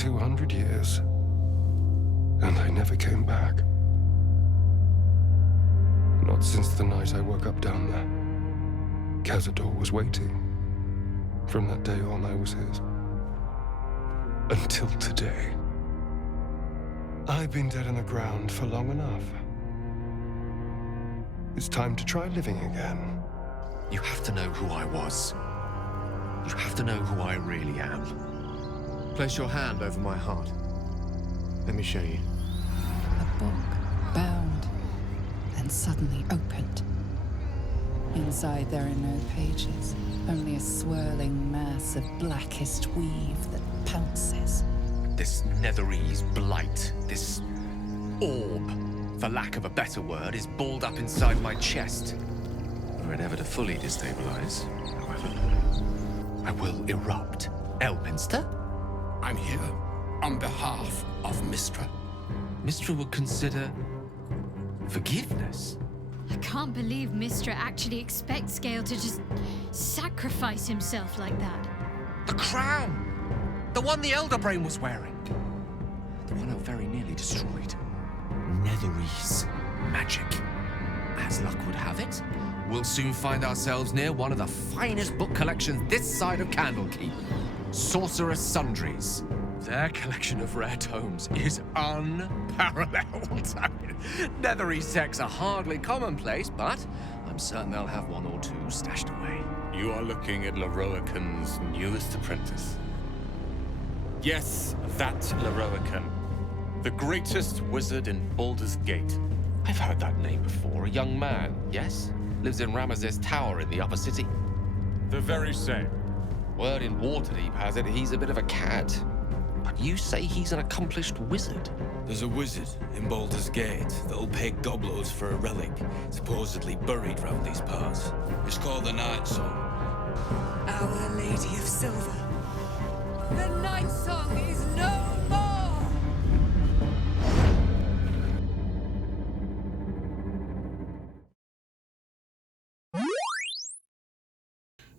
200 years, and I never came back. Not since the night I woke up down there. Cazador was waiting. From that day on, I was his. Until today. I've been dead in the ground for long enough. It's time to try living again. You have to know who I was. You have to know who I really am. Place your hand over my heart. Let me show you. A book, bound, and suddenly opened. Inside there are no pages, only a swirling mass of blackest weave that pounces. This netherese blight, this orb, for lack of a better word, is balled up inside my chest. Were it ever to fully destabilize, however, I will erupt. Elminster? I'm here on behalf of Mystra. Mystra would consider forgiveness. I can't believe Mystra actually expects Gale to just sacrifice himself like that. The crown! The one the Elder Brain was wearing. The one I very nearly destroyed. Netherese magic. As luck would have it, we'll soon find ourselves near one of the finest book collections this side of Candlekeep. Sorcerous Sundries. Their collection of rare tomes is unparalleled. I mean, Netherese texts are hardly commonplace, but I'm certain they'll have one or two stashed away. You are looking at Loroakan's newest apprentice. Yes, that Loroakan. The greatest wizard in Baldur's Gate. I've heard that name before. A young man, yes? Lives in Ramaz's Tower in the upper city. The very same. Word in Waterdeep has it he's a bit of a cad. But you say he's an accomplished wizard. There's a wizard in Baldur's Gate that'll pay gobloads for a relic, supposedly buried round these parts. It's called the Night Song. Our Lady of Silver. The Night Song is no more!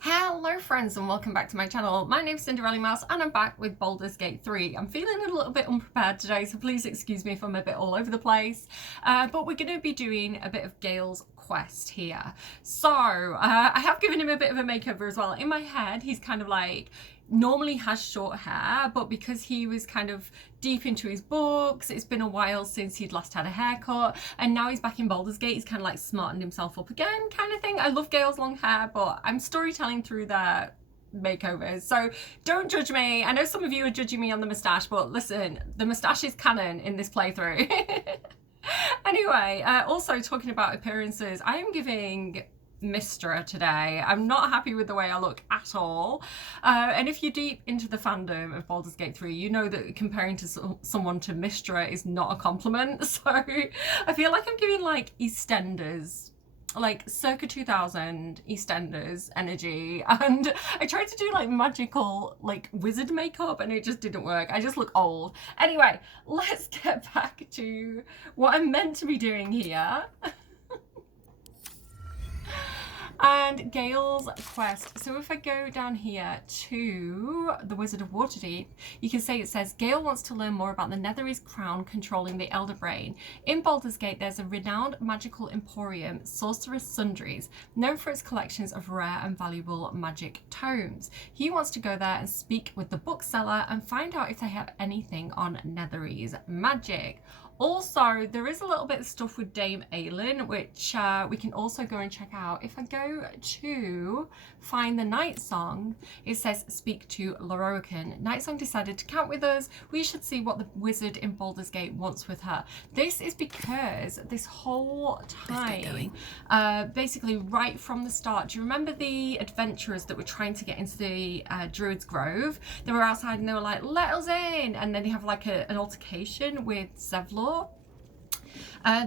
Hello friends and welcome back to my channel. My name's Cinderellimouse and I'm back with Baldur's Gate 3. I'm feeling a little bit unprepared today, so please excuse me if I'm a bit all over the place. But we're going to be doing a bit of Gale's quest here. So I have given him a bit of a makeover as well. In my head he's kind of like normally has short hair, but because he was kind of deep into his books, it's been a while since he'd last had a haircut, and now he's back in Baldur's Gate, he's kind of like smartened himself up again kind of thing. I love Gale's long hair, but I'm storytelling through their makeovers, so don't judge me. I know some of you are judging me on the moustache, but listen, the moustache is canon in this playthrough. Anyway, also talking about appearances, I am giving Mystra today. I'm not happy with the way I look at all. And if you're deep into the fandom of Baldur's Gate 3, you know that comparing to someone to Mystra is not a compliment. So I feel like I'm giving like EastEnders, like circa 2000 EastEnders energy, and I tried to do like magical like wizard makeup and it just didn't work. I just look old. Anyway, let's get back to what I'm meant to be doing here. And Gale's quest. So if I go down here to the Wizard of Waterdeep, you can see it says Gale wants to learn more about the Netherese crown controlling the Elder Brain. In Baldur's Gate, there's a renowned magical emporium, Sorcerous Sundries, known for its collections of rare and valuable magic tomes. He wants to go there and speak with the bookseller and find out if they have anything on Netherese magic. Also, there is a little bit of stuff with Dame Eralyne, which we can also go and check out. If I go to find the Night Song, it says speak to Loroakan. Night Song decided to camp with us. We should see what the wizard in Baldur's Gate wants with her. This is because this whole time, basically right from the start, do you remember the adventurers that were trying to get into the Druid's Grove? They were outside and they were like, let us in. And then you have like an altercation with Zevlor.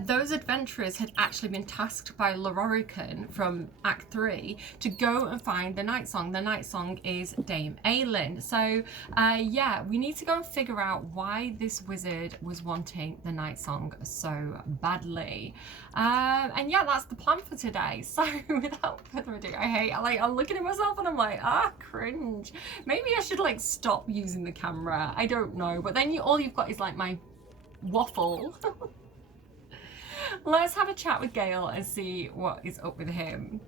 Those adventurers had actually been tasked by Lororican from Act 3 to go and find the Night Song. The Night Song is Dame Eralyne. So yeah, we need to go and figure out why this wizard was wanting the Night Song so badly. And yeah, that's the plan for today. So without further ado, I'm looking at myself and I'm like, cringe. Maybe I should like stop using the camera. I don't know. But then all you've got is like my waffle. Let's have a chat with Gale and see what is up with him.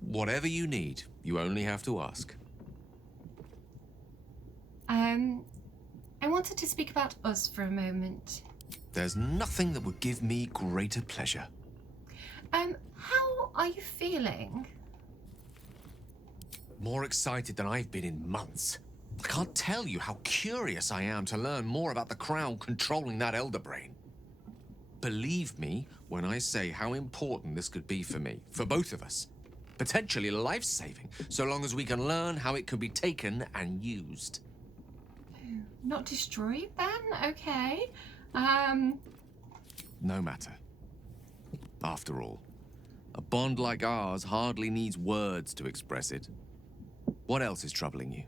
Whatever you need, you only have to ask. I wanted to speak about us for a moment. There's nothing that would give me greater pleasure. How are you feeling? More excited than I've been in months. I can't tell you how curious I am to learn more about the crown controlling that elder brain. Believe me when I say how important this could be for me, for both of us. Potentially life-saving, so long as we can learn how it could be taken and used. Not destroyed then? Okay. No matter. After all, a bond like ours hardly needs words to express it. What else is troubling you?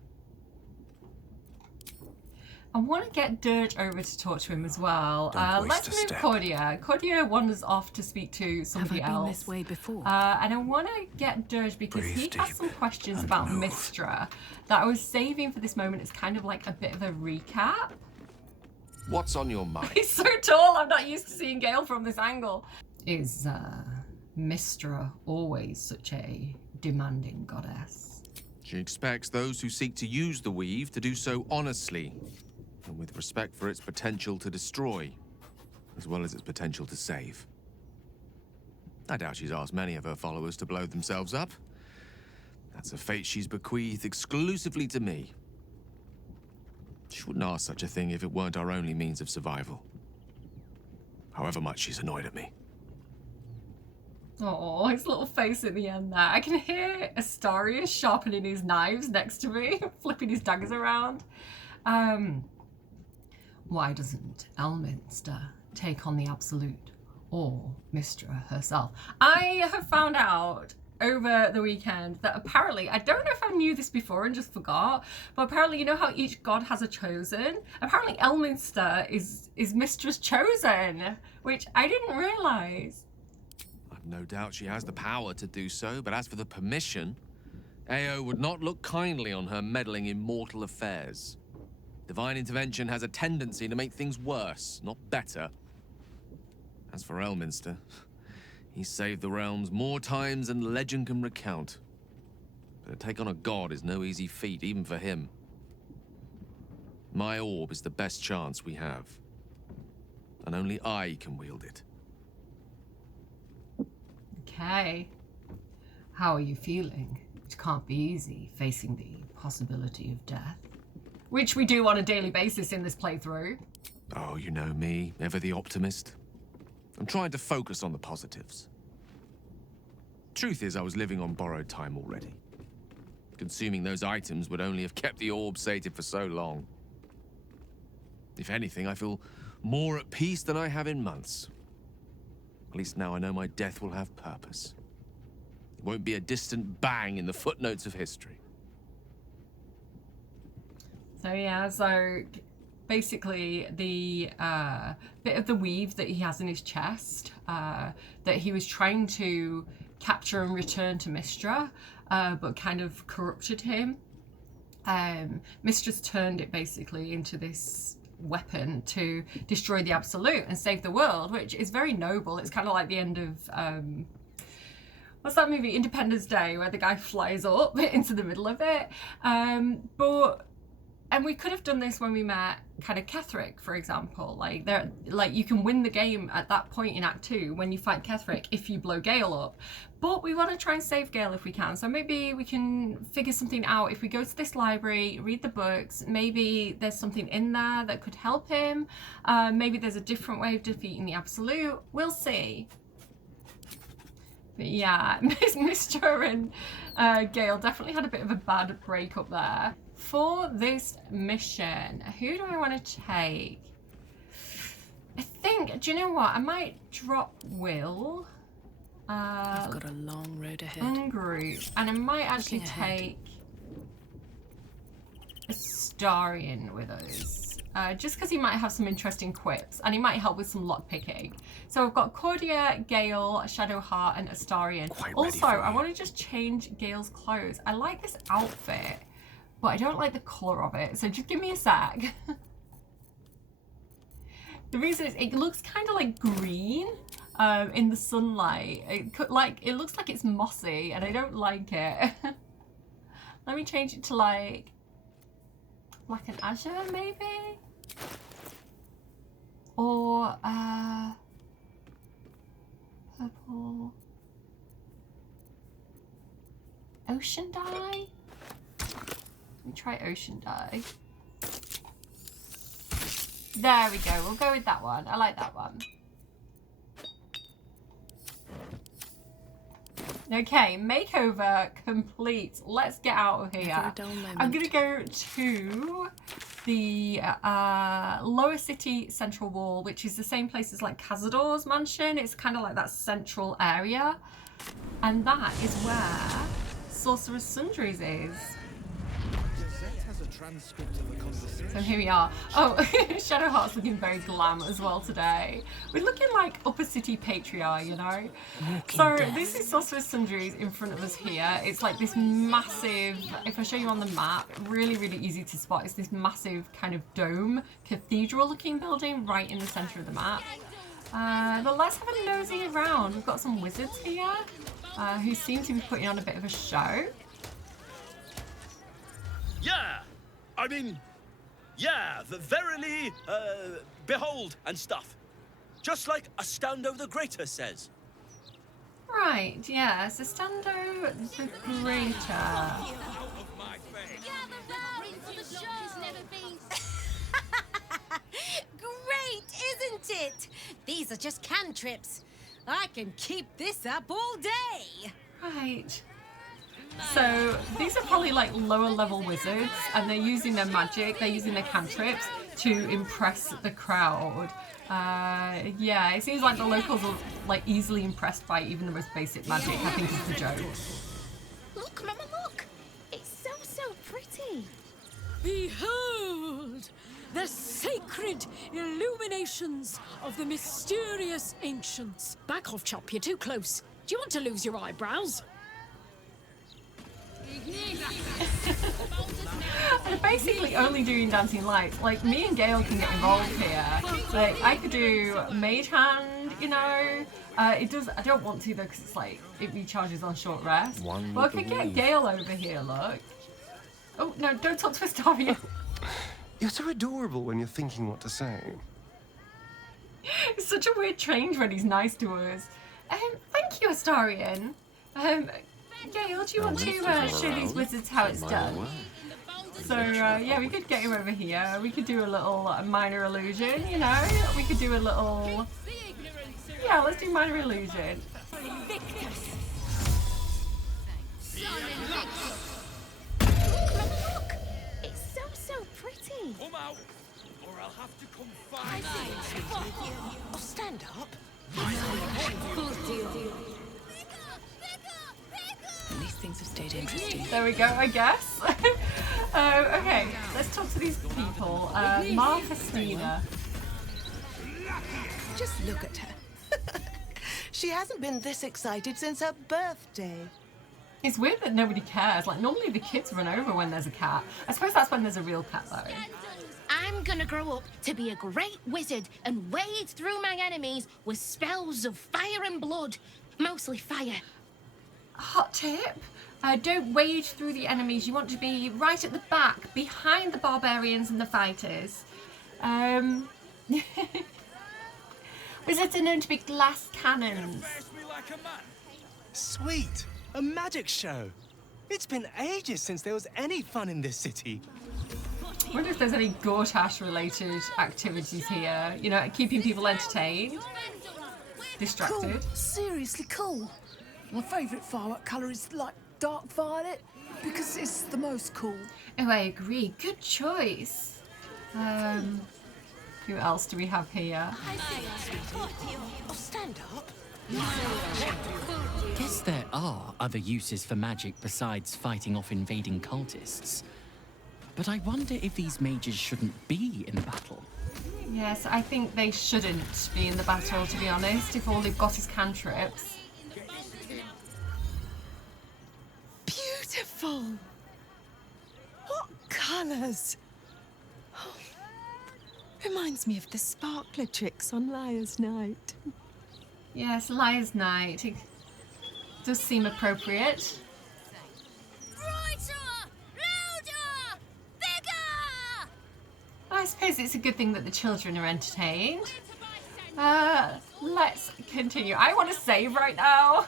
I want to get Dirge over to talk to him as well. Let's move step. Cordia. Cordia wanders off to speak to somebody Have I been else. this way before? And I want to get Dirge because Breathe he has deep some questions and about move. Mystra that I was saving for this moment. It's kind of like a bit of a recap. What's on your mind? He's so tall, I'm not used to seeing Gale from this angle. Is Mystra always such a demanding goddess? She expects those who seek to use the weave to do so honestly, and with respect for its potential to destroy, as well as its potential to save. I doubt she's asked many of her followers to blow themselves up. That's a fate she's bequeathed exclusively to me. She wouldn't ask such a thing if it weren't our only means of survival. However much she's annoyed at me. Oh, his little face at the end there. I can hear Astarius sharpening his knives next to me, flipping his daggers around. Why doesn't Elminster take on the Absolute or Mystra herself? I have found out over the weekend that apparently, I don't know if I knew this before and just forgot, but apparently you know how each god has a chosen? Apparently Elminster is Mystra's chosen, which I didn't realise. I've no doubt she has the power to do so, but as for the permission, Ao would not look kindly on her meddling in mortal affairs. Divine intervention has a tendency to make things worse, not better. As for Elminster, he's saved the realms more times than legend can recount. But to take on a god is no easy feat, even for him. My orb is the best chance we have. And only I can wield it. Okay. How are you feeling? It can't be easy facing the possibility of death. Which we do on a daily basis in this playthrough. Oh, you know me, ever the optimist. I'm trying to focus on the positives. Truth is, I was living on borrowed time already. Consuming those items would only have kept the orb sated for so long. If anything, I feel more at peace than I have in months. At least now I know my death will have purpose. It won't be a distant bang in the footnotes of history. So yeah, so basically the bit of the weave that he has in his chest that he was trying to capture and return to Mystra, but kind of corrupted him. Mystra's turned it basically into this weapon to destroy the Absolute and save the world, which is very noble. It's kind of like the end of what's that movie, Independence Day, where the guy flies up into the middle of it. And we could have done this when we met kind of Ketheric, for example. Like you can win the game at that point in Act 2 when you fight Ketheric if you blow Gale up. But we want to try and save Gale if we can. So maybe we can figure something out. If we go to this library, read the books, maybe there's something in there that could help him. Maybe there's a different way of defeating the Absolute. We'll see. But yeah, Mystra and Gale definitely had a bit of a bad breakup there. For this mission, who do I want to take? I think think, do you know what? I might drop Will. I've got a long road ahead. Ungroup. And I might actually take Astarion with us. Just because he might have some interesting quips and he might help with some lockpicking. So I've got Cordia, Gale, Shadowheart, and Astarion. Also, I want to just change Gale's clothes. I like this outfit, but I don't like the colour of it. So just give me a sec. The reason is it looks kind of like green in the sunlight. It looks like it's mossy and I don't like it. Let me change it to like an azure maybe? Or purple. Ocean dye? Let me try ocean dye. There we go, we'll go with that one. I like that one. Okay, makeover complete. Let's get out of here. I'm gonna go to the lower city central wall, which is the same place as like Cazador's mansion. It's kind of like that central area. And that is where Sorcerous Sundries is. So here we are. Oh, Shadowheart's looking very glam as well today. We're looking like upper city patriarch, you know? So this is Sorcerous Sundries in front of us here. It's like this massive, if I show you on the map, really, really easy to spot. It's this massive kind of dome, cathedral looking building right in the centre of the map. But let's have a nosy around. We've got some wizards here who seem to be putting on a bit of a show. Verily, behold and stuff. Just like Astando the Greater says. Right, yeah, so Astando the Greater. Great, isn't it? These are just cantrips. I can keep this up all day. Right. So these are probably like lower level wizards and they're using their magic, they're using their cantrips to impress the crowd. Yeah, it seems like the locals are like easily impressed by even the most basic magic. I think is the joke. Look, Mama, look! It's so pretty. Behold! The sacred illuminations of the mysterious ancients. Back off, Chop, you're too close. Do you want to lose your eyebrows? They're basically only doing dancing lights. Like, me and Gale can get involved here. Like, I could do Mage Hand, you know. It does. I don't want to though, because it's like it recharges on short rest. Well, I could get Gale over here. Look. Oh no! Don't talk to Astarion. You're so adorable when you're thinking what to say. It's such a weird change when he's nice to us. Thank you, Astarion. Gale, do you want to show these wizards how it's done? So, yeah, we could get him over here. We could do a little minor illusion, you know? We could do a little... Yeah, let's do minor illusion. Look! It's so pretty. Come out, or I'll have to come find you. Oh, stand up. These things have stayed interesting. There we go, I guess. Okay, let's talk to these people. Martha Stina. Just look at her. She hasn't been this excited since her birthday. It's weird that nobody cares. Like, normally the kids run over when there's a cat. I suppose that's when there's a real cat, though. I'm gonna grow up to be a great wizard and wade through my enemies with spells of fire and blood. Mostly fire. Hot tip. Don't wade through the enemies. You want to be right at the back, behind the barbarians and the fighters. Wizards are known to be glass cannons. Sweet! A magic show! It's been ages since there was any fun in this city. I wonder if there's any Gortash related activities here. You know, keeping people entertained, distracted. Cool. Seriously cool. My favourite firework colour is like dark violet because it's the most cool. Oh, I agree. Good choice. Who else do we have here? Oh, stand up. Guess there are other uses for magic besides fighting off invading cultists. But I wonder if these mages shouldn't be in the battle. Yes, I think they shouldn't be in the battle, to be honest, if all they've got is cantrips. Beautiful! What colours! Oh, reminds me of the sparkler tricks on Liar's Night. Yes, Liar's Night. It does seem appropriate. I suppose it's a good thing that the children are entertained. Let's continue. I want to save right now.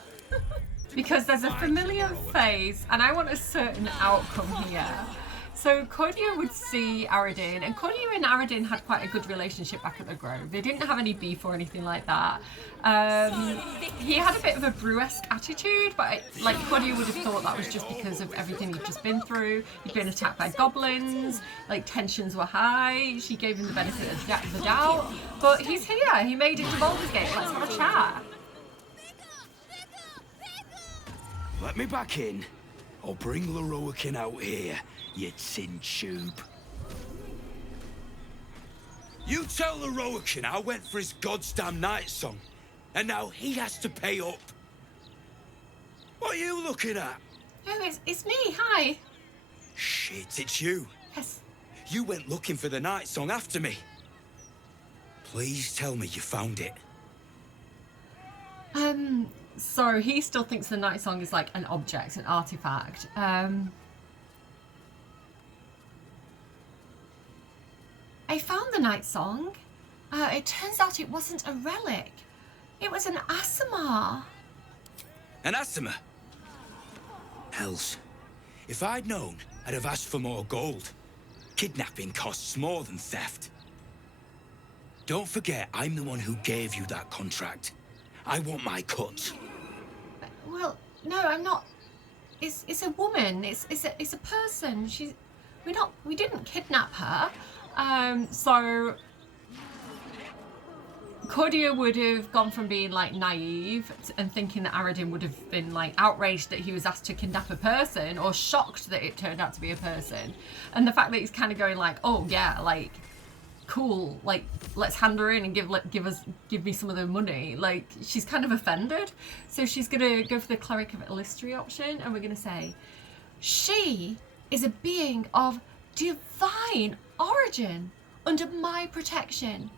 Because there's a familiar face and I want a certain outcome here. So Cordia would see Aradin, and Cordia and Aradin had quite a good relationship back at the Grove. They didn't have any beef or anything like that. He had a bit of a Brew-esque attitude, but like Cordia would have thought that was just because of everything he'd just been through. He'd been attacked by goblins, like tensions were high. She gave him the benefit of the doubt, but he's here. He made it to Baldur's Gate. Let's have a chat. Let me back in. I'll bring Lorroakin out here, you tin tube. You tell Lorroakin I went for his goddamn night song, and now he has to pay up. What are you looking at? Oh, it's me. Hi. Shit, it's you. Yes. You went looking for the night song after me. Please tell me you found it. So he still thinks the night song is like an object, an artifact. I found the night song. It turns out it wasn't a relic. It was an Aasimar. An Aasimar? Hells. If I'd known, I'd have asked for more gold. Kidnapping costs more than theft. Don't forget, I'm the one who gave you that contract. I want my cut. Well, no, I'm not. It's a woman. It's a person. We didn't kidnap her. So Cordia would have gone from being like naive and thinking that Aradin would have been like outraged that he was asked to kidnap a person, or shocked that it turned out to be a person. And the fact that he's kind of going like, oh yeah, like cool, like let's hand her in and give me some of the money. Like she's kind of offended, so she's gonna go for the Cleric of Illustry option, and we're gonna say she is a being of divine origin under my protection.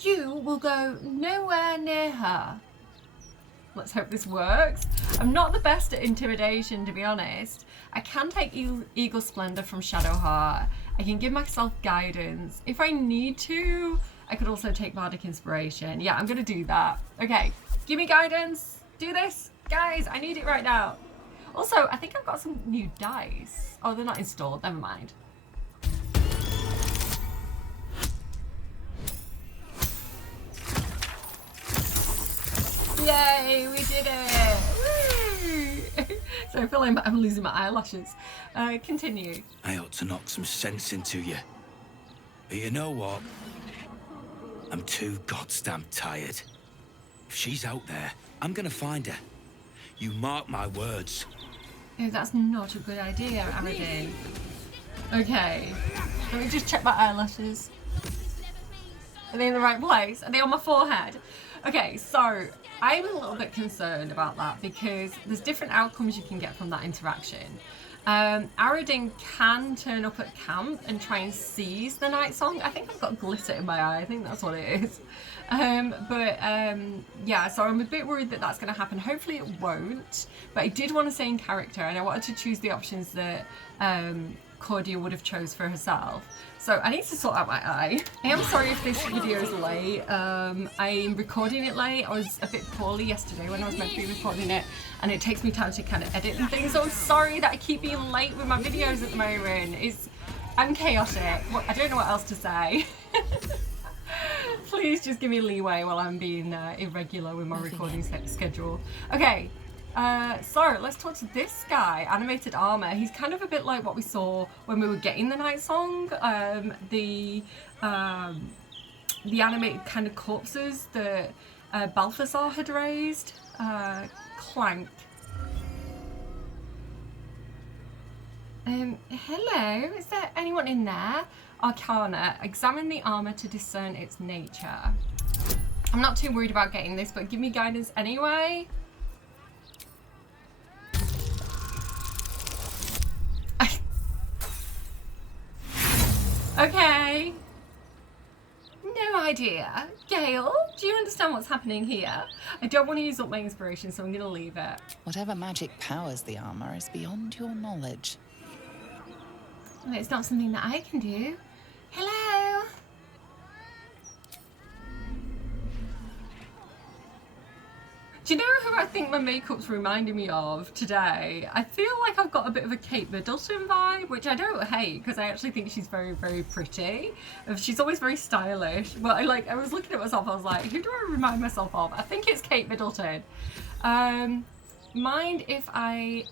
You will go nowhere near her. Let's hope this works. I'm not the best at intimidation, to be honest. I can take Eagle Splendor from Shadowheart. I can give myself guidance. If I need to, I could also take Bardic Inspiration. Yeah, I'm gonna do that. Okay, give me guidance. Do this. Guys, I need it right now. Also, I think I've got some new dice. Oh, they're not installed, never mind. Yay, we did it! Woo! So I feel like I'm losing my eyelashes. Continue. I ought to knock some sense into you. But you know what? I'm too goddamn tired. If she's out there, I'm gonna find her. You mark my words. Oh, that's not a good idea, Aradin. Okay, let me just check my eyelashes. Are they in the right place? Are they on my forehead? Okay, so I'm a little bit concerned about that because there's different outcomes you can get from that interaction. Aradin can turn up at camp and try and seize the night song. I think I've got glitter in my eye. I think that's what it is. Yeah, so I'm a bit worried that that's going to happen. Hopefully it won't. But I did want to stay in character, and I wanted to choose the options that Cordia would have chose for herself. So I need to sort out my eye. I am sorry if this video is late. I'm recording it late. I was a bit poorly yesterday when I was meant to be recording it, and it takes me time to kind of edit and things. So I'm sorry that I keep being late with my videos at the moment. I'm chaotic. I don't know what else to say. Please just give me leeway while I'm being irregular with my recording schedule. Okay. So let's talk to this guy, Animated Armor. He's kind of a bit like what we saw when we were getting the night song. the animated kind of corpses that Balthazar had raised. Clank. Hello, is there anyone in there? Arcana, examine the armor to discern its nature. I'm not too worried about getting this, but give me guidance anyway. Okay. No idea. Gale, do you understand what's happening here? I don't want to use up my inspiration, so I'm going to leave it. Whatever magic powers the armor is beyond your knowledge. Well, it's not something that I can do. Hello? Do you know who I think my makeup's reminding me of today? I feel like I've got a bit of a Kate Middleton vibe, which I don't hate because I actually think she's very, very pretty. She's always very stylish. But I was looking at myself, I was like, who do I remind myself of? I think it's Kate Middleton. Mind if I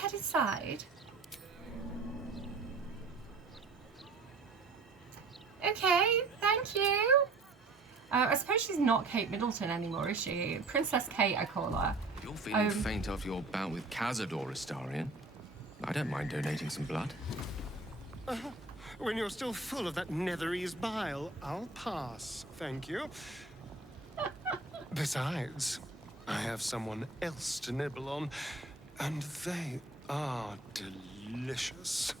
head inside? Okay, thank you. I suppose she's not Kate Middleton anymore, is she? Princess Kate, I call her. You're feeling faint after your bout with Cazador, Astarion. I don't mind donating some blood. When you're still full of that Netherese bile, I'll pass, thank you. Besides, I have someone else to nibble on, and they are delicious.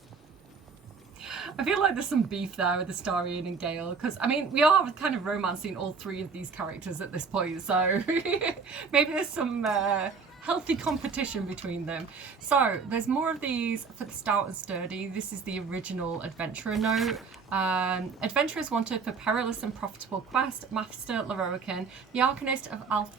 I feel like there's some beef there with Astarion and Gale, because, I mean, we are kind of romancing all three of these characters at this point, so maybe there's some healthy competition between them. So, there's more of these for the Stout and Sturdy. This is the original Adventurer note. Adventurers wanted for perilous and profitable quest, Master Lorroakan, the Arcanist of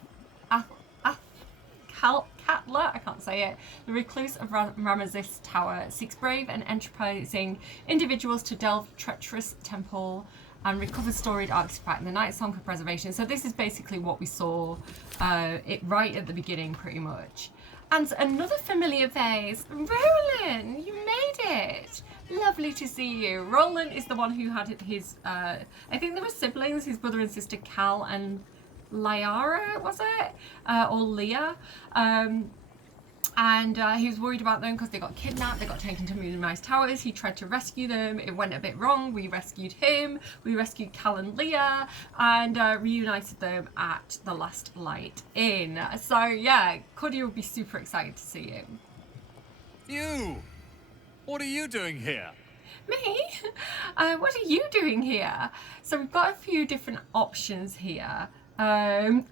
Katla, I can't say it, the recluse of Ramazis Tower, seeks brave and enterprising individuals to delve treacherous temple and recover storied artifact in the Night Song for preservation. So this is basically what we saw it right at the beginning, pretty much. And another familiar face, Roland, you made it. Lovely to see you. Roland is the one who had his, I think they were siblings, his brother and sister Cal and Lyara, was it? Or Leah. And he was worried about them because they got kidnapped, they got taken to Moonrise Towers. He tried to rescue them, it went a bit wrong. We rescued him, we rescued Cal and Leah, and reunited them at the Last Light Inn. So yeah, Cuddy would be super excited to see him. You! What are you doing here? Me? What are you doing here? So we've got a few different options here.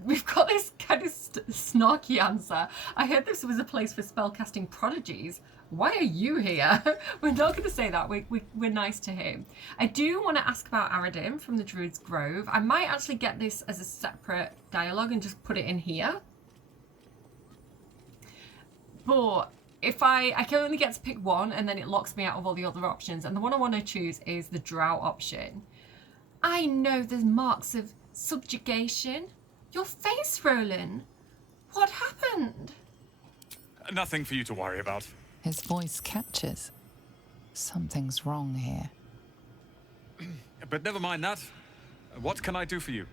We've got this kind of snarky answer. I heard this was a place for spellcasting prodigies. Why are you here? We're not going to say that. We're nice to him. I do want to ask about Aradim from the Druid's Grove. I might actually get this as a separate dialogue and just put it in here. But if I can only get to pick one and then it locks me out of all the other options. And the one I want to choose is the Drow option. I know there's marks of subjugation. Your face, Roland. What happened? Nothing for you to worry about. His voice catches. Something's wrong here. But never mind that. What can I do for you?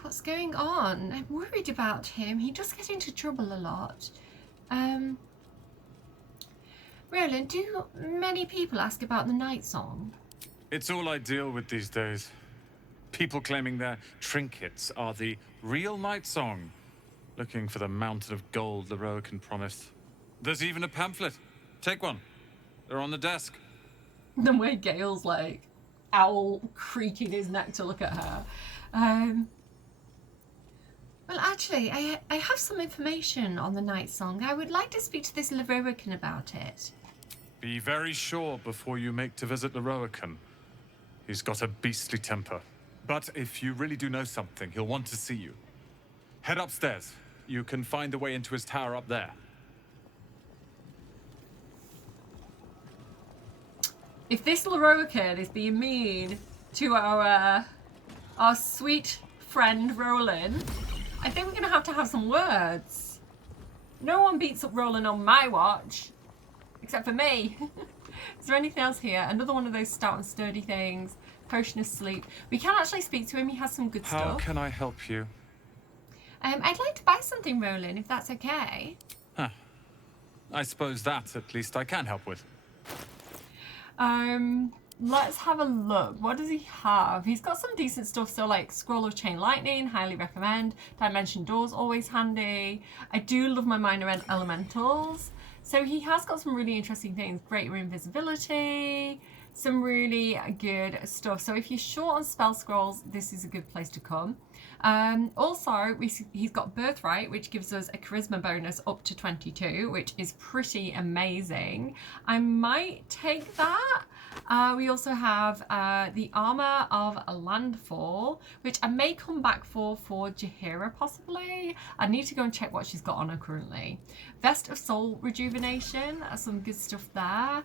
What's going on? I'm worried about him. He does get into trouble a lot. Roland, do many people ask about the Night Song? It's all I deal with these days. People claiming their trinkets are the real Night Song, looking for the mountain of gold Lorroakan promised. There's even a pamphlet. Take one. They're on the desk. The way Gale's like owl creaking his neck to look at her. Well, actually, I have some information on the Night Song. I would like to speak to this Lorroakan about it. Be very sure before you make to visit Lorroakan. He's got a beastly temper. But if you really do know something, he'll want to see you. Head upstairs. You can find the way into his tower up there. If this Lorroakan is being mean to our sweet friend Roland, I think we're gonna have some words. No one beats up Roland on my watch, except for me. Is there anything else here? Another one of those stout and sturdy things. Potion of sleep. We can actually speak to him. He has some good stuff. How can I help you? I'd like to buy something, Roland, if that's okay. Huh. I suppose that, at least, I can help with. Let's have a look. What does he have? He's got some decent stuff. So like Scroll of Chain Lightning, highly recommend. Dimension Doors, always handy. I do love my minor elementals. So he has got some really interesting things. Greater invisibility, some really good stuff. So if you're short on spell scrolls, this is a good place to come. Also, he's got Birthright, which gives us a charisma bonus up to 22, which is pretty amazing. I might take that. We also have the Armor of Landfall, which I may come back for Jaheira possibly. I need to go and check what she's got on her currently. Vest of Soul Rejuvenation, some good stuff there.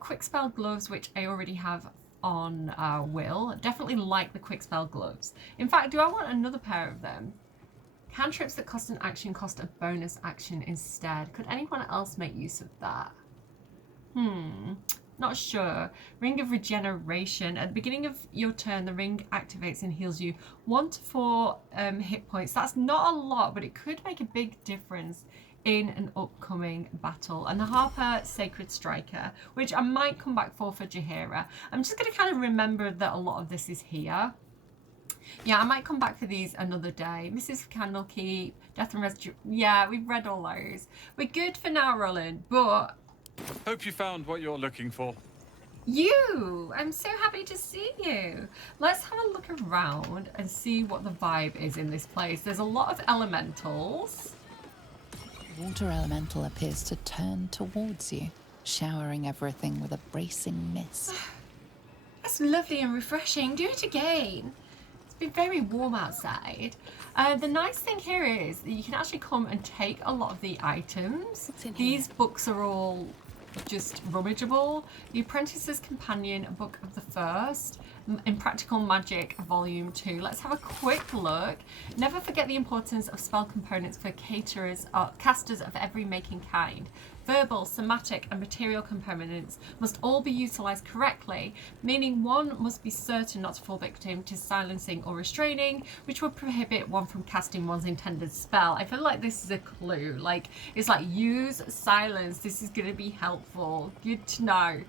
Quick Spell Gloves, which I already have on Will. Definitely like the quick spell gloves. In fact, do I want another pair of them? Cantrips that cost an action cost a bonus action instead. Could anyone else make use of that? Not sure. Ring of Regeneration. At the beginning of your turn, the ring activates and heals you 1 to 4 hit points. That's not a lot, but it could make a big difference in an upcoming battle. And the Harper Sacred Striker, which I might come back for Jaheira. I'm just going to kind of remember that a lot of this is here. Yeah, I might come back for these another day. Mrs. Candlekeep, Death and Resurrection. Yeah, we've read all those. We're good for now, Roland, but... Hope you found what you're looking for. You! I'm so happy to see you. Let's have a look around and see what the vibe is in this place. There's a lot of elementals. Water elemental appears to turn towards you, showering everything with a bracing mist. That's lovely and refreshing. Do it again. It's been very warm outside. The nice thing here is that you can actually come and take a lot of the items. These books are all just rummageable. The Apprentice's Companion, Book of the First, Impractical Magic, Volume 2. Let's have a quick look. Never forget the importance of spell components for casters of every making kind. Verbal, somatic, and material components must all be utilised correctly, meaning one must be certain not to fall victim to silencing or restraining, which would prohibit one from casting one's intended spell. I feel like this is a clue. Like, it's like, use silence. This is going to be helpful. Good to know.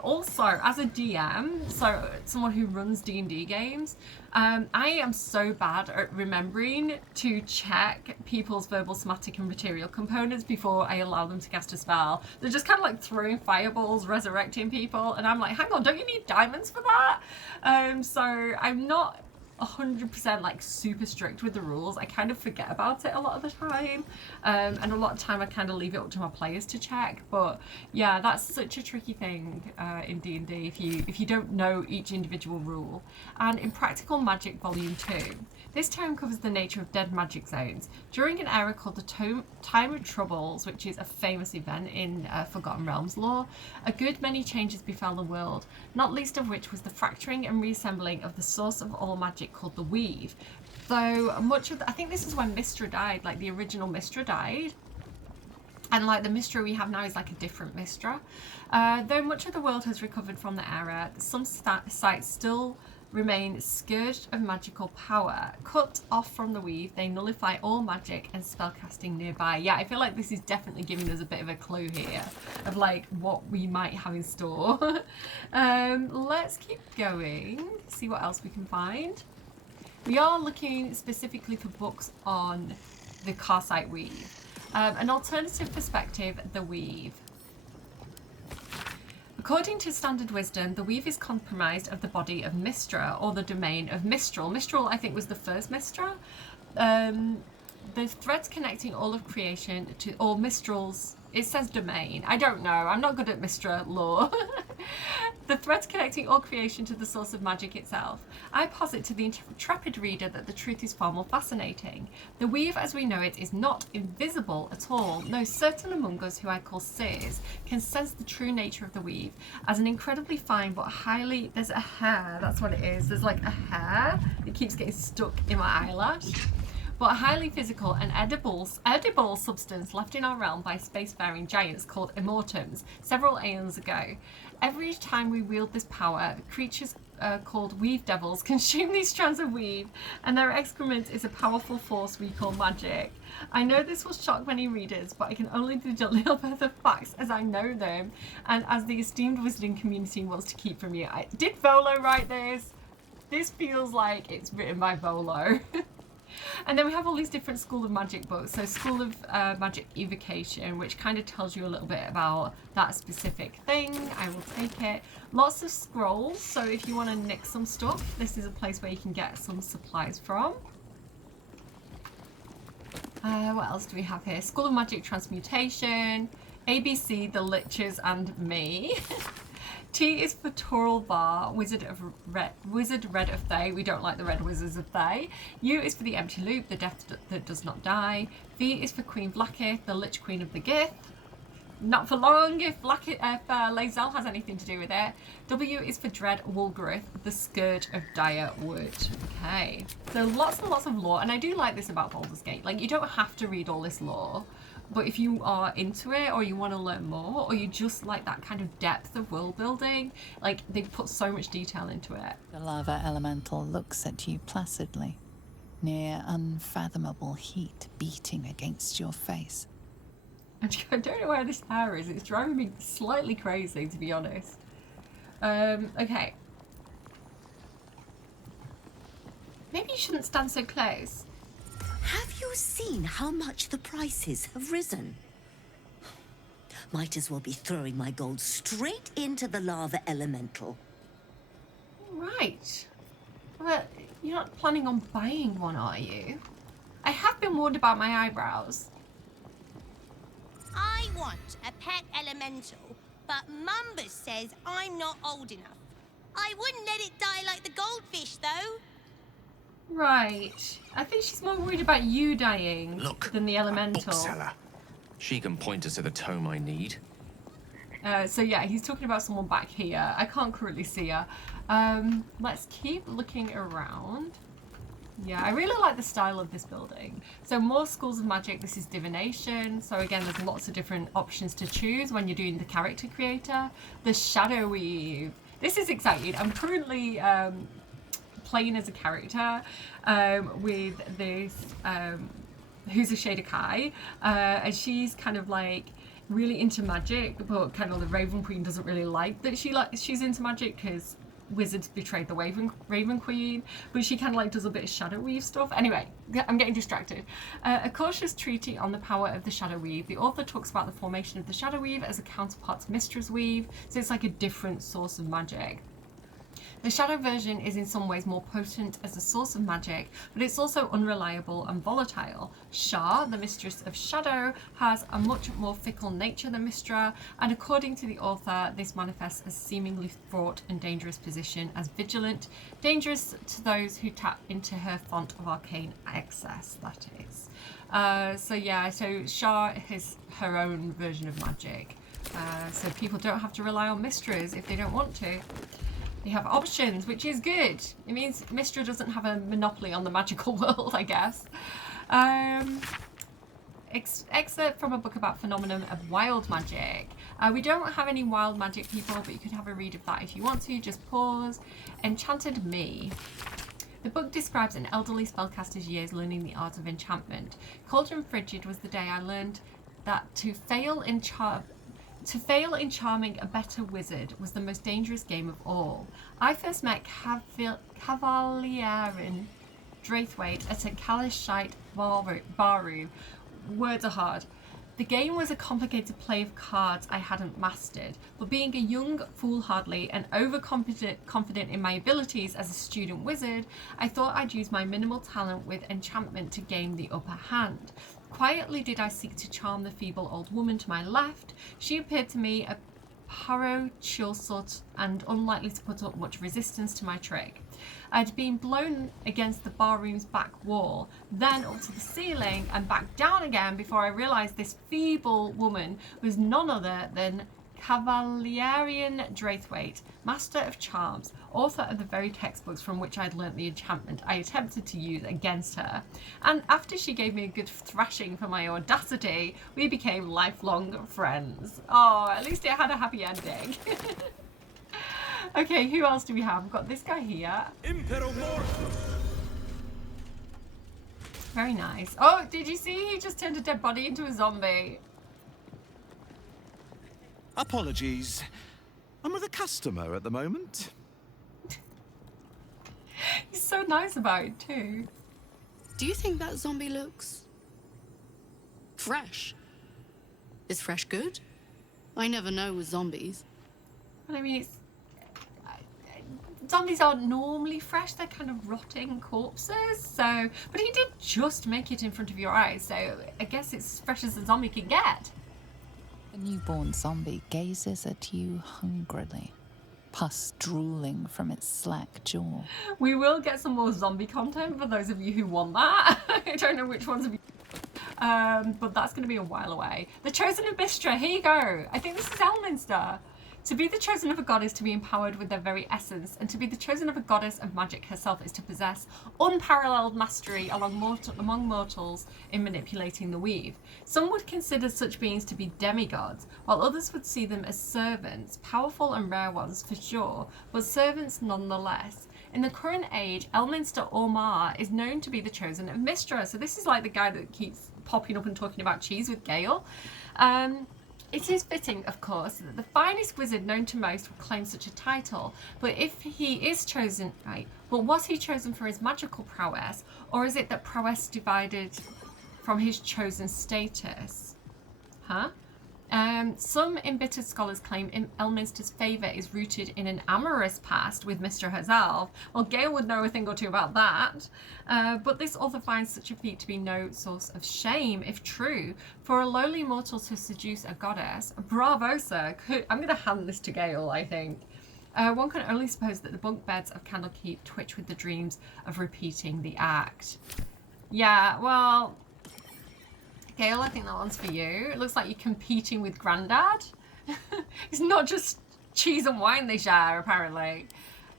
Also, as a DM, so someone who runs D&D games, I am so bad at remembering to check people's verbal, somatic, and material components before I allow them to cast a spell. They're just kind of like throwing fireballs, resurrecting people, and I'm like, hang on, don't you need diamonds for that? So I'm not 100% like super strict with the rules. I kind of forget about it a lot of the time, and a lot of time I kind of leave it up to my players to check. But yeah, that's such a tricky thing in D&D if you don't know each individual rule. And in Practical Magic Volume 2, this tome covers the nature of dead magic zones. During an era called the Time of Troubles, which is a famous event in Forgotten Realms lore, a good many changes befell the world, not least of which was the fracturing and reassembling of the source of all magic called the Weave. Though much of I think this is when Mystra died, like the original Mystra died. And like the Mystra we have now is like a different Mystra. Though much of the world has recovered from the era, some sites still remain scourged of magical power. Cut off from the Weave, they nullify all magic and spellcasting nearby. Yeah, I feel like this is definitely giving us a bit of a clue here of like what we might have in store. Let's keep going, see what else we can find. We are looking specifically for books on the Karsite Weave. An alternative perspective, the Weave. According to standard wisdom, the Weave is comprised of the body of Mystra, or the domain of Mistral. Mistral, I think, was the first Mystra. The threads connecting all of creation to all Mistrals. It says domain. I don't know. I'm not good at Mystra lore. The threads connecting all creation to the source of magic itself. I posit to the intrepid reader that the truth is far more fascinating. The Weave as we know it is not invisible at all. No, certain among us, who I call seers, can sense the true nature of the Weave as an incredibly fine but highly... There's a hair, that's what it is. There's like a hair that keeps getting stuck in my eyelash. but a highly physical and edible substance left in our realm by spacefaring giants called immortums several aeons ago. Every time we wield this power, creatures called weave devils consume these strands of weave, and their excrement is a powerful force we call magic. I know this will shock many readers, but I can only deliver the facts as I know them, and as the esteemed wizarding community wants to keep from you. Did Volo write this? This feels like it's written by Volo. And then we have all these different School of Magic books. So School of Magic Evocation, which kind of tells you a little bit about that specific thing. I will take it. Lots of scrolls, so if you want to nick some stuff, this is a place where you can get some supplies from. What else do we have here? School of Magic Transmutation, ABC, the Liches, and me. T is for Toralvar, Wizard Red of Thay. We don't like the Red Wizards of Thay. U is for the Empty Loop, the Death that does not die. V is for Queen Blackith, the Lich Queen of the Gith. Not for long if Lae'zel has anything to do with it. W is for Dread Wulgarith, the Scourge of Dire Wood. Okay, so lots and lots of lore, and I do like this about Baldur's Gate. Like, you don't have to read all this lore, but if you are into it, or you want to learn more, or you just like that kind of depth of world building, like, they put so much detail into it. The lava elemental looks at you placidly, near unfathomable heat beating against your face. I don't know where this hair is. It's driving me slightly crazy, to be honest. Okay. Maybe you shouldn't stand so close. Have you seen how much the prices have risen? Might as well be throwing my gold straight into the lava elemental. Right. Well, you're not planning on buying one, are you? I have been warned about my eyebrows. I want a pet elemental, but Mumbus says I'm not old enough. I wouldn't let it die like the goldfish, though. Right. I think she's more worried about you dying than the elemental. Bookseller. She can point us to the tome I need. So yeah, he's talking about someone back here. I can't currently see her. Let's keep looking around. Yeah, I really like the style of this building. So more schools of magic. This is divination. So again, there's lots of different options to choose when you're doing the character creator. The shadow weave. This is exciting. I'm currently playing as a character with this who's a Shada Kai, and she's kind of like really into magic, but kind of the Raven Queen doesn't really like that she's into magic because wizards betrayed the Raven Queen, but she kind of like does a bit of shadow weave stuff. Anyway, I'm getting distracted. A cautious treatise on the power of the shadow weave. The author talks about the formation of the shadow weave as a counterpart to Mistress Weave, so it's like a different source of magic. The shadow version is in some ways more potent as a source of magic, but it's also unreliable and volatile. Shar, the mistress of shadow, has a much more fickle nature than Mistra, and according to the author, this manifests as seemingly fraught and dangerous position, as vigilant, dangerous to those who tap into her font of arcane excess, that is. So yeah, so Shar has her own version of magic, so people don't have to rely on Mistras if they don't want to. They have options, which is good. It means Mistra doesn't have a monopoly on the magical world, I guess. Excerpt from a book about phenomenon of wild magic. We don't have any wild magic people, but you could have a read of that if you want to. Just pause. Enchanted Me. The book describes an elderly spellcaster's years learning the art of enchantment. Cold and frigid was the day I learned that to fail in charming a better wizard was the most dangerous game of all. I first met Cavalierin Draithwaite at a Kalashite Baru. Words are hard. The game was a complicated play of cards I hadn't mastered, but being a young, foolhardy and overconfident in my abilities as a student wizard, I thought I'd use my minimal talent with enchantment to gain the upper hand. Quietly did I seek to charm the feeble old woman to my left. She appeared to me a parachiosot and unlikely to put up much resistance to my trick. I'd been blown against the barroom's back wall, then up to the ceiling and back down again before I realised this feeble woman was none other than Cavalierian Draithwaite, Master of Charms, author of the very textbooks from which I'd learnt the enchantment I attempted to use against her. And after she gave me a good thrashing for my audacity, we became lifelong friends. Oh, at least it had a happy ending. Okay, who else do we have? We've got this guy here. Very nice. Oh, did you see? He just turned a dead body into a zombie. Apologies. I'm with a customer at the moment. He's so nice about it too. Do you think that zombie looks fresh? Is fresh good? I never know with zombies. Well, I mean, it's zombies aren't normally fresh. They're kind of rotting corpses. So, but he did just make it in front of your eyes. So I guess it's as fresh as a zombie can get. The newborn zombie gazes at you hungrily, pus drooling from its slack jaw. We will get some more zombie content for those of you who want that. I don't know which ones of you, but that's going to be a while away. The Chosen of Mystra, here you go. I think this is Elminster. To be the chosen of a god is to be empowered with their very essence, and to be the chosen of a goddess of magic herself is to possess unparalleled mastery among mortals in manipulating the weave. Some would consider such beings to be demigods, while others would see them as servants, powerful and rare ones for sure, but servants nonetheless. In the current age, Elminster Ormar is known to be the chosen of Mystra, so this is like the guy that keeps popping up and talking about cheese with Gale. It is fitting, of course, that the finest wizard known to most would claim such a title, but if he is chosen, right, but was he chosen for his magical prowess, or is it that prowess divided from his chosen status? Huh? Some embittered scholars claim Elminster's favour is rooted in an amorous past with Mystra herself. Well, Gale would know a thing or two about that. But this author finds such a feat to be no source of shame, if true. For a lowly mortal to seduce a goddess, bravo, sir. I'm going to hand this to Gale, I think. One can only suppose that the bunk beds of Candlekeep twitch with the dreams of repeating the act. Yeah, well... Gale, I think that one's for you. It looks like you're competing with Grandad. It's not just cheese and wine they share, apparently.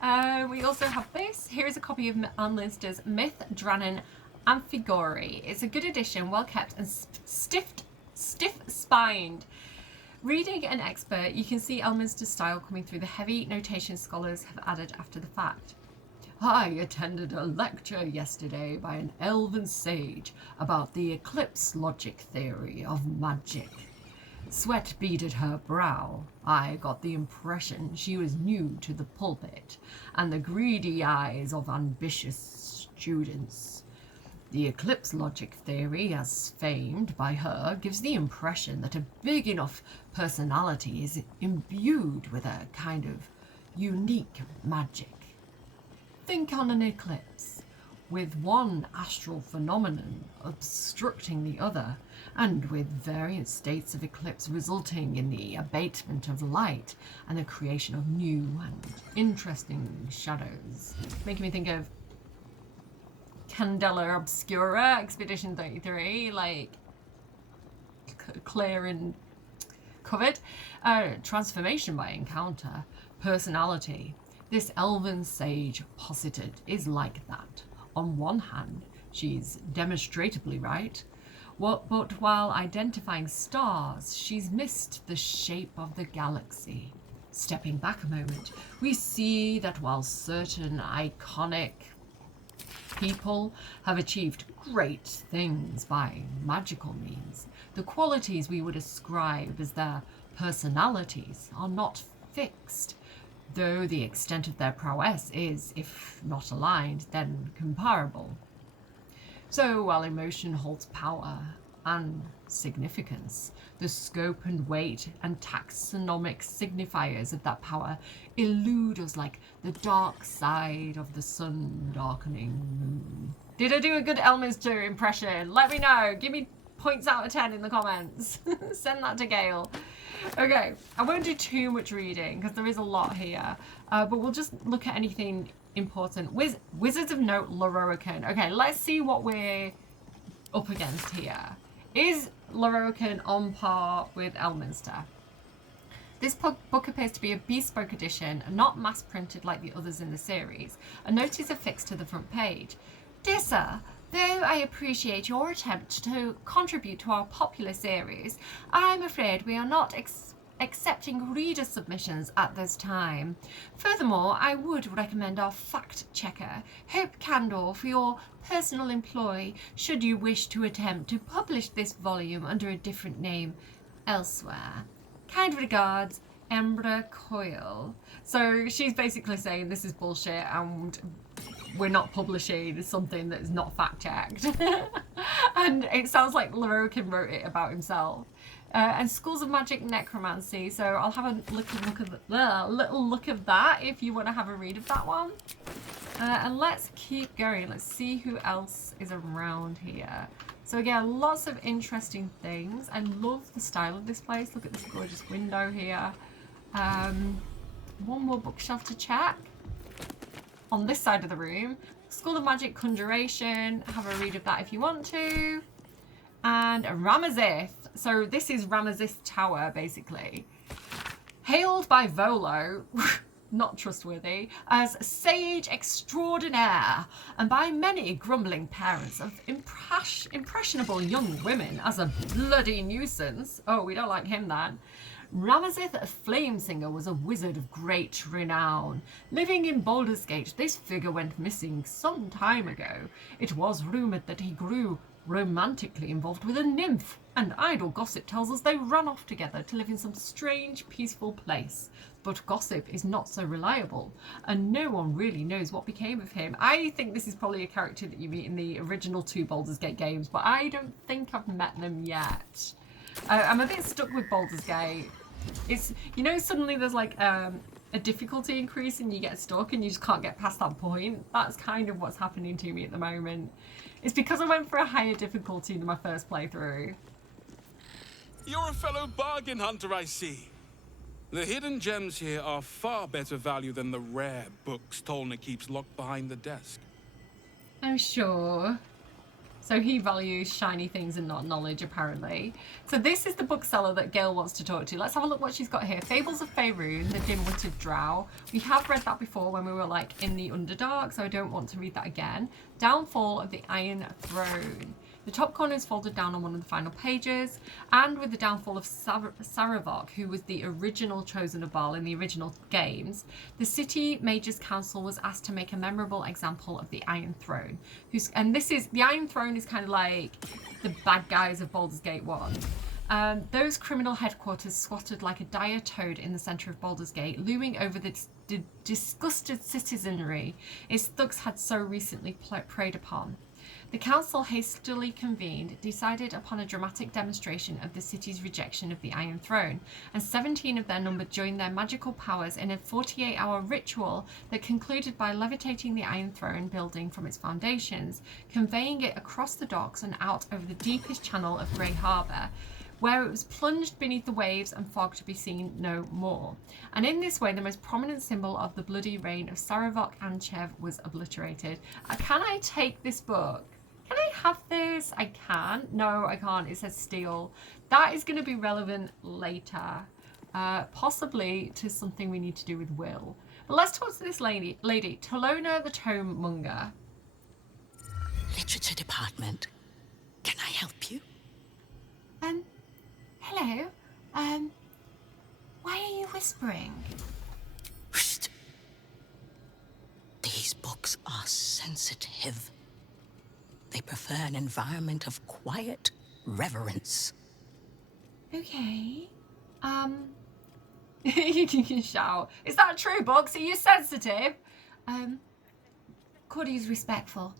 We also have this. Here is a copy of Elminster's Myth, Drannen, Amphigori. It's a good edition, well kept and stiff-spined. Reading an expert, you can see Elminster's style coming through the heavy notation scholars have added after the fact. I attended a lecture yesterday by an elven sage about the eclipse logic theory of magic. Sweat beaded her brow. I got the impression she was new to the pulpit and the greedy eyes of ambitious students. The eclipse logic theory, as famed by her, gives the impression that a big enough personality is imbued with a kind of unique magic. Think on an eclipse, with one astral phenomenon obstructing the other, and with variant states of eclipse resulting in the abatement of light and the creation of new and interesting shadows. Making me think of Candela Obscura, Expedition 33, like clear and covered. Transformation by encounter, personality. This elven sage posited is like that. On one hand, she's demonstrably right, but while identifying stars, she's missed the shape of the galaxy. Stepping back a moment, we see that while certain iconic people have achieved great things by magical means, the qualities we would ascribe as their personalities are not fixed, though the extent of their prowess is, if not aligned, then comparable. So while emotion holds power and significance, the scope and weight and taxonomic signifiers of that power elude us like the dark side of the sun-darkening moon. Did I do a good Elminster impression? Let me know. Give me points out of 10 in the comments. Send that to Gale. Okay, I won't do too much reading because there is a lot here, but we'll just look at anything important. Wizards of Note, Lorroakan. Okay, let's see what we're up against here. Is Lorroakan on par with Elminster? This book appears to be a bespoke edition and not mass printed like the others in the series. A note is affixed to the front page. Dear Sir, though I appreciate your attempt to contribute to our popular series, I'm afraid we are not accepting reader submissions at this time. Furthermore, I would recommend our fact checker, Hope Candor, for your personal employ should you wish to attempt to publish this volume under a different name elsewhere. Kind regards, Embra Coyle. So she's basically saying this is bullshit and we're not publishing something that is not fact checked. And it sounds like Lorokin wrote it about himself. And Schools of Magic Necromancy. So I'll have a little look of that if you want to have a read of that one. And let's keep going. Let's see who else is around here. So again, lots of interesting things. I love the style of this place. Look at this gorgeous window here. One more bookshelf to check. On this side of the room, School of Magic Conjuration. Have a read of that if you want to. And Ramazith. So this is Ramazith Tower, basically. Hailed by Volo, not trustworthy, as sage extraordinaire, and by many grumbling parents of impressionable young women as a bloody nuisance. Oh, we don't like him then. Ramazith Flamesinger was a wizard of great renown. Living in Baldur's Gate, this figure went missing some time ago. It was rumoured that he grew romantically involved with a nymph, and idle gossip tells us they ran off together to live in some strange, peaceful place. But gossip is not so reliable, and no one really knows what became of him. I think this is probably a character that you meet in the original 2 Baldur's Gate games, but I don't think I've met them yet. I'm a bit stuck with Baldur's Gate. It's, you know, suddenly there's like a difficulty increase and you get stuck and you just can't get past that point. That's kind of what's happening to me at the moment. It's because I went for a higher difficulty than my first playthrough. You're a fellow bargain hunter, I see. The hidden gems here are far better value than the rare books Tolna keeps locked behind the desk. I'm sure. So he values shiny things and not knowledge, apparently. So this is the bookseller that Gail wants to talk to. Let's have a look what she's got here. Fables of Faerun, the Dim-Witted Drow. We have read that before when we were like in the Underdark, so I don't want to read that again. Downfall of the Iron Throne. The top corner is folded down on one of the final pages, and with the downfall of Saravok, who was the original Chosen of Baal in the original games, the City Mages Council was asked to make a memorable example of the Iron Throne. And this is, the Iron Throne is kind of like the bad guys of Baldur's Gate 1. Those criminal headquarters squatted like a dire toad in the centre of Baldur's Gate, looming over the disgusted citizenry its thugs had so recently preyed upon. The council hastily convened, decided upon a dramatic demonstration of the city's rejection of the Iron Throne, and 17 of their number joined their magical powers in a 48-hour ritual that concluded by levitating the Iron Throne building from its foundations, conveying it across the docks and out over the deepest channel of Grey Harbour, where it was plunged beneath the waves and fog to be seen no more. And in this way, the most prominent symbol of the bloody reign of Saravok Anchev was obliterated. Can I take this book? Can I have this? I can. No, I can't. It says steal. That is going to be relevant later. Possibly to something we need to do with Will. But let's talk to this lady, Talona the Tome Monger. Literature department. Can I help you? Hello. Why are you whispering? Shh. These books are sensitive. They prefer an environment of quiet reverence. Okay. You can shout. Is that true, Books? Are you sensitive? Cordy's respectful.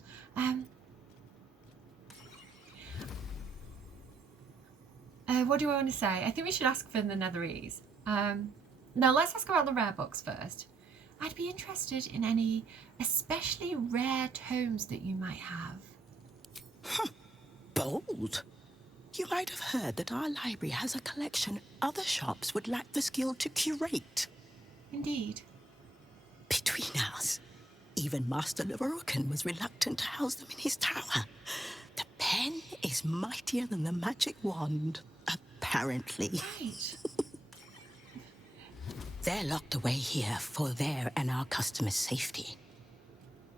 What do I want to say? I think we should ask for the Netherese. Now let's ask about the rare books first. I'd be interested in any especially rare tomes that you might have. Bold. You might have heard that our library has a collection other shops would lack the skill to curate. Indeed. Between us, even Master Lorokin was reluctant to house them in his tower. The pen is mightier than the magic wand, apparently. Right. They're locked away here for their and our customers' safety.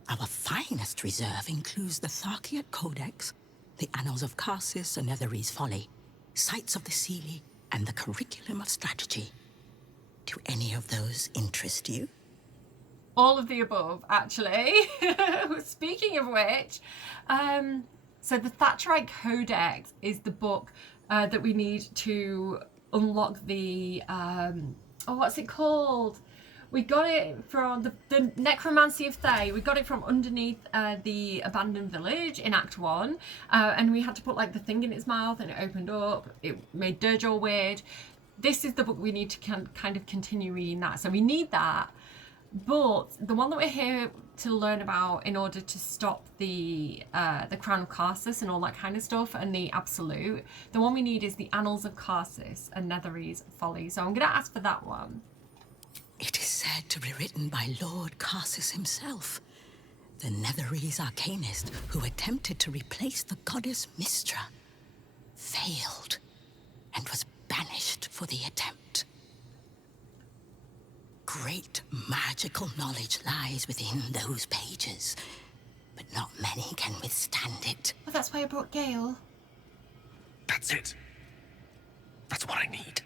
Our finest reserve includes the Tharkiot Codex, the Annals of Karsus and Nethery's Folly, Sights of the Seelie, and the Curriculum of Strategy. Do any of those interest you? All of the above, actually. Speaking of which, so the Thatcherite Codex is the book that we need to unlock the, what's it called? We got it from the Necromancy of Thay. We got it from underneath the abandoned village in Act 1. And we had to put like the thing in its mouth and it opened up. It made Dirge all weird. This is the book we need to kind of continue reading that. So we need that. But the one that we're here to learn about in order to stop the Crown of Karsus and all that kind of stuff and the Absolute, the one we need is the Annals of Karsus and Nethery's Folly. So I'm going to ask for that one. It is said to be written by Lord Karsus himself, the Nethery's arcanist who attempted to replace the goddess Mystra, failed, and was banished for the attempt. Great magical knowledge lies within those pages, but not many can withstand it. Well, that's why I brought Gale. That's it. That's what I need.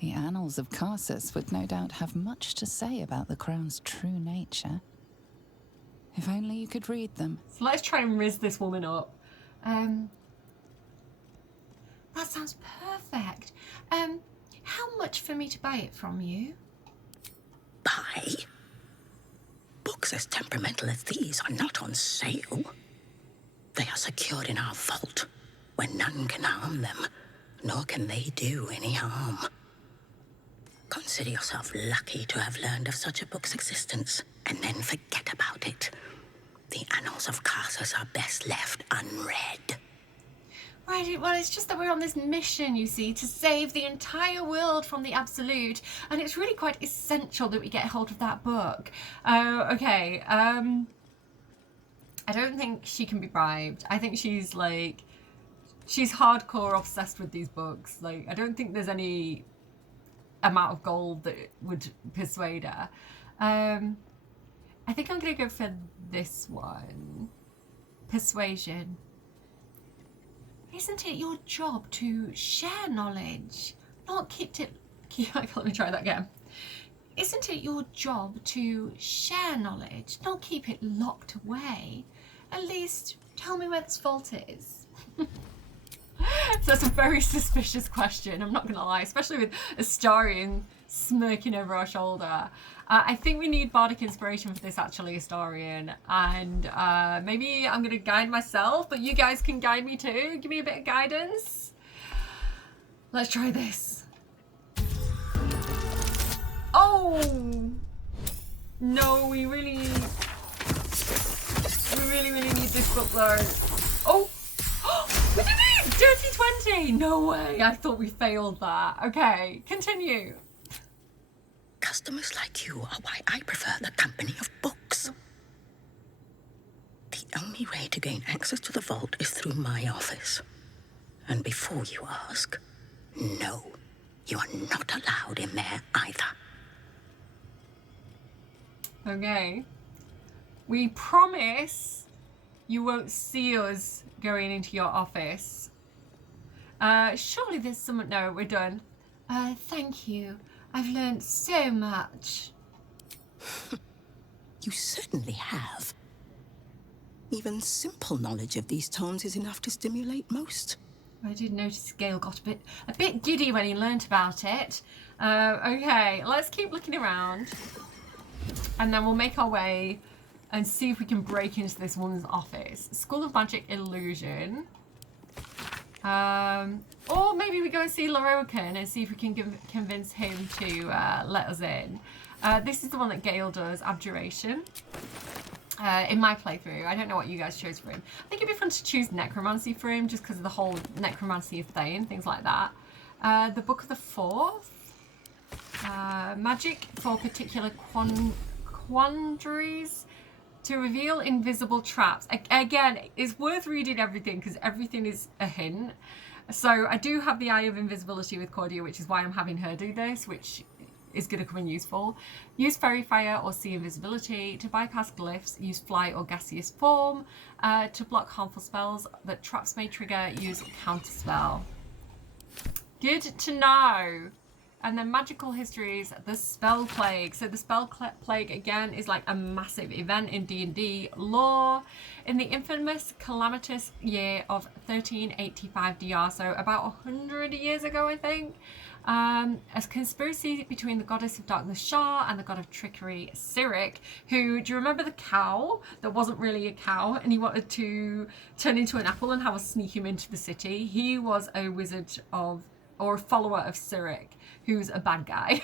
The Annals of Karsus would no doubt have much to say about the Crown's true nature. If only you could read them. So let's try and riz this woman up. That sounds perfect. How much for me to buy it from you? Buy? Books as temperamental as these are not on sale. They are secured in our vault, where none can harm them, nor can they do any harm. Consider yourself lucky to have learned of such a book's existence, and then forget about it. The Annals of Karsus are best left unread. Right, well, it's just that we're on this mission, you see, to save the entire world from the Absolute, and it's really quite essential that we get hold of that book. Okay, I don't think she can be bribed. I think she's, like, she's hardcore obsessed with these books. Like, I don't think there's any amount of gold that would persuade her. I think I'm gonna go for this one. Persuasion. Isn't it your job to share knowledge, not keep it... Let me try that again. Isn't it your job to share knowledge, not keep it locked away? At least tell me where this vault is. So that's a very suspicious question, I'm not gonna lie, especially with Astarion smirking over our shoulder. I think we need bardic inspiration for this, actually, Astarion, and maybe I'm gonna guide myself, but you guys can guide me too. Give me a bit of guidance. Let's try this. Oh no, we really need this book though. Oh, we did it! Dirty 20! No way, I thought we failed that. Okay, continue. Customers like you are why I prefer the company of books. The only way to gain access to the vault is through my office. And before you ask, no, you are not allowed in there either. Okay. We promise you won't see us going into your office. Surely there's someone... No, we're done. Thank you. I've learned so much. You certainly have. Even simple knowledge of these tones is enough to stimulate most. I did notice Gale got a bit giddy when he learnt about it. Okay, let's keep looking around. And then we'll make our way and see if we can break into this woman's office. School of Magic Illusion. Or maybe we go and see Lorokan and see if we can convince him to let us in. This is the one that Gale does, Abjuration. In my playthrough. I don't know what you guys chose for him. I think it'd be fun to choose Necromancy for him just because of the whole Necromancy of Thay and things like that. The Book of the Fourth. Magic for particular quandaries. To reveal invisible traps. Again, it's worth reading everything because everything is a hint. So I do have the Eye of Invisibility with Cordia, which is why I'm having her do this, which is going to come in useful. Use Fairy Fire or Sea Invisibility. To bypass glyphs, use Fly or Gaseous Form. To block harmful spells that traps may trigger, use Counterspell. Good to know. And then magical histories, the Spell Plague. So the Spell Plague, again, is like a massive event in D&D lore. In the infamous calamitous year of 1385 DR, so about 100 years ago, I think, a conspiracy between the goddess of darkness Shah and the god of trickery Cyric, who, do you remember the cow that wasn't really a cow and he wanted to turn into an apple and have us sneak him into the city? He was a wizard of, or a follower of Cyric, who's a bad guy.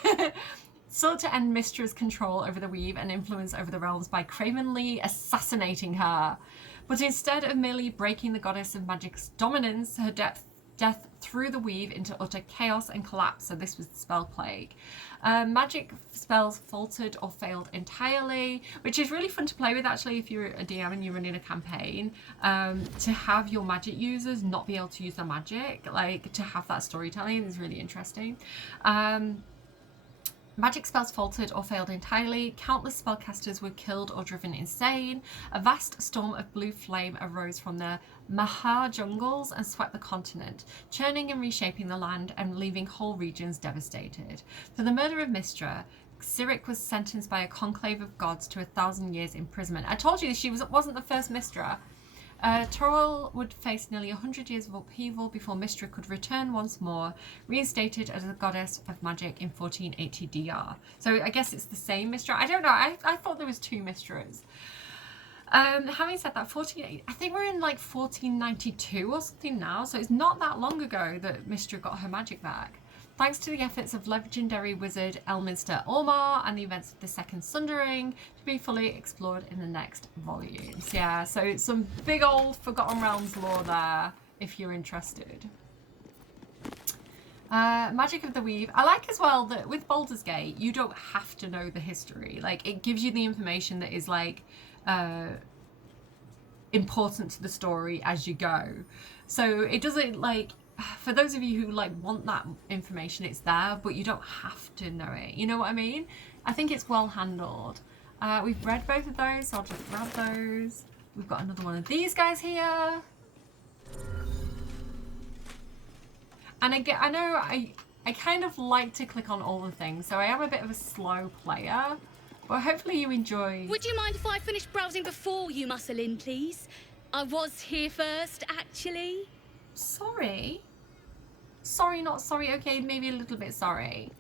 Sought to end Mystra's control over the weave and influence over the realms by cravenly assassinating her. But instead of merely breaking the goddess of magic's dominance, her death threw the weave into utter chaos and collapse. So this was the Spell Plague. Magic spells faltered or failed entirely, which is really fun to play with actually if you're a DM and you're running a campaign, to have your magic users not be able to use their magic, like to have that storytelling is really interesting. Magic spells faltered or failed entirely. Countless spellcasters were killed or driven insane. A vast storm of blue flame arose from the Mahar jungles and swept the continent, churning and reshaping the land and leaving whole regions devastated. For the murder of Mystra, Cyric was sentenced by a conclave of gods to 1,000 years imprisonment. I told you she wasn't the first Mystra. Toarie would face nearly 100 years of upheaval before Mystra could return once more, reinstated as a goddess of magic in 1480 DR. So I guess it's the same Mystra. I don't know. I thought there was two Mystras. Having said that, I think we're in like 1492 or something now, so it's not that long ago that Mystra got her magic back. Thanks to the efforts of legendary wizard Elminster Ormar and the events of the Second Sundering, to be fully explored in the next volumes. Yeah, so it's some big old Forgotten Realms lore there, if you're interested. Magic of the Weave. I like as well that with Baldur's Gate, you don't have to know the history. Like, it gives you the information that is like important to the story as you go. So it doesn't like, for those of you who like want that information, it's there, but you don't have to know it. You know what I mean? I think it's well handled. We've read both of those, so I'll just grab those. We've got another one of these guys here. And again, I know I kind of like to click on all the things, so I am a bit of a slow player, but hopefully you enjoy. Would you mind if I finish browsing before you muscle in, please? I was here first, actually. Sorry? Sorry, not sorry. Okay, maybe a little bit sorry.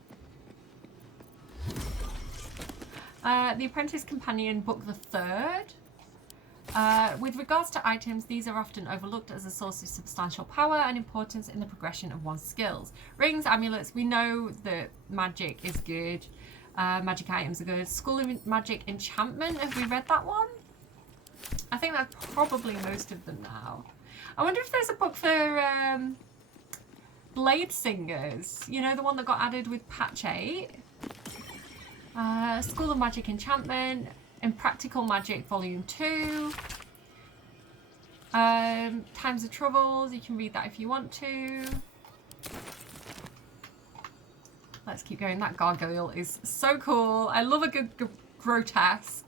The Apprentice Companion, Book the Third. With regards to items, these are often overlooked as a source of substantial power and importance in the progression of one's skills. Rings, amulets, we know that magic is good. Magic items are good. School of Magic Enchantment, have we read that one? I think that's probably most of them now. I wonder if there's a book for Blade Singers. You know, the one that got added with patch 8. School of Magic Enchantment. Impractical Magic Volume 2. Times of Troubles. You can read that if you want to. Let's keep going. That gargoyle is so cool. I love a good grotesque.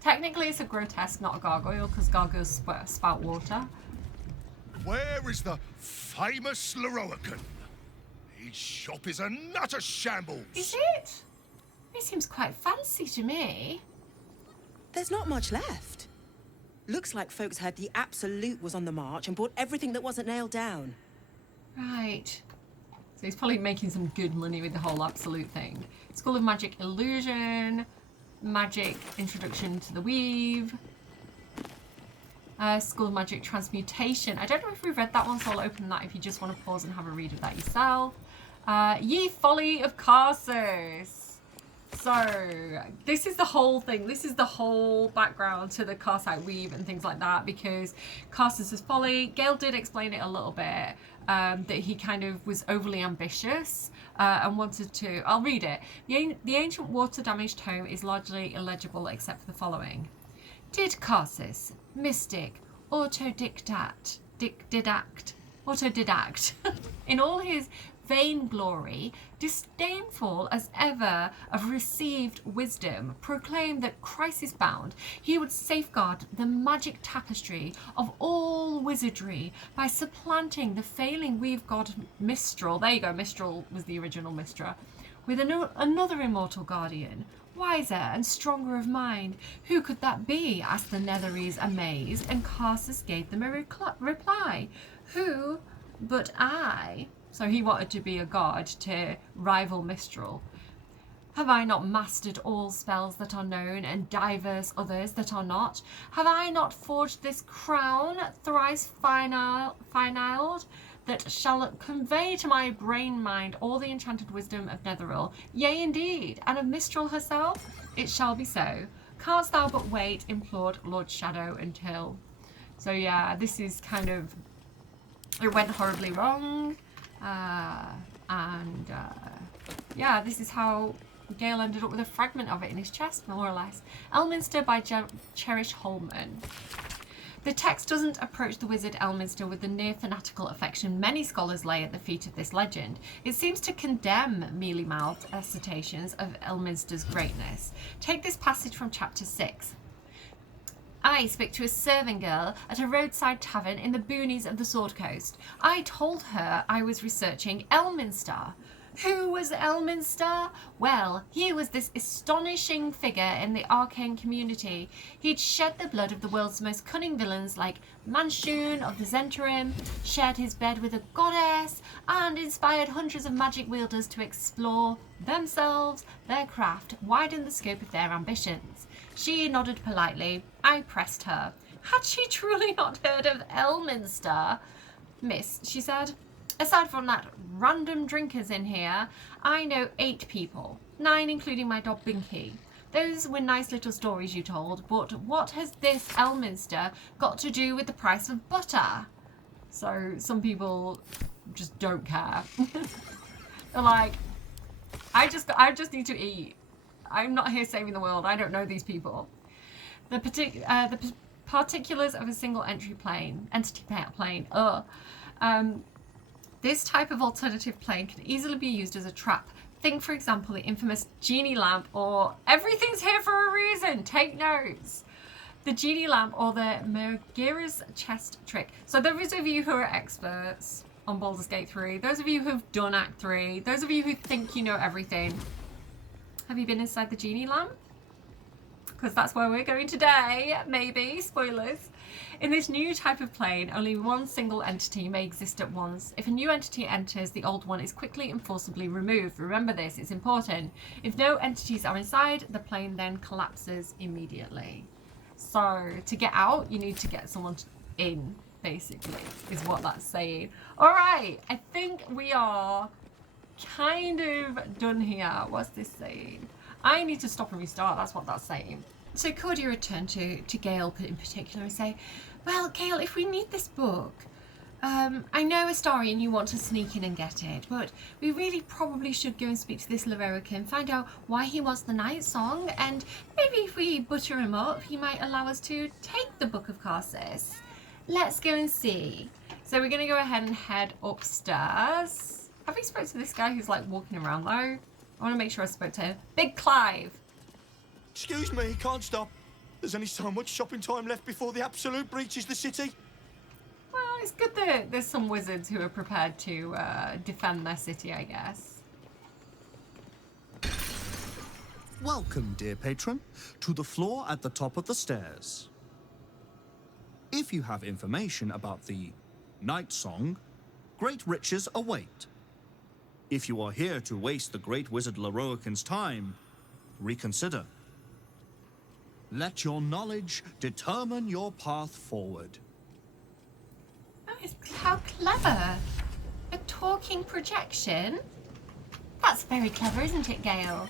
Technically it's a grotesque, not a gargoyle, because gargoyles spout water. Where is the famous Leroican? His shop is a nutter shambles. Is it? It seems quite fancy to me. There's not much left. Looks like folks heard the Absolute was on the march and bought everything that wasn't nailed down. Right. So he's probably making some good money with the whole Absolute thing. School of Magic Illusion. Magic Introduction to the Weave. School of Magic Transmutation. I don't know if we've read that one, so I'll open that if you just want to pause and have a read of that yourself. Ye Folly of Karsus. So this is the whole thing. This is the whole background to the Karsite Weave and things like that, because Karsus' folly, Gale did explain it a little bit, that he kind of was overly ambitious and wanted to, I'll read it. The ancient water damaged tome is largely illegible except for the following. Did Karsus, mystic, autodidact, autodidact, in all his vainglory, disdainful as ever of received wisdom, proclaimed that crisis-bound he would safeguard the magic tapestry of all wizardry by supplanting the failing weave god Mistral. There you go, Mistral was the original Mistra, with another immortal guardian, wiser and stronger of mind. Who could that be? Asked the Netherese, amazed, and Carsus gave them a reply. Who but I? So he wanted to be a god to rival Mistral. Have I not mastered all spells that are known, and divers others that are not? Have I not forged this crown, thrice finiled, that shall convey to my brain mind all the enchanted wisdom of Netheril? Yea, indeed, and of Mistral herself? It shall be so. Canst thou but wait, implored Lord Shadow, until... So yeah, this is kind of... It went horribly wrong. Yeah, this is how Gale ended up with a fragment of it in his chest, more or less. Elminster by Cherish Holman. The text doesn't approach the wizard Elminster with the near fanatical affection many scholars lay at the feet of this legend. It seems to condemn mealy-mouthed assertions of Elminster's greatness. Take this passage from chapter 6. I spoke to a serving girl at a roadside tavern in the boonies of the Sword Coast. I told her I was researching Elminster. Who was Elminster? Well, he was this astonishing figure in the arcane community. He'd shed the blood of the world's most cunning villains like Manshoon of the Zentarim, shared his bed with a goddess, and inspired hundreds of magic wielders to explore themselves, their craft, widen the scope of their ambitions. She nodded politely. I pressed her. Had she truly not heard of Elminster? Miss, she said, aside from that random drinkers in here, I know 8 people, 9 including my dog Binky. Those were nice little stories you told, but what has this Elminster got to do with the price of butter? So some people just don't care. They're like, I just need to eat. I'm not here saving the world. I don't know these people. The particulars of a single entity plane. This type of alternative plane can easily be used as a trap. Think, for example, the infamous genie lamp, or everything's here for a reason. Take notes. The genie lamp or the Mergira's chest trick. So those of you who are experts on Baldur's Gate 3, those of you who've done Act 3, those of you who think you know everything, have you been inside the genie lamp? Because that's where we're going today, maybe, spoilers. In this new type of plane, only one single entity may exist at once. If a new entity enters, the old one is quickly and forcibly removed. Remember this, it's important. If no entities are inside, the plane then collapses immediately. So, to get out, you need to get someone in, basically, is what that's saying. Alright, I think we are kind of done here. What's this saying? I need to stop and restart, that's what that's saying. So Cordia returned to Gale in particular and say, well, Gale, if we need this book, I know Astarion you want to sneak in and get it, but we really probably should go and speak to this Lorroakan, find out why he wants the Night Song, and maybe if we butter him up, he might allow us to take the Book of Carsus. Let's go and see. So we're going to go ahead and head upstairs. Have we spoken to this guy who's like walking around though? I want to make sure I spoke to him. Big Clive. Excuse me, can't stop. There's only so much shopping time left before the absolute breaches the city. Well, it's good that there's some wizards who are prepared to defend their city, I guess. Welcome, dear patron, to the floor at the top of the stairs. If you have information about the Night Song, great riches await. If you are here to waste the great wizard Lorroakan's time, reconsider. Let your knowledge determine your path forward. Oh, how clever. A talking projection? That's very clever, isn't it, Gale?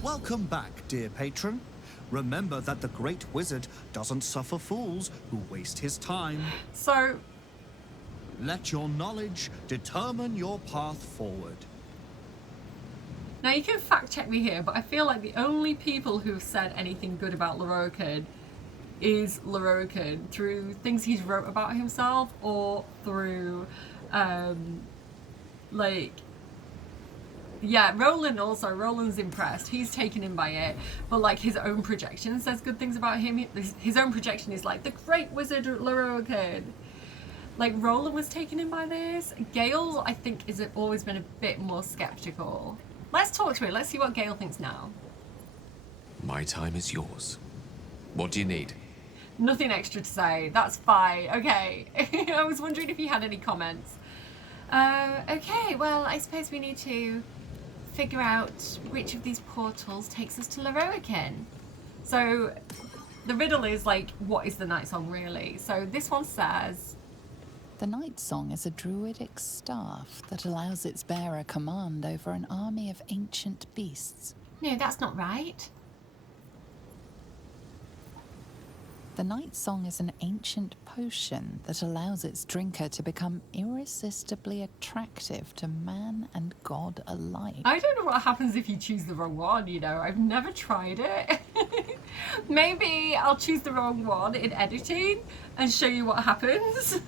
Welcome back, dear patron. Remember that the great wizard doesn't suffer fools who waste his time. So... let your knowledge determine your path forward. Now, you can fact check me here, but I feel like the only people who've said anything good about Lorroakan is Lorroakan through things he's wrote about himself or through like, yeah, Roland's impressed. He's taken in by it, but like his own projection says good things about him. His own projection is like the great wizard Lorroakan. Like Roland was taken in by this. Gale, I think, has always been a bit more skeptical. Let's talk to it. Let's see what Gale thinks now. My time is yours. What do you need? Nothing extra to say. That's fine. Okay. I was wondering if you had any comments. Okay, well, I suppose we need to figure out which of these portals takes us to Lorroakan. So the riddle is like, what is the Night Song really? So this one says, the Night Song is a druidic staff that allows its bearer command over an army of ancient beasts. no, that's not right. The Night Song is an ancient potion that allows its drinker to become irresistibly attractive to man and god alike. I don't know what happens if you choose the wrong one, you know. I've never tried it. Maybe I'll choose the wrong one in editing and show you what happens.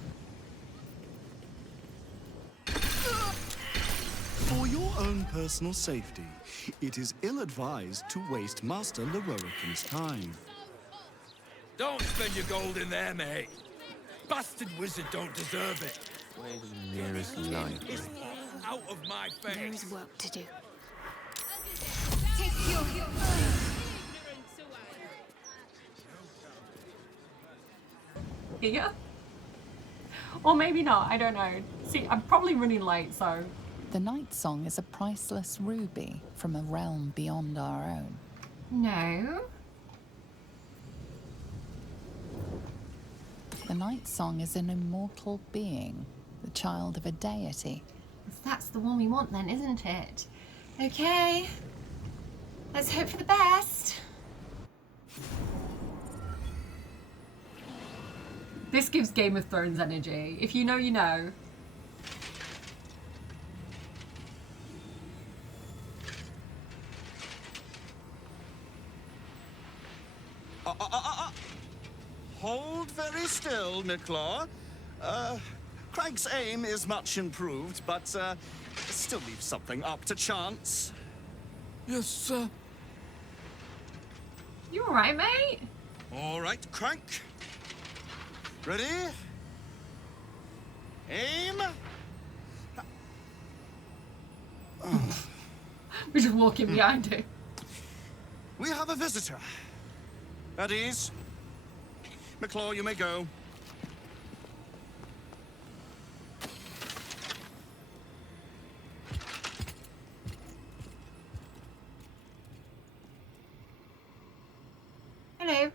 For your own personal safety, it is ill-advised to waste Master Lorroakan's time. Don't spend your gold in there, mate. Bastard wizard don't deserve it. Where's the nearest library? Out of my face. There is work to do. Here? Or maybe not, I don't know. See, I'm probably running late, so... The Night Song is a priceless ruby from a realm beyond our own. No. The Night Song is an immortal being, the child of a deity. That's the one we want then, isn't it? Okay. Let's hope for the best. This gives Game of Thrones energy. If you know, you know. Hold very still, Nicklaw. Craig's aim is much improved, but still leaves something up to chance. Yes, sir. You alright, mate? All right, Crank. Ready? Aim. We're just walking behind it. We have a visitor. At ease. McClaw, you may go. Hello.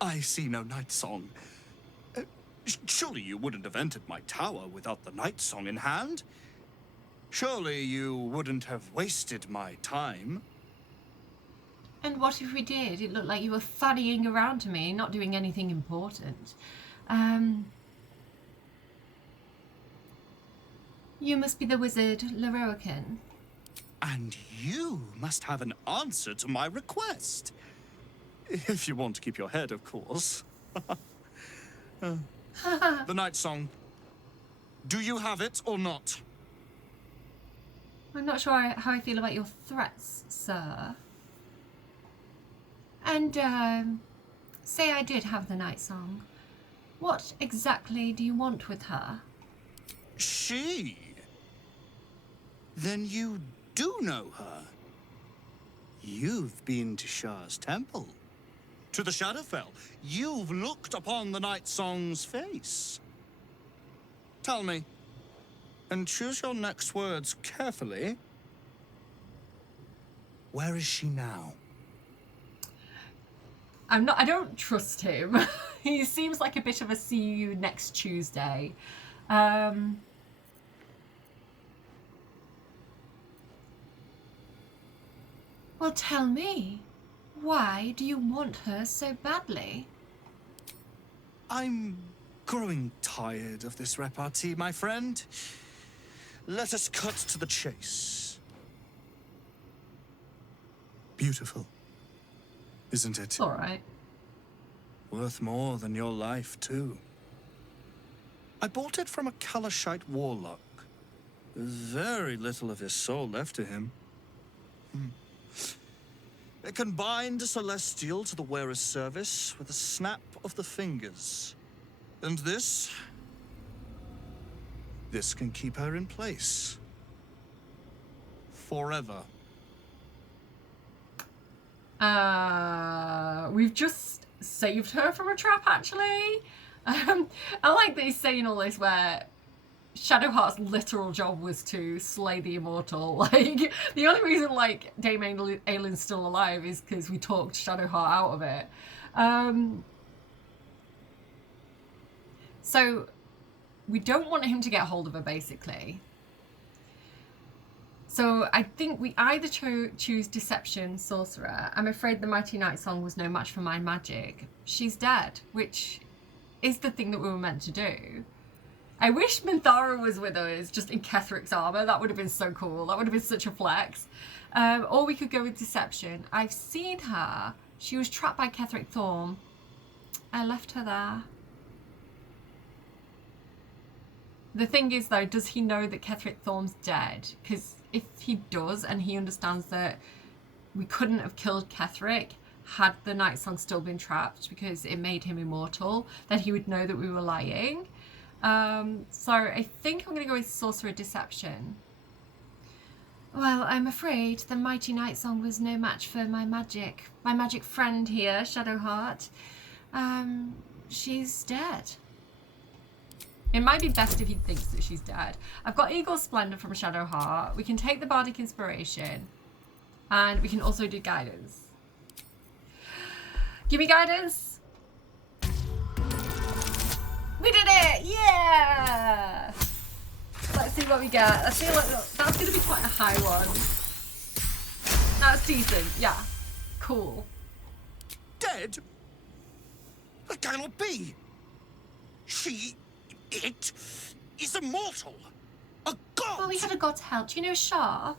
I see no Night Song. Surely you wouldn't have entered my tower without the Night Song in hand? Surely you wouldn't have wasted my time? And what if we did? It looked like you were fannying around to me, not doing anything important. You must be the wizard Lorroakan. And you must have an answer to my request. If you want to keep your head, of course. The Night Song. Do you have it or not? I'm not sure how I feel about your threats, sir. And, say I did have the Night Song. What exactly do you want with her? She? Then you do know her. You've been to Shah's temple. To the Shadowfell. You've looked upon the Night Song's face. Tell me, and choose your next words carefully. Where is she now? I don't trust him. He seems like a bit of a see you next Tuesday. Well, tell me, why do you want her so badly? I'm growing tired of this repartee, my friend. Let us cut to the chase. Beautiful, isn't it? All right. Worth more than your life, too. I bought it from a Kalashite warlock. There's very little of his soul left to him. It can bind a celestial to the wearer's service with a snap of the fingers. And this can keep her in place. Forever. We've just saved her from a trap, actually. I like that he's saying all this where Shadowheart's literal job was to slay the immortal. Like, the only reason, like, Dame Aylin's still alive is because we talked Shadowheart out of it. So, we don't want him to get hold of her, basically. So, I think we either choose Deception, Sorcerer. I'm afraid the Mighty Night Song was no match for my magic. She's dead, which is the thing that we were meant to do. I wish Minthara was with us, just in Ketheric's armor. That would have been so cool. That would have been such a flex. Or we could go with Deception. I've seen her. She was trapped by Ketheric Thorm. I left her there. The thing is, though, does he know that Ketheric Thorm's dead? Because if he does, and he understands that we couldn't have killed Ketheric had the Night Song still been trapped because it made him immortal, then he would know that we were lying. So I think I'm going to go with Sorcerer Deception. Well, I'm afraid the Mighty Night Song was no match for my magic. My magic friend here, Shadowheart. She's dead. It might be best if he thinks that she's dead. I've got Eagle Splendor from Shadowheart. We can take the Bardic Inspiration. And we can also do Guidance. Give me Guidance. We did it! Yeah! Let's see what we get. I feel like that's going to be quite a high one. That's decent. Yeah. Cool. Dead? That cannot be. It is immortal. A god. Well, we had a god's help. Do you know Shah?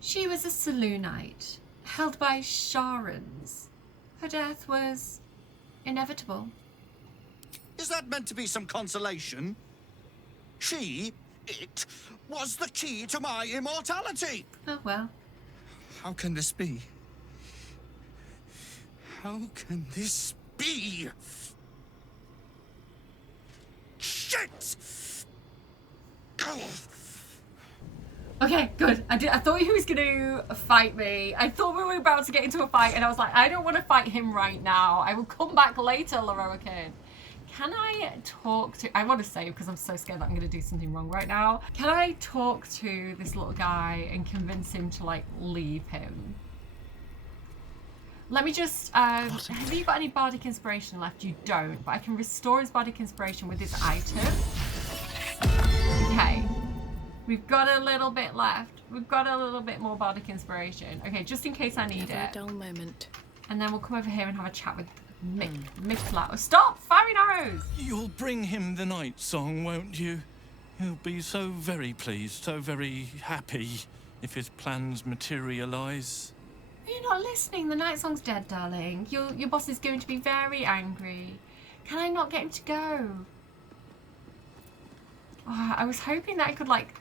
She was a Selûnite, held by Sharans. Her death was inevitable. Is that meant to be some consolation? It was the key to my immortality. Oh, well. How can this be? How can this be? Shit! Okay, good. I thought he was going to fight me. I thought we were about to get into a fight, and I was like, I don't want to fight him right now. I will come back later, Lorroakin. Can I talk to... I want to save because I'm so scared that I'm going to do something wrong right now. Can I talk to this little guy and convince him to, like, leave him? Let me just... have you got any Bardic Inspiration left? You don't, but I can restore his Bardic Inspiration with his item. Okay. We've got a little bit left. We've got a little bit more Bardic Inspiration. Okay, just in case I need it. A dull moment. And then we'll come over here and have a chat with Mikla. Stop firing arrows! You'll bring him the Night Song, won't you? He'll be so very pleased, so very happy if his plans materialize. You're not listening. The Night Song's dead, darling. Your boss is going to be very angry. Can I not get him to go? Oh, I was hoping that I could, like,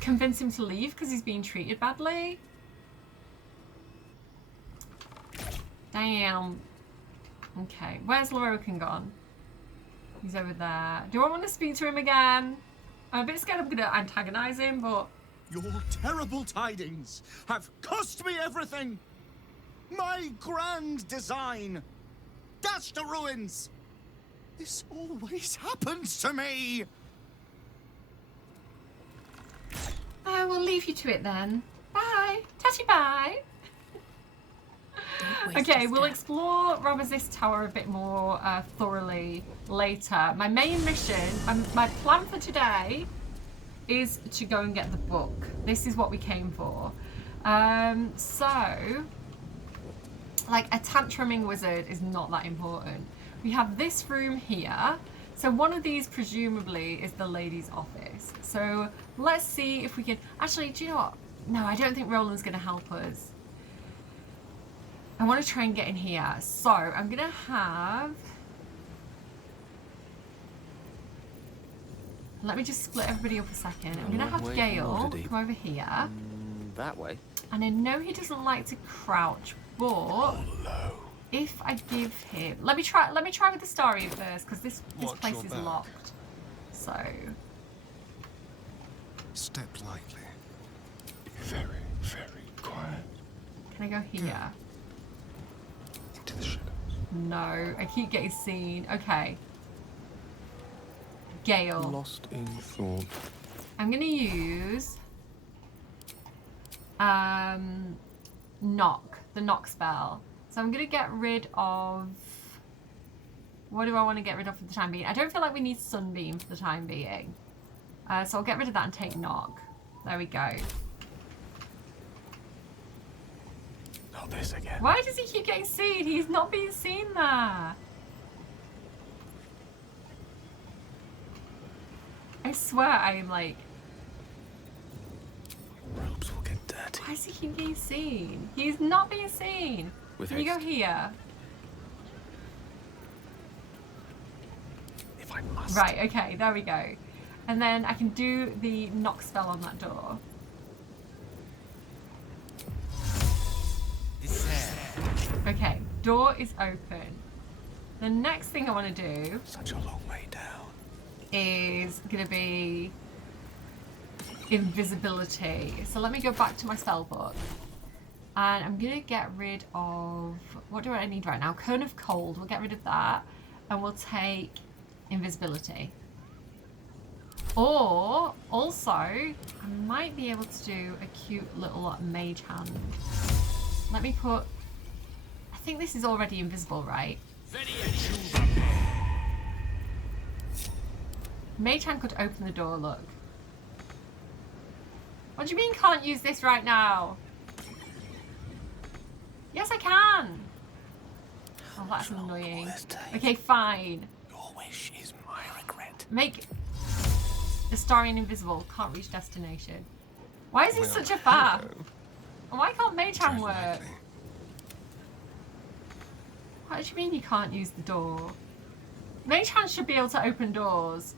convince him to leave because he's being treated badly. Damn. Okay, where's Lorroakin gone? He's over there. Do I want to speak to him again? I'm a bit scared I'm going to antagonize him, but... Your terrible tidings have cost me everything. My grand design. Dashed to ruins. This always happens to me. We'll leave you to it then. Bye. Tatty bye. Okay, we'll explore Ramesses Tower a bit more thoroughly later. My main mission, my plan for today is to go and get the book. This is what we came for. So, like, a tantruming wizard is not that important. We have this room here. So one of these presumably is the lady's office. So let's see if we can... Actually, do you know what? No, I don't think Roland's going to help us. I want to try and get in here. So I'm going to have... Let me just split everybody up a second. I'm going to have Gale come over here. That way. And I know he doesn't like to crouch, but if I give him... Let me try with the Starry first, because this place is locked. So... Step lightly. Very, very quiet. Can I go here? Into the shadows. No, I keep getting seen. Okay. Gale. Lost in thought. I'm gonna use knock, the knock spell. So I'm gonna get rid of... What do I want to get rid of for the time being? I don't feel like we need Sunbeam for the time being. So I'll get rid of that and take knock. There we go. Not this again. Why does he keep getting seen? He's not being seen there. I swear I'm like... Robes will get dirty. Why is he keep getting seen? He's not being seen. With Can you go here? If I must. Right, okay, there we go. And then I can do the knock spell on that door. Okay, door is open. The next thing I want to do... Such a long way down. Is going to be invisibility. So let me go back to my spell book. And I'm going to get rid of... What do I need right now? Cone of Cold. We'll get rid of that. And we'll take invisibility. Or, also, I might be able to do a cute little mage hand. Let me put... I think this is already invisible, right? Mage hand could open the door, look. What do you mean can't use this right now? Yes, I can. Oh, that's annoying. Okay, fine. Your wish is my regret. Make Astarion invisible. Can't reach destination. Why is he such a faff? Why can't Mage Hand work? What do you mean you can't use the door? Mage Hand should be able to open doors.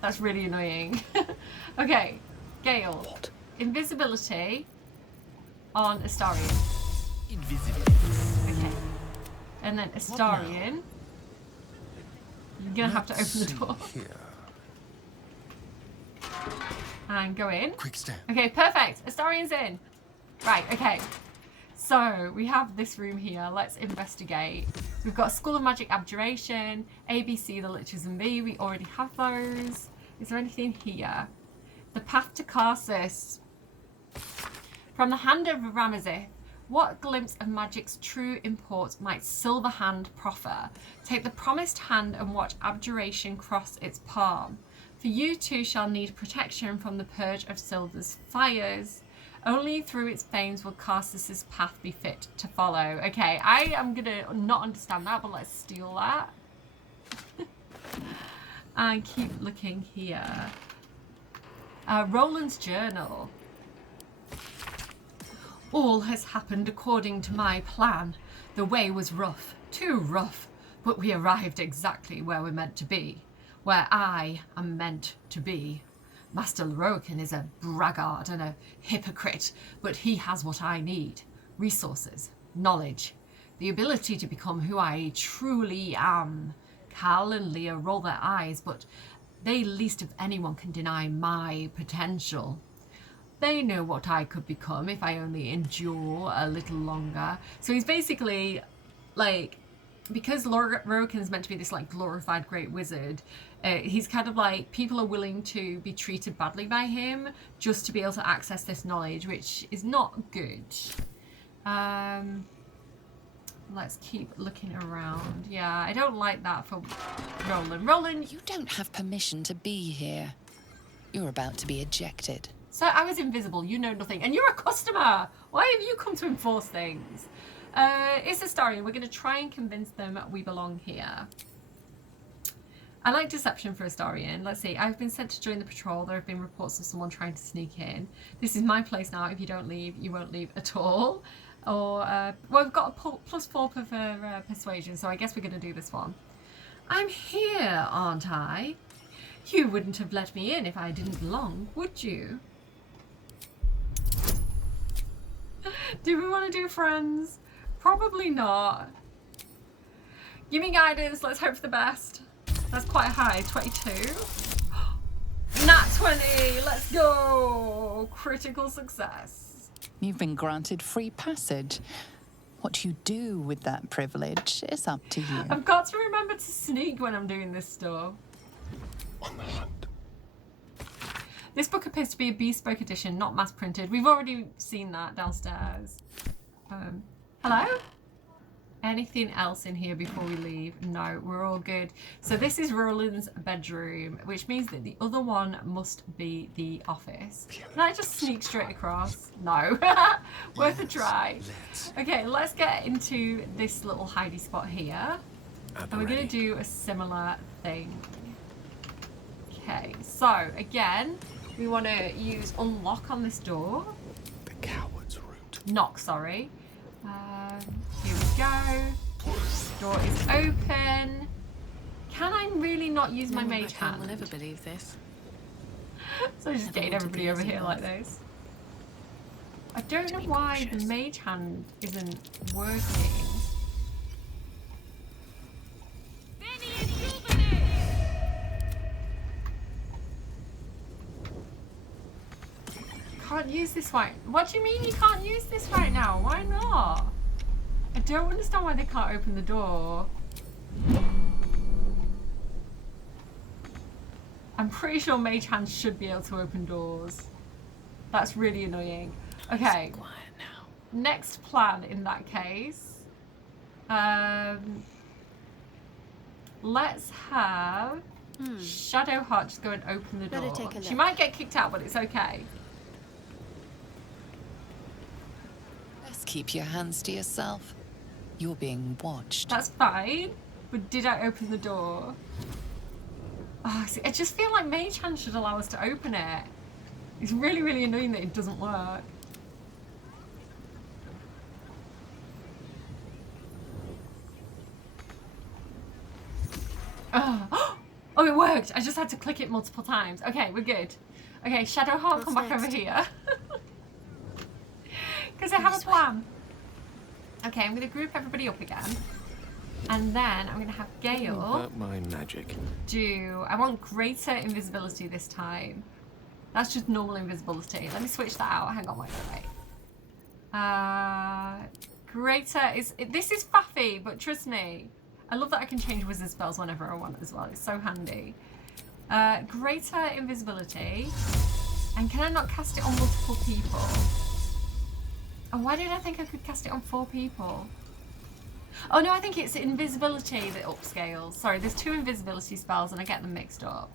That's really annoying. Okay, Gale. What? Invisibility on Astarion. Invisibility. Okay. And then Astarion. You're gonna have to open the door. And go in. Quick step. Okay, perfect. Astarion's in. Right, okay. So we have this room here. Let's investigate. We've got School of Magic Abjuration, ABC, the Liches and Me. We already have those. Is there anything here? The Path to Karsus. From the hand of Ramazith, what glimpse of magic's true import might Silver Hand proffer? Take the promised hand and watch abjuration cross its palm. For you too shall need protection from the purge of Sildur's fires. Only through its flames will Karsus's path be fit to follow. Okay, I am gonna not understand that, but let's steal that. And keep looking here. Roland's journal. All has happened according to my plan. The way was rough, too rough, but we arrived exactly where we're meant to be. Where I am meant to be. Master Lorroakan is a braggart and a hypocrite, but he has what I need. Resources, knowledge, the ability to become who I truly am. Cal and Leah roll their eyes, but they least of anyone can deny my potential. They know what I could become if I only endure a little longer. So he's basically, like, because Lorroakan's meant to be this, like, glorified great wizard, he's kind of like, people are willing to be treated badly by him just to be able to access this knowledge, which is not good. Let's keep looking around. Yeah, I don't like that for Roland. Roland! You don't have permission to be here. You're about to be ejected. So I was invisible, you know nothing, and you're a customer! Why have you come to enforce things? It's Astarion. We're going to try and convince them we belong here. I like deception for Astarion. Let's see. I've been sent to join the patrol. There have been reports of someone trying to sneak in. This is my place now. If you don't leave, you won't leave at all. Or, well, we've got a +4 for persuasion, so I guess we're going to do this one. I'm here, aren't I? You wouldn't have let me in if I didn't belong, would you? Do we want to do friends? Probably not. Give me guidance. Let's hope for the best. That's quite high. 22. Nat 20. Let's go. Critical success. You've been granted free passage. What you do with that privilege is up to you. I've got to remember to sneak when I'm doing this stuff. On the hunt. This book appears to be a bespoke edition, not mass printed. We've already seen that downstairs. Hello? Anything else in here before we leave? No, we're all good. So this is Roland's bedroom, which means that the other one must be the office. Can I just sneak straight across? No. Worth a try. Okay, let's get into this little hidey spot here. And we're going to do a similar thing. Okay, so again, we want to use unlock on this door. The coward's route. Knock, sorry. Here we go. Door is open. Can I really not use my mage hand? will never believe this. So just getting everybody over here like this. I don't know why the mage hand isn't working. Can't use this right. What do you mean you can't use this right now? Why not? I don't understand why they can't open the door. I'm pretty sure mage hands should be able to open doors. That's really annoying. Okay. Next plan in that case. Let's have Shadowheart just go and open the door. She might get kicked out, but it's okay. Just keep your hands to yourself. You're being watched. That's fine. But did I open the door? Oh, see, I just feel like Mage Hand should allow us to open it. It's really, really annoying that it doesn't work. Oh, it worked. I just had to click it multiple times. Okay, we're good. Okay, Shadowheart, come back over here. Because I have a plan. Okay, I'm going to group everybody up again. And then I'm going to have Gale my magic. I want greater invisibility this time. That's just normal invisibility. Let me switch that out. Hang on, wait. Greater is... This is faffy, but trust me. I love that I can change wizard spells whenever I want as well. It's so handy. Greater invisibility. And can I not cast it on multiple people? Oh, why did I think I could cast it on 4 people? Oh no, I think it's invisibility that upscales. Sorry, there's 2 invisibility spells and I get them mixed up.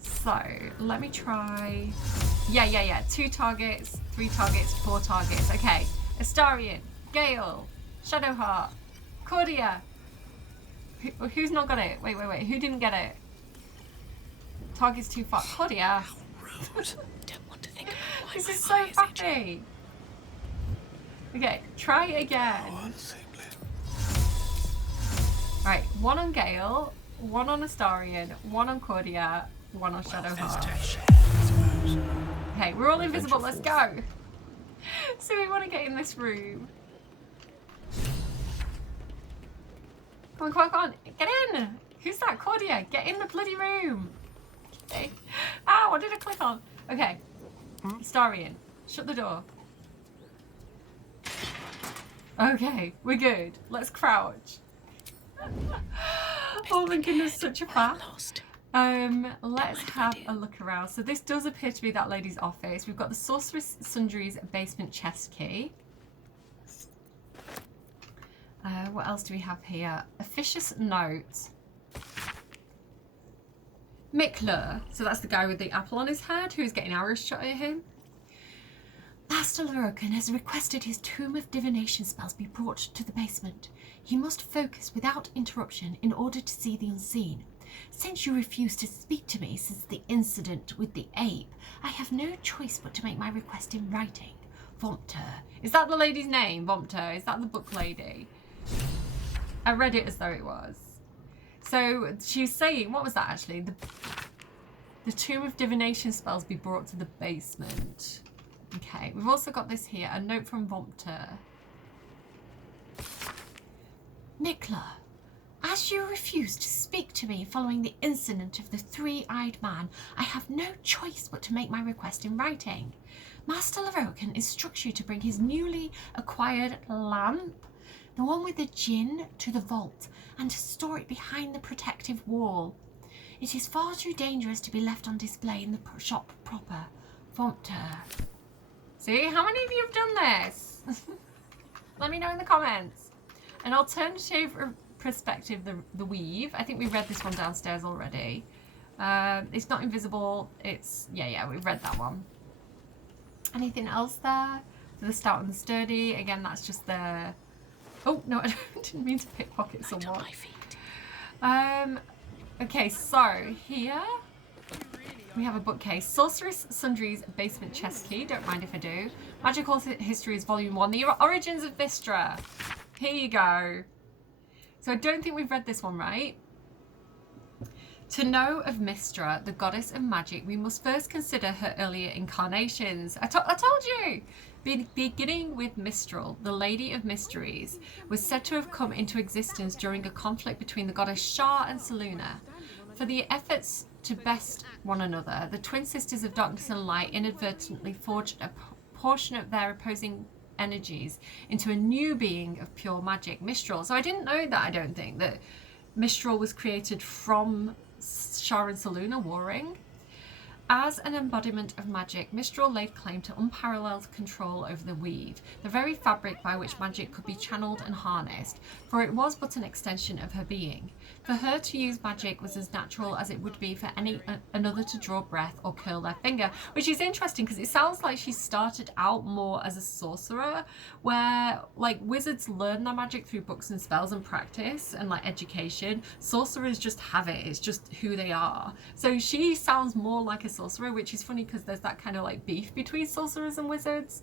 So, let me try... Yeah. 2 targets, 3 targets, 4 targets. Okay, Astarion, Gale, Shadowheart, Cordia. Who's not got it? Wait. Who didn't get it? Target's too far. Cordia. Don't want to think about This is so funny. Okay, try again. Right, 1 on Gale, 1 on Astarion, 1 on Cordia, 1 on Shadowheart. Okay, we're all invisible, let's go. So we want to get in this room. Come on, get in. Who's that? Cordia, get in the bloody room. Okay. Ow, what did I click on? Okay, Astarion, shut the door. Okay, we're good. Let's crouch. Oh my goodness, such a faff. Let's have a look around. So this does appear to be that lady's office. We've got the Sorcerous Sundries basement chest key. What else do we have here? Officious note. Mikler, so that's the guy with the apple on his head who's getting arrows shot at him. Master Lorokan has requested his Tomb of Divination spells be brought to the basement. He must focus without interruption in order to see the unseen. Since you refused to speak to me since the incident with the ape, I have no choice but to make my request in writing. Vompter. Is that the lady's name? Vompter. Is that the book lady? I read it as though it was. So she was saying, what was that actually? The Tomb of Divination spells be brought to the basement. Okay, we've also got this here, a note from Vompter. Nicola, as you refused to speak to me following the incident of the three-eyed man, I have no choice but to make my request in writing. Master Lorokan instructs you to bring his newly acquired lamp, the one with the djinn, to the vault and to store it behind the protective wall. It is far too dangerous to be left on display in the shop proper. Vompter. See, how many of you have done this? Let me know in the comments. An alternative perspective, the weave. I think we read this one downstairs already. It's not invisible. It's, yeah, we've read that one. Anything else there? For the stout and the sturdy. Again, that's just the... Oh, no, I didn't mean to pickpocket someone. Okay, so here we have a bookcase. Sorcerous, Sundries, basement chest key. Don't mind if I do. Magical Histories, Volume 1. The Origins of Vistra. Here you go. So I don't think we've read this one, right? To know of Mystra, the goddess of magic, we must first consider her earlier incarnations. I told you! Beginning with Mistral, the Lady of Mysteries, was said to have come into existence during a conflict between the goddess Shar and Selûne. For the efforts to best one another, the twin sisters of darkness and light inadvertently forged a portion of their opposing energies into a new being of pure magic, Mistral. So I didn't know that, I don't think, that Mistral was created from Shar and Selûne warring. As an embodiment of magic, Mistral laid claim to unparalleled control over the weave, the very fabric by which magic could be channeled and harnessed, for it was but an extension of her being. For her to use magic was as natural as it would be for another to draw breath or curl their finger, which is interesting because it sounds like she started out more as a sorcerer, where like wizards learn their magic through books and spells and practice and like education. Sorcerers just have it, it's just who they are. So she sounds more like a sorcerer, which is funny because there's that kind of like beef between sorcerers and wizards.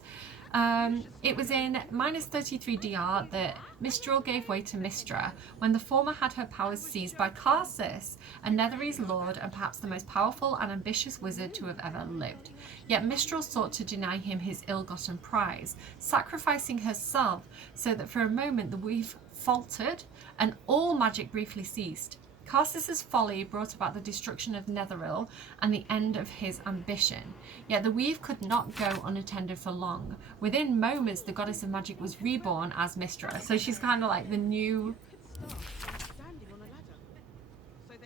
It was in -33 DR that Mistral gave way to Mystra when the former had her powers seized by Karsus, a Netherese lord and perhaps the most powerful and ambitious wizard to have ever lived. Yet Mistral sought to deny him his ill-gotten prize, sacrificing herself so that for a moment the weave faltered and all magic briefly ceased. Karsus's folly brought about the destruction of Netheril and the end of his ambition. Yet the weave could not go unattended for long. Within moments, the goddess of magic was reborn as Mystra. So she's kind of like the new...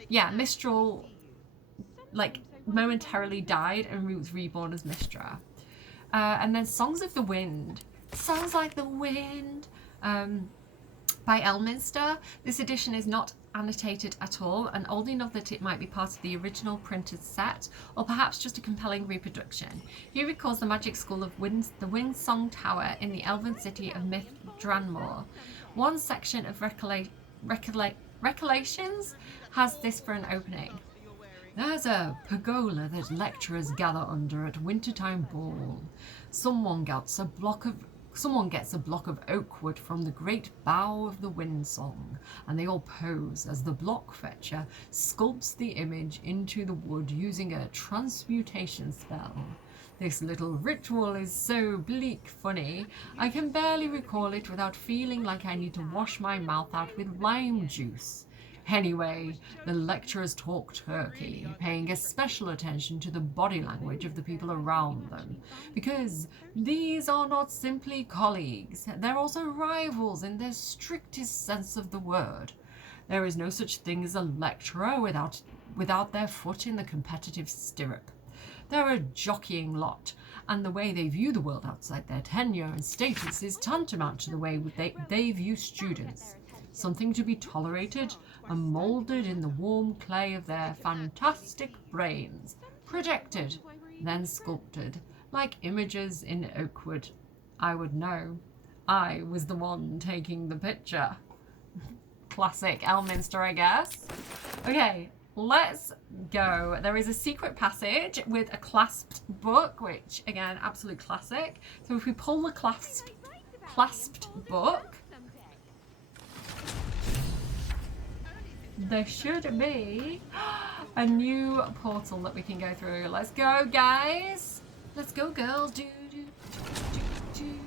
Yeah, Mistral like momentarily died and was reborn as Mystra. And then Songs of the Wind. Songs like the Wind by Elminster. This edition is not annotated at all and old enough that it might be part of the original printed set or perhaps just a compelling reproduction. He recalls the magic school of the Windsong Tower in the elven city of Myth Dranmore. One section of Recollections has this for an opening. There's a pergola that lecturers gather under at wintertime ball. Someone gets a block of oak wood from the great bough of the windsong, and they all pose as the block fetcher sculpts the image into the wood using a transmutation spell. This little ritual is so bleak funny, I can barely recall it without feeling like I need to wash my mouth out with lime juice. Anyway, the lecturers talk turkey, paying a special attention to the body language of the people around them, because these are not simply colleagues, they're also rivals in their strictest sense of the word. There is no such thing as a lecturer without their foot in the competitive stirrup. They're a jockeying lot, and the way they view the world outside their tenure and status is tantamount to the way they view students. Something to be tolerated and moulded in the warm clay of their fantastic brains, projected, then sculpted, like images in oak wood. I would know. I was the one taking the picture. Classic Elminster, I guess. Okay, let's go. There is a secret passage with a clasped book, which again, absolute classic. So if we pull the clasped book, there should be a new portal that we can go through. Let's go, guys. Let's go, girls. Do, do, do, do, do.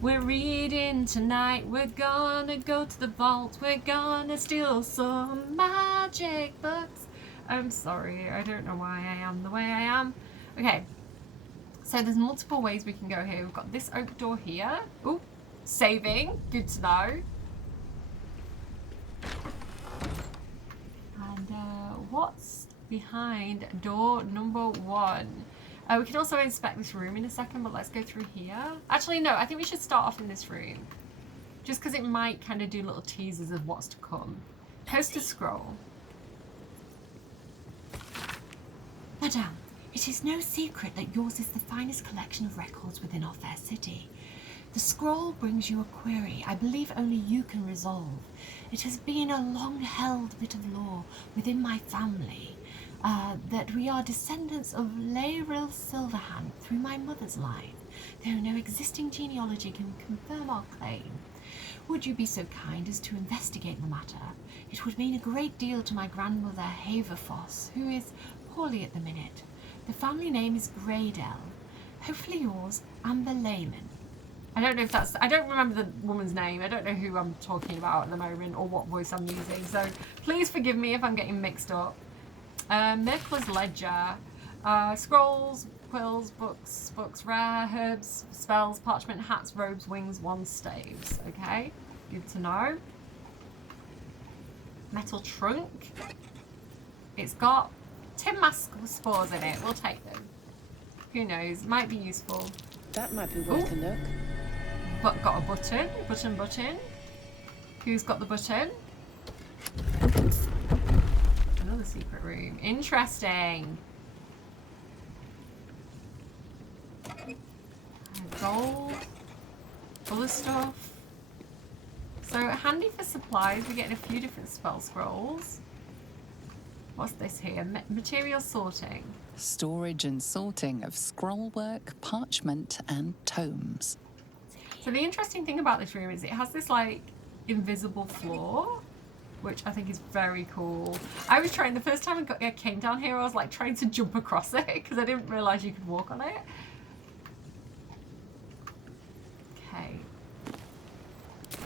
We're reading tonight. We're gonna go to the vault. We're gonna steal some magic books. I'm sorry. I don't know why I am the way I am. Okay. So there's multiple ways we can go here. We've got this oak door here. Ooh, saving. Good to know. And what's behind door number 1? We can also inspect this room in a second, but let's go through here. Actually, no, I think we should start off in this room. Just because it might kind of do little teasers of what's to come. Poster scroll. Madame, it is no secret that yours is the finest collection of records within our fair city. The scroll brings you a query I believe only you can resolve. It has been a long-held bit of lore within my family. That we are descendants of Laeril Silverhand through my mother's line, though no existing genealogy can confirm our claim. Would you be so kind as to investigate the matter? It would mean a great deal to my grandmother Haverfoss, who is poorly at the minute. The family name is Greydell. Hopefully yours, Amber Layman. I don't know if that's... I don't remember the woman's name. I don't know who I'm talking about at the moment or what voice I'm using, so please forgive me if I'm getting mixed up. Mirkla's Ledger, scrolls, quills, books, rare herbs, spells, parchment, hats, robes, wings, wands, staves. Okay, good to know. Metal trunk. It's got tin mask spores in it. We'll take them. Who knows? Might be useful. That might be worth a look. But got a button. Button. Who's got the button? Another secret room. Interesting. Gold. Full of stuff. So handy for supplies. We're getting a few different spell scrolls. What's this here? Material sorting. Storage and sorting of scrollwork, parchment, and tomes. So the interesting thing about this room is it has this like invisible floor, which I think is very cool. I was trying, the first time I came down here, I was like trying to jump across it because I didn't realise you could walk on it. Okay.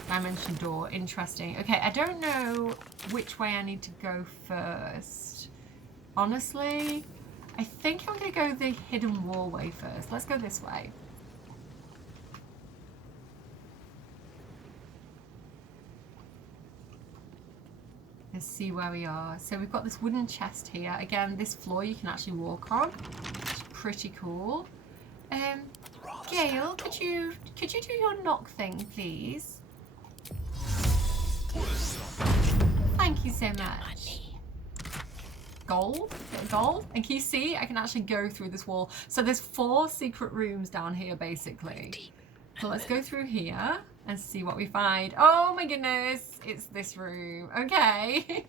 Dimension door, interesting. Okay, I don't know which way I need to go first. Honestly, I think I'm gonna go the hidden wall way first. Let's go this way. Let's see where we are. So we've got this wooden chest here. Again, this floor you can actually walk on. It's pretty cool. Gale, could you do your knock thing, please? Thank you so much. Gold? Gold? And can you see? I can actually go through this wall. So there's 4 secret rooms down here, basically. So let's go through here and see what we find. Oh my goodness, it's this room. Okay.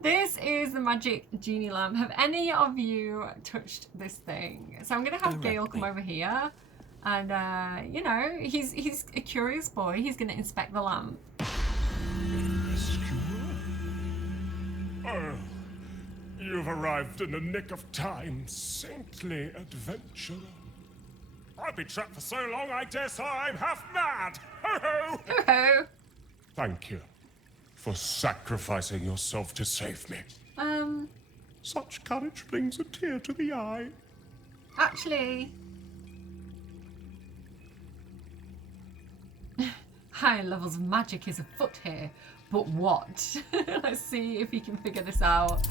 This is the magic genie lamp. Have any of you touched this thing? So I'm gonna have Gale come over here and you know, he's a curious boy. He's gonna inspect the lamp. Oh, you've arrived in the nick of time, saintly adventurer. I've been trapped for so long, I dare say I'm half mad. Ho-ho! Ho-ho! Thank you for sacrificing yourself to save me. Such courage brings a tear to the eye. Actually... high levels of magic is afoot here, but what? Let's see if he can figure this out.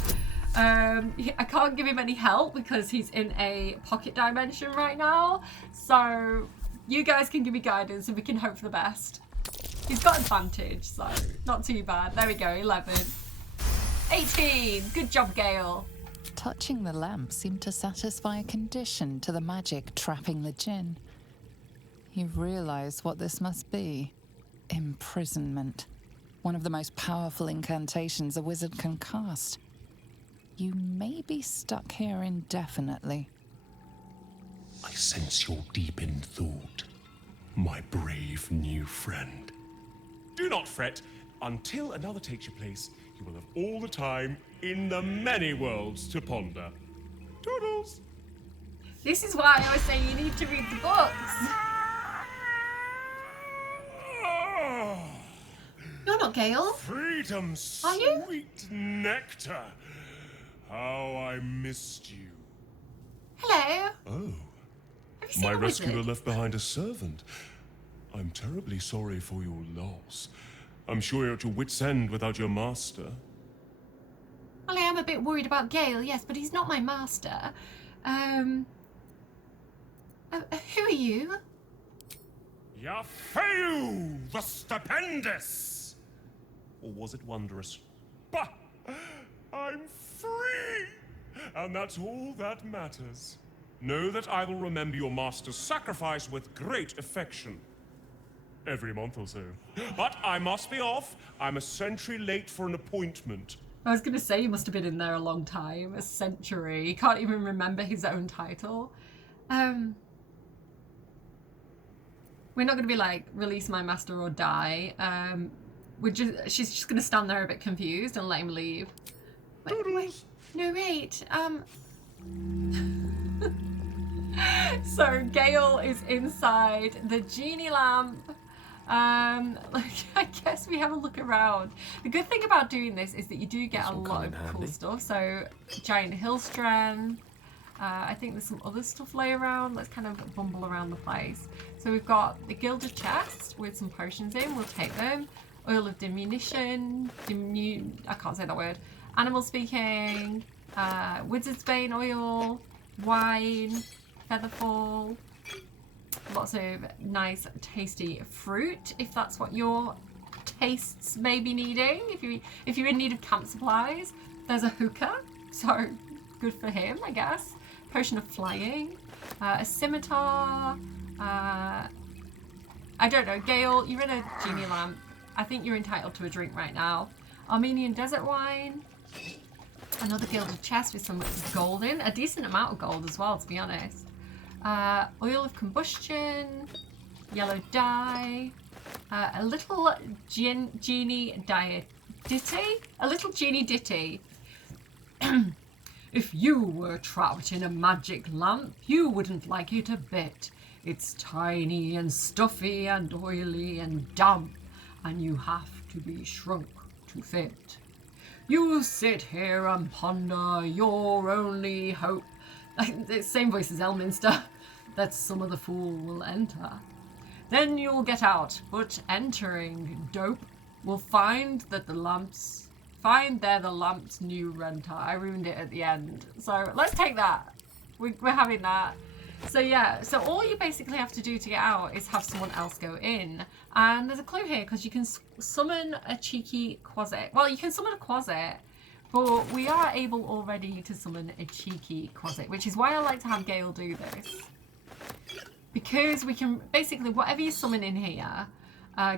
I can't give him any help because he's in a pocket dimension right now. So you guys can give me guidance and we can hope for the best. He's got advantage, so not too bad. There we go, 11. 18! Good job, Gale. Touching the lamp seemed to satisfy a condition to the magic trapping the djinn. You realize what this must be. Imprisonment. One of the most powerful incantations a wizard can cast. You may be stuck here indefinitely. I sense you're deep in thought, my brave new friend. Do not fret. Until another takes your place, you will have all the time in the many worlds to ponder. Toodles! This is why I always say you need to read the books. You're not Gale. Freedom's Are you? sweet nectar. How I missed you. Hello. Oh. Have you seen My a rescuer wizard? left behind a servant. I'm terribly sorry for your loss. I'm sure you're at your wit's end without your master. Well, I am a bit worried about Gale, yes, but he's not my master. Who are you? Yafeu, the stupendous! Or was it wondrous? Bah! I'm free! And that's all that matters. Know that I will remember your master's sacrifice with great affection. Every month or so. But I must be off. I'm a century late for an appointment. I was going to say he must have been in there a long time, a century. He can't even remember his own title. We're not going to be like, release my master or die. She's just going to stand there a bit confused and let him leave. Wait. No, wait. So Gale is inside the genie lamp. I guess we have a look around. The good thing about doing this is that you do get a lot of cool stuff. So giant hill strength. I think there's some other stuff lay around. Let's kind of bumble around the place. So we've got the gilded chest with some potions in. We'll take them. Oil of diminution. I can't say that word. Animal speaking. Wizard's Bane oil. Wine. Featherfall. Lots of nice tasty fruit if that's what your tastes may be needing. If you're in need of camp supplies, there's a hookah, so good for him, I guess. Potion of flying, a scimitar. I don't know, Gale, you're in a genie lamp. I think you're entitled to a drink right now. Armenian desert wine. Another gilded chest with some gold in, a decent amount of gold as well, to be honest. Oil of combustion, yellow dye, a little genie ditty, a little genie ditty. If you were trapped in a magic lamp, you wouldn't like it a bit. It's tiny and stuffy and oily and damp, and you have to be shrunk to fit. You sit here and ponder your only hope. Same voice as Elminster. That some other fool will enter. Then you'll get out, but entering, dope, will find that the lamp's new renter. I ruined it at the end. So let's take that. We're having that. So yeah, so all you basically have to do to get out is have someone else go in. And there's a clue here, because you can summon a cheeky quasit. Well, you can summon a quasit, but we are able already to summon a cheeky quasit, which is why I like to have Gale do this. Because we can, basically, whatever you summon in here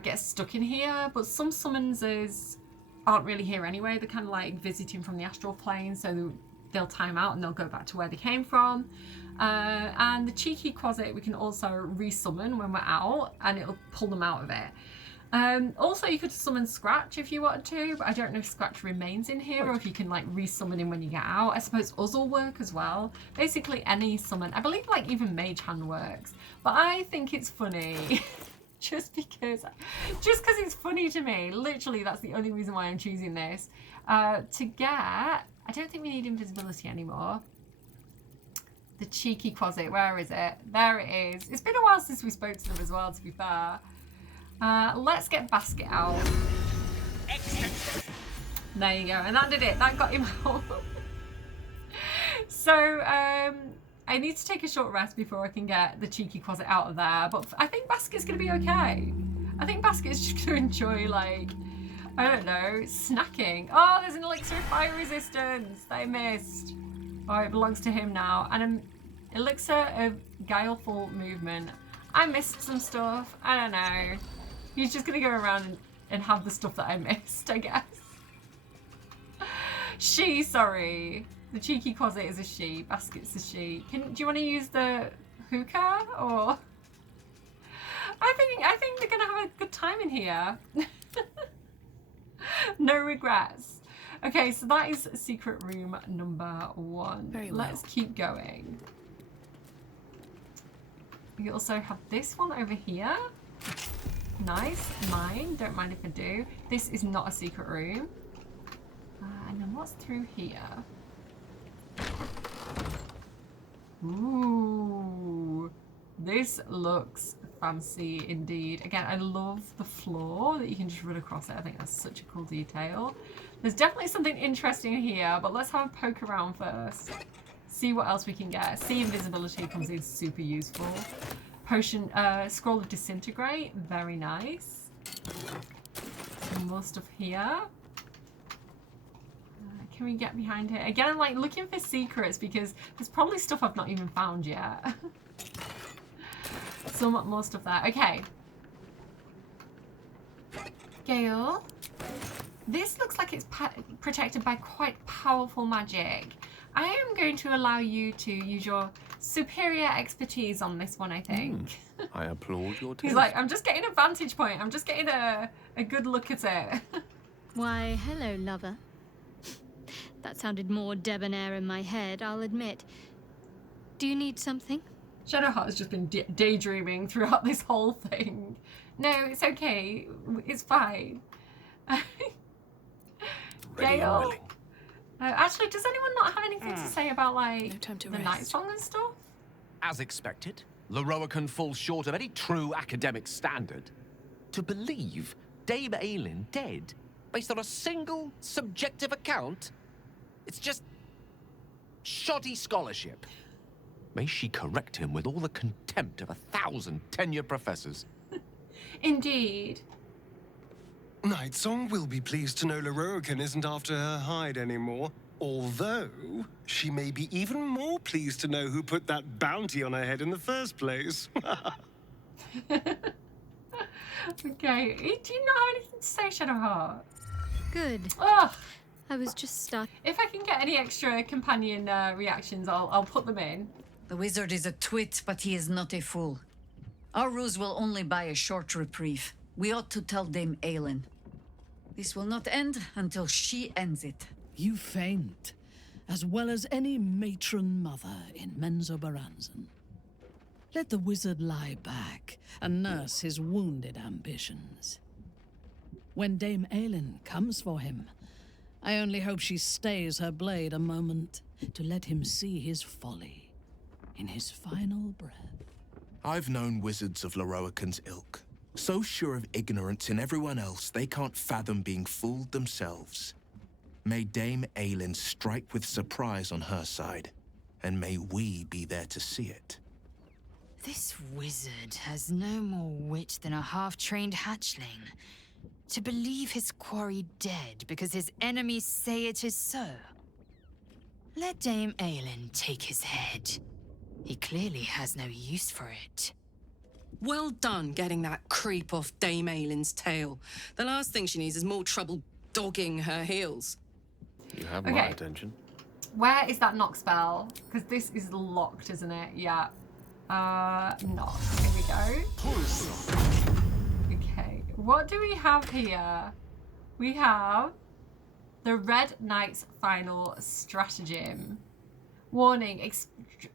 gets stuck in here, but some summonsers aren't really here anyway. They're kind of like visiting from the astral plane, so they'll time out and they'll go back to where they came from. And the cheeky quasit we can also resummon when we're out, and it'll pull them out of it. Also, you could summon Scratch if you wanted to, but I don't know if Scratch remains in here or if you can like resummon him when you get out. I suppose Uz will work as well. Basically any summon. I believe like even Mage Hand works, but I think it's funny. just because it's funny to me. Literally, that's the only reason why I'm choosing this. To get, I don't think we need invisibility anymore. The cheeky quasit, where is it? There it is. It's been a while since we spoke to them as well, to be fair. Let's get Basket out. There you go, and that did it. That got him out. So, I need to take a short rest before I can get the cheeky quasit out of there, but I think Basket's going to be okay. I think Basket's just going to enjoy, like, I don't know, snacking. Oh, there's an elixir of fire resistance that I missed. Oh, it belongs to him now. And an elixir of guileful movement. I missed some stuff. I don't know. He's just going to go around and and have the stuff that I missed, I guess. She, sorry. The cheeky closet is a she. Basket's a she. Do you want to use the hookah or? I think they're gonna have a good time in here. No regrets. Okay, so that is secret room number 1. Very well. Let's keep going. We also have this one over here. Nice, mine. Don't mind if I do. This is not a secret room. And then what's through here? Ooh, this looks fancy indeed. Again, I love the floor that you can just run across it. I think that's such a cool detail. There's definitely something interesting here, but let's have a poke around first. See what else we can get. See invisibility comes in super useful. Potion, scroll of disintegrate, very nice. Some more stuff here. Can we get behind it? Again, I'm like looking for secrets because there's probably stuff I've not even found yet. Some more stuff there. Okay. Gale. This looks like it's protected by quite powerful magic. I am going to allow you to use your superior expertise on this one, I think. I applaud your taste. He's like, I'm just getting a vantage point. I'm just getting a good look at it. Why, hello, lover. That sounded more debonair in my head, I'll admit. Do you need something? Shadowheart has just been daydreaming throughout this whole thing. No, it's okay. It's fine. Gale. Actually, does anyone not have anything to say about, like, the night song and stuff? As expected, Lorroakan falls short of any true academic standard. To believe Dame Eralyne dead based on a single subjective account? It's just shoddy scholarship. May she correct him with all the contempt of 1,000 tenured professors. Indeed. Nightsong will be pleased to know Lorroakan isn't after her hide anymore. Although, she may be even more pleased to know who put that bounty on her head in the first place. Okay, do you not have anything to say, Shadowheart? Good. Ugh. I was just stuck. If I can get any extra companion reactions, I'll put them in. The wizard is a twit, but he is not a fool. Our ruse will only buy a short reprieve. We ought to tell Dame Eralyne. This will not end until she ends it. You faint, as well as any matron mother in Menzoberranzan. Let the wizard lie back and nurse his wounded ambitions. When Dame Eralyne comes for him, I only hope she stays her blade a moment to let him see his folly in his final breath. I've known wizards of Lorroakan's ilk, so sure of ignorance in everyone else they can't fathom being fooled themselves. May Dame Eralyne strike with surprise on her side, and may we be there to see it. This wizard has no more wit than a half-trained hatchling. To believe his quarry dead because his enemies say it is so. Let Dame Eralyne take his head. He clearly has no use for it. Well done getting that creep off Dame Eralyne's tail. The last thing she needs is more trouble dogging her heels. You have my attention. Where is that knock spell? Because this is locked, isn't it? Yeah. Knock. Here we go. Okay. What do we have here? We have the Red Knight's final stratagem. Warning,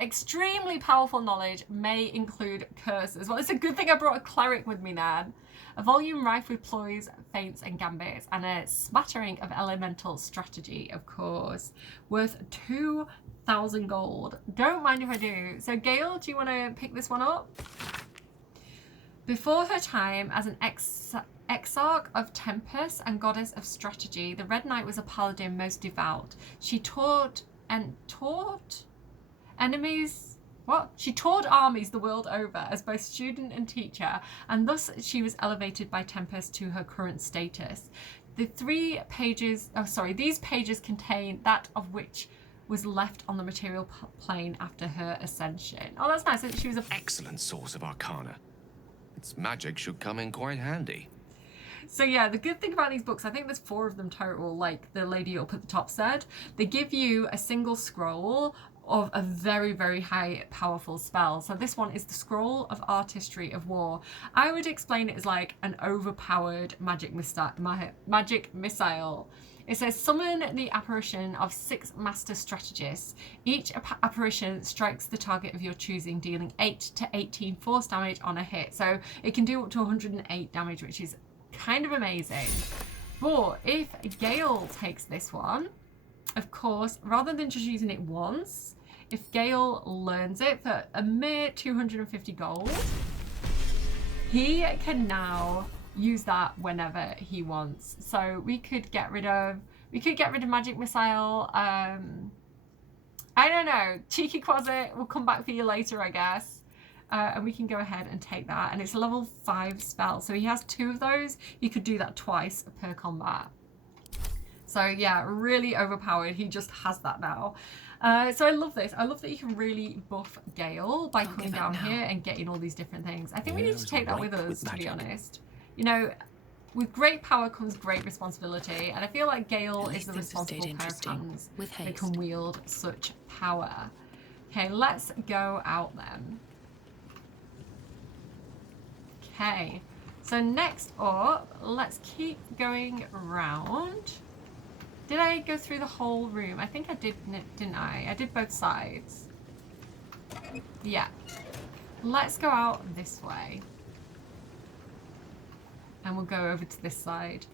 extremely powerful knowledge may include curses. Well, it's a good thing I brought a cleric with me, Nan. A volume rife with ploys, feints, and gambits, and a smattering of elemental strategy, of course. Worth 2,000 gold. Don't mind if I do. So, Gale, do you want to pick this one up? Before her time as an exarch of Tempest and goddess of strategy, the Red Knight was a paladin most devout. She taught enemies. What? She toured armies the world over as both student and teacher, and thus she was elevated by Tempest to her current status. These pages contain that of which was left on the material plane after her ascension. Oh, that's nice. She was an excellent source of arcana. Its magic should come in quite handy. So yeah, the good thing about these books, I think there's 4 of them total, like the lady up at the top said. They give you a single scroll of a very, very high powerful spell. So this one is the Scroll of Artistry of War. I would explain it as like an overpowered magic missile. It says, summon the apparition of 6 master strategists. Each apparition strikes the target of your choosing, dealing 8 to 18 force damage on a hit. So it can do up to 108 damage, which is kind of amazing. But if Gale takes this one, of course, rather than just using it once, if Gale learns it for a mere 250 gold, he can now use that whenever he wants. So we could get rid of Magic Missile. I don't know. Cheeky Quasit will come back for you later, I guess. And we can go ahead and take that. And it's a level 5 spell. So he has 2 of those. He could do that twice per combat. So yeah, really overpowered. He just has that now. So I love this. I love that you can really buff Gale by coming down here and getting all these different things. I think we need to take that with us, to be honest. You know, with great power comes great responsibility, and I feel like Gale is the responsible pair of hands that can wield such power. Okay, let's go out then. Okay, so next up, let's keep going around. Did I go through the whole room? I think I did, didn't I? I did both sides. Yeah. Let's go out this way. And we'll go over to this side.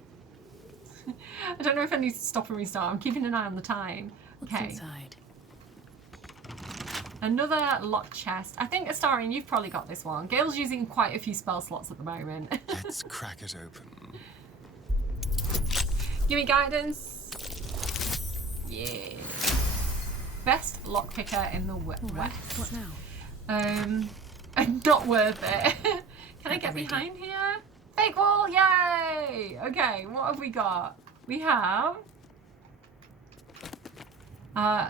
I don't know if I need to stop and restart. I'm keeping an eye on the time. Okay. Inside? Another locked chest. I think, Astarion, you've probably got this one. Gale's using quite a few spell slots at the moment. Let's crack it open. Give me guidance. Yeah. Best lockpicker in the West. What now? Not worth it. Can I get behind here? Fake wall, yay! Okay, what have we got? We have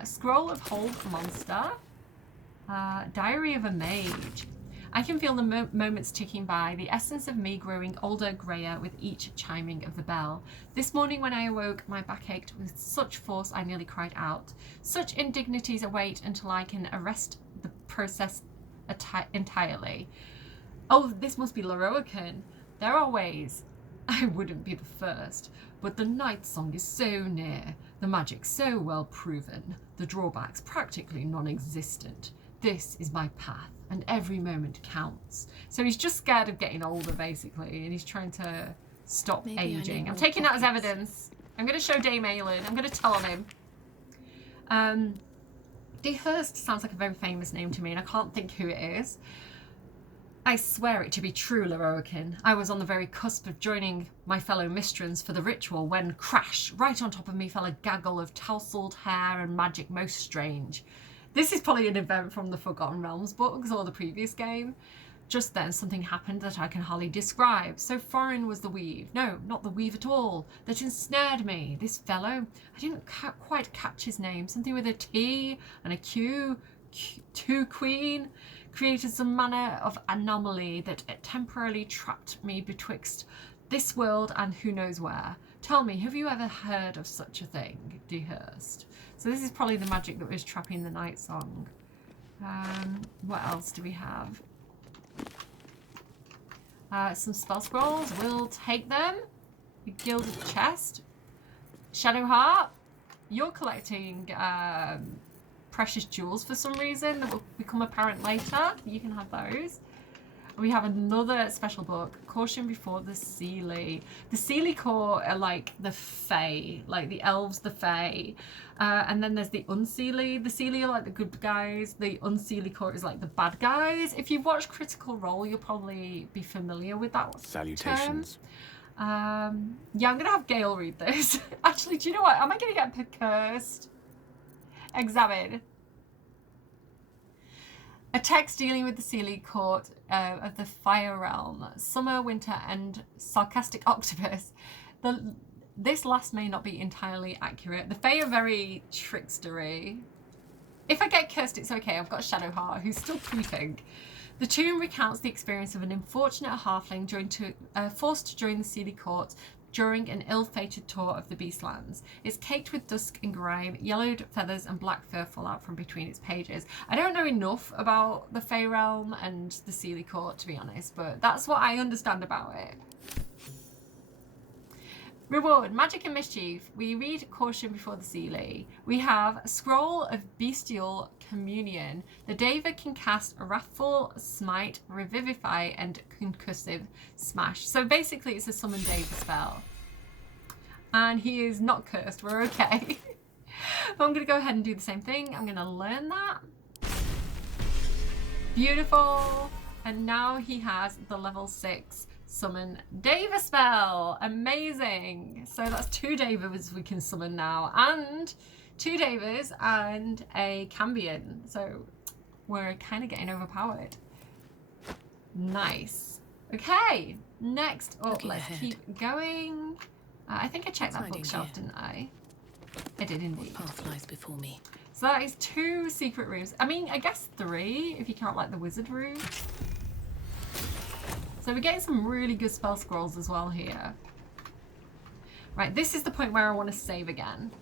Scroll of Hold Monster, Diary of a Mage. I can feel the moments ticking by, the essence of me growing older, greyer with each chiming of the bell. This morning when I awoke, my back ached with such force I nearly cried out. Such indignities await until I can arrest the process entirely. Oh, this must be Loroakan. There are ways. I wouldn't be the first, but the night song is so near, the magic so well proven, the drawbacks practically non-existent. This is my path, and every moment counts. So he's just scared of getting older, basically, and he's trying to stop aging. I'm taking that as evidence. I'm going to show Dame Eralyne. I'm going to tell on him. Dehurst sounds like a very famous name to me, and I can't think who it is. I swear it to be true, Loroakan. I was on the very cusp of joining my fellow Mistrans for the ritual when, crash, right on top of me fell a gaggle of tousled hair and magic most strange. This is probably an event from the Forgotten Realms books or the previous game. Just then something happened that I can hardly describe. So foreign was the weave. No, not the weave at all. That ensnared me. This fellow, I didn't quite catch his name. Something with a T and a Q. Queen. Created some manner of anomaly that temporarily trapped me betwixt this world and who knows where. Tell me, have you ever heard of such a thing, Dehurst? So this is probably the magic that was trapping the night song. What else do we have? Some spell scrolls. We'll take them. The Gilded Chest. Shadow Heart. You're collecting precious jewels for some reason that will become apparent later. You can have those. We have another special book, Caution Before the Seelie. The Seelie Corps are like the Fae, like the elves, the Fae. And then there's the Unseelie. The Seelie are like the good guys. The Unseelie Corps is like the bad guys. If you've watched Critical Role, you'll probably be familiar with that Salutations. term. Yeah, I'm going to have Gale read this. Actually, do you know what? Am I going to get cursed? Examine. A text dealing with the Seelie Court of the Fire Realm. Summer, winter, and sarcastic octopus. This last may not be entirely accurate. The Fae are very trickstery. If I get cursed, it's okay. I've got Shadowheart, who's still creeping. The tomb recounts the experience of an unfortunate halfling forced to join the Seelie Court during an ill-fated tour of the Beastlands. It's caked with dust and grime, yellowed feathers and black fur fall out from between its pages. I don't know enough about the Fey Realm and the Seelie Court, to be honest, but that's what I understand about it. Reward, Magic and Mischief. We read Caution before the Seelie. We have Scroll of Bestial Communion. The Deva can cast a Wrathful Smite, Revivify, and Concussive Smash. So basically it's a Summon Deva spell. And he is not cursed, we're okay. But I'm going to go ahead and do the same thing. I'm going to learn that. Beautiful. And now he has the level 6 Summon Deva spell. Amazing. So that's 2 Devas we can summon now, and 2 Devas and a Cambion. So we're kind of getting overpowered. Nice. Okay, next up, let's keep going. I think I checked that bookshelf, didn't I? I did indeed. What path lies before me? So that is 2 secret rooms. I mean, I guess 3 if you count like the wizard room. So we're getting some really good spell scrolls as well here. Right, this is the point where I want to save again.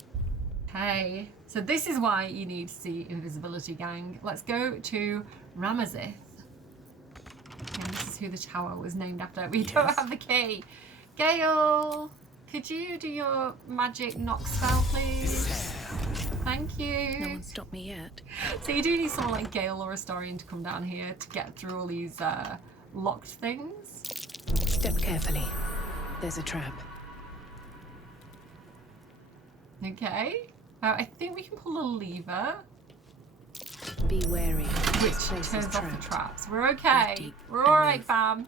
Okay, so this is why you need to see Invisibility Gang. Let's go to Ramazith. And this is who the tower was named after. We don't have the key. Gale, could you do your magic knock spell, please? Thank you. No one stopped me yet. So you do need someone like Gale or Astarion to come down here to get through all these locked things. Step carefully. There's a trap. Okay. I think we can pull a lever. Be wary. Which turns off the traps. We're okay. We're alright, fam.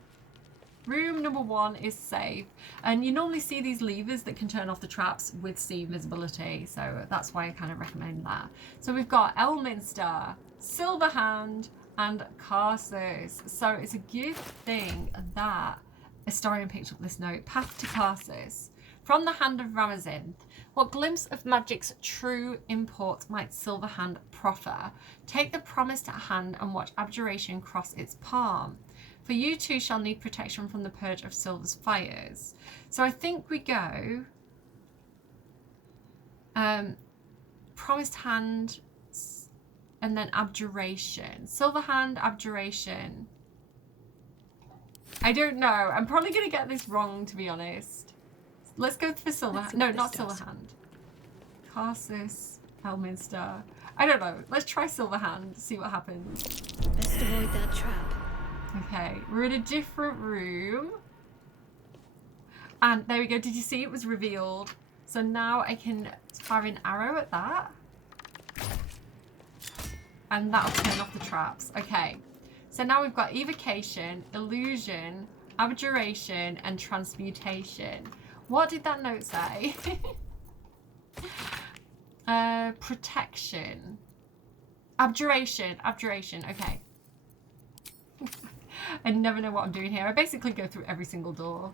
Room number 1 is safe. And you normally see these levers that can turn off the traps with sea invisibility. So that's why I kind of recommend that. So we've got Elminster, Silverhand, and Karsus. So it's a good thing that Astarion picked up this note. Path to Karsus. From the hand of Ramazith, what glimpse of magic's true import might Silverhand proffer? Take the promised hand and watch abjuration cross its palm. For you too shall need protection from the purge of Silver's fires. So I think we go promised hand and then abjuration. Silverhand, abjuration. I don't know. I'm probably going to get this wrong, to be honest. Let's go for Silverhand. No, not Silverhand. Karsus, Elminster. I don't know. Let's try Silverhand, see what happens. Best avoid that trap. Okay, we're in a different room. And there we go. Did you see it was revealed? So now I can fire an arrow at that. And that'll turn off the traps. Okay. So now we've got evocation, illusion, abjuration, and transmutation. What did that note say? Protection. Abjuration. Abjuration. Okay. I never know what I'm doing here. I basically go through every single door.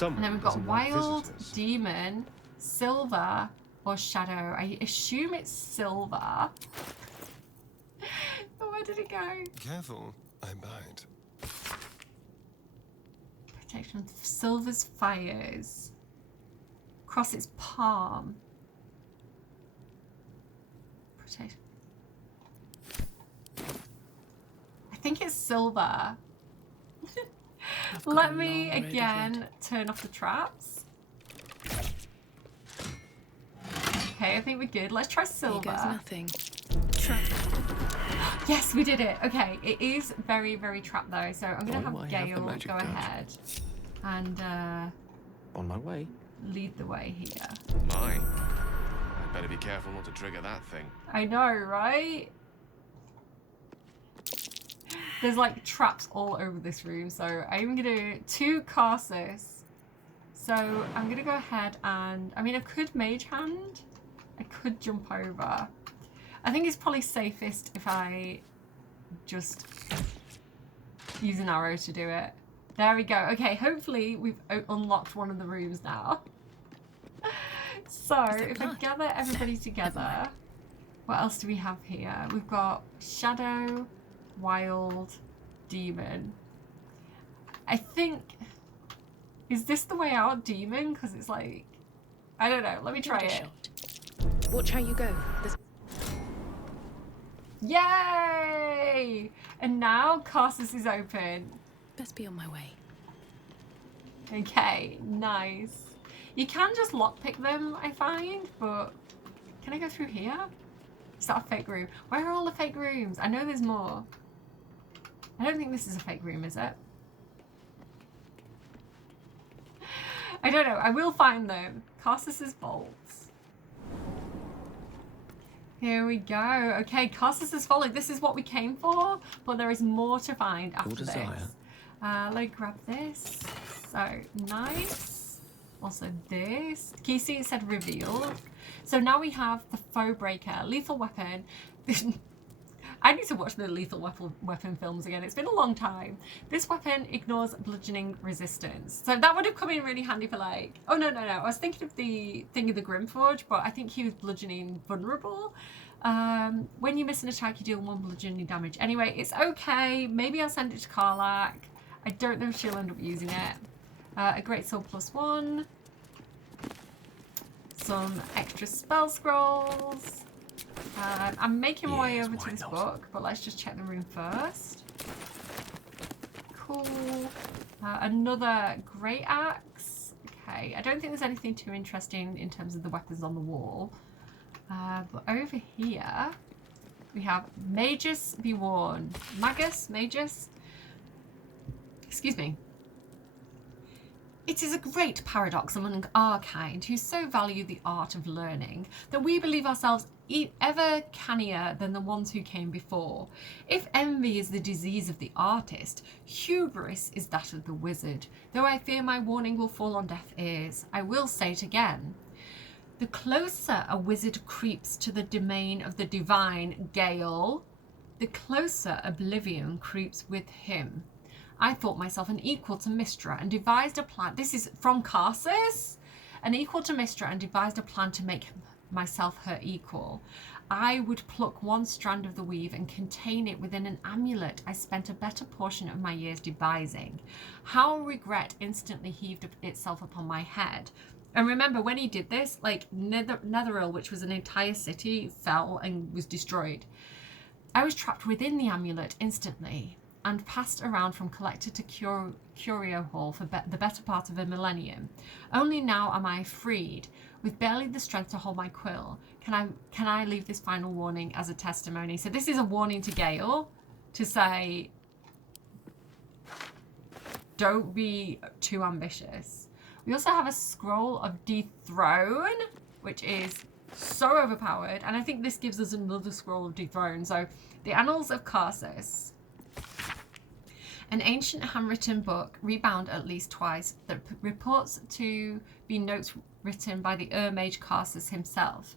And then we've got wild, demon, silver, or shadow. I assume it's silver. Oh, where did it go? Careful, I bite. Protection of silver's fires. Cross its palm. Protection. I think it's silver. Let me again turn off the traps. Okay, I think we're good. Let's try silver. Here goes nothing. Trap. Yes, we did it. Okay, it is very, very trapped though. So I'm gonna have Gale go ahead and on my way. Lead the way here. Mine. I'd better be careful not to trigger that thing. I know, right? There's like traps all over this room, so I'm gonna do 2 Karsus. So I'm gonna go ahead and, I mean, I could Mage Hand. I could jump over. I think it's probably safest if I just use an arrow to do it. There we go. Okay, hopefully we've unlocked one of the rooms now. So if I gather everybody together, What else do we have here? We've got Shadow, Wild, Demon. I think... Is this the way out, Demon? Because it's like... I don't know. Let me try it. Watch how you go. Yay! And now Carsus is open. Best be on my way. Okay, nice. You can just lockpick them, I find, but can I go through here? Is that a fake room? Where are all the fake rooms? I know there's more. I don't think this is a fake room, is it? I don't know. I will find them. Carsus's vaults. Here we go. Okay, Carsus's vault. This is what we came for, but there is more to find after this. Let me grab this. So, nice. Also this. Kisi said revealed. So now we have the Foe Breaker. Lethal weapon. I need to watch the Lethal Weapon films again. It's been a long time. This weapon ignores bludgeoning resistance. So that would have come in really handy for like... Oh, no. I was thinking of the thing of the Grimforge, but I think he was bludgeoning vulnerable. When you miss an attack, you deal 1 bludgeoning damage. Anyway, it's okay. Maybe I'll send it to Karlach. I don't know if she'll end up using it. A Great Sword +1. Some extra spell scrolls. I'm making my way over to this book, but let's just check the room first. Cool. Another great axe. Okay, I don't think there's anything too interesting in terms of the weapons on the wall. But over here, we have Magus be worn. Magus? Excuse me. It is a great paradox among our kind who so value the art of learning that we believe ourselves ever cannier than the ones who came before. If envy is the disease of the artist, hubris is that of the wizard. Though I fear my warning will fall on deaf ears, I will say it again. The closer a wizard creeps to the domain of the divine Gale, the closer oblivion creeps with him. I thought myself an equal to Mystra and devised a plan. This is from Carsus? An equal to Mystra and devised a plan to make myself her equal. I would pluck 1 strand of the weave and contain it within an amulet I spent a better portion of my years devising. How regret instantly heaved itself upon my head. And remember, when he did this, like Netheril, which was an entire city, fell and was destroyed. I was trapped within the amulet instantly and passed around from collector to curio hall for the better part of a millennium. Only now am I freed, with barely the strength to hold my quill. Can I leave this final warning as a testimony? So this is a warning to Gale to say, don't be too ambitious. We also have a scroll of dethrone, which is so overpowered, and I think this gives us another scroll of dethrone. So the Annals of Carsus. An ancient handwritten book, rebound at least twice, that reports to be notes written by the Mage Carsus himself.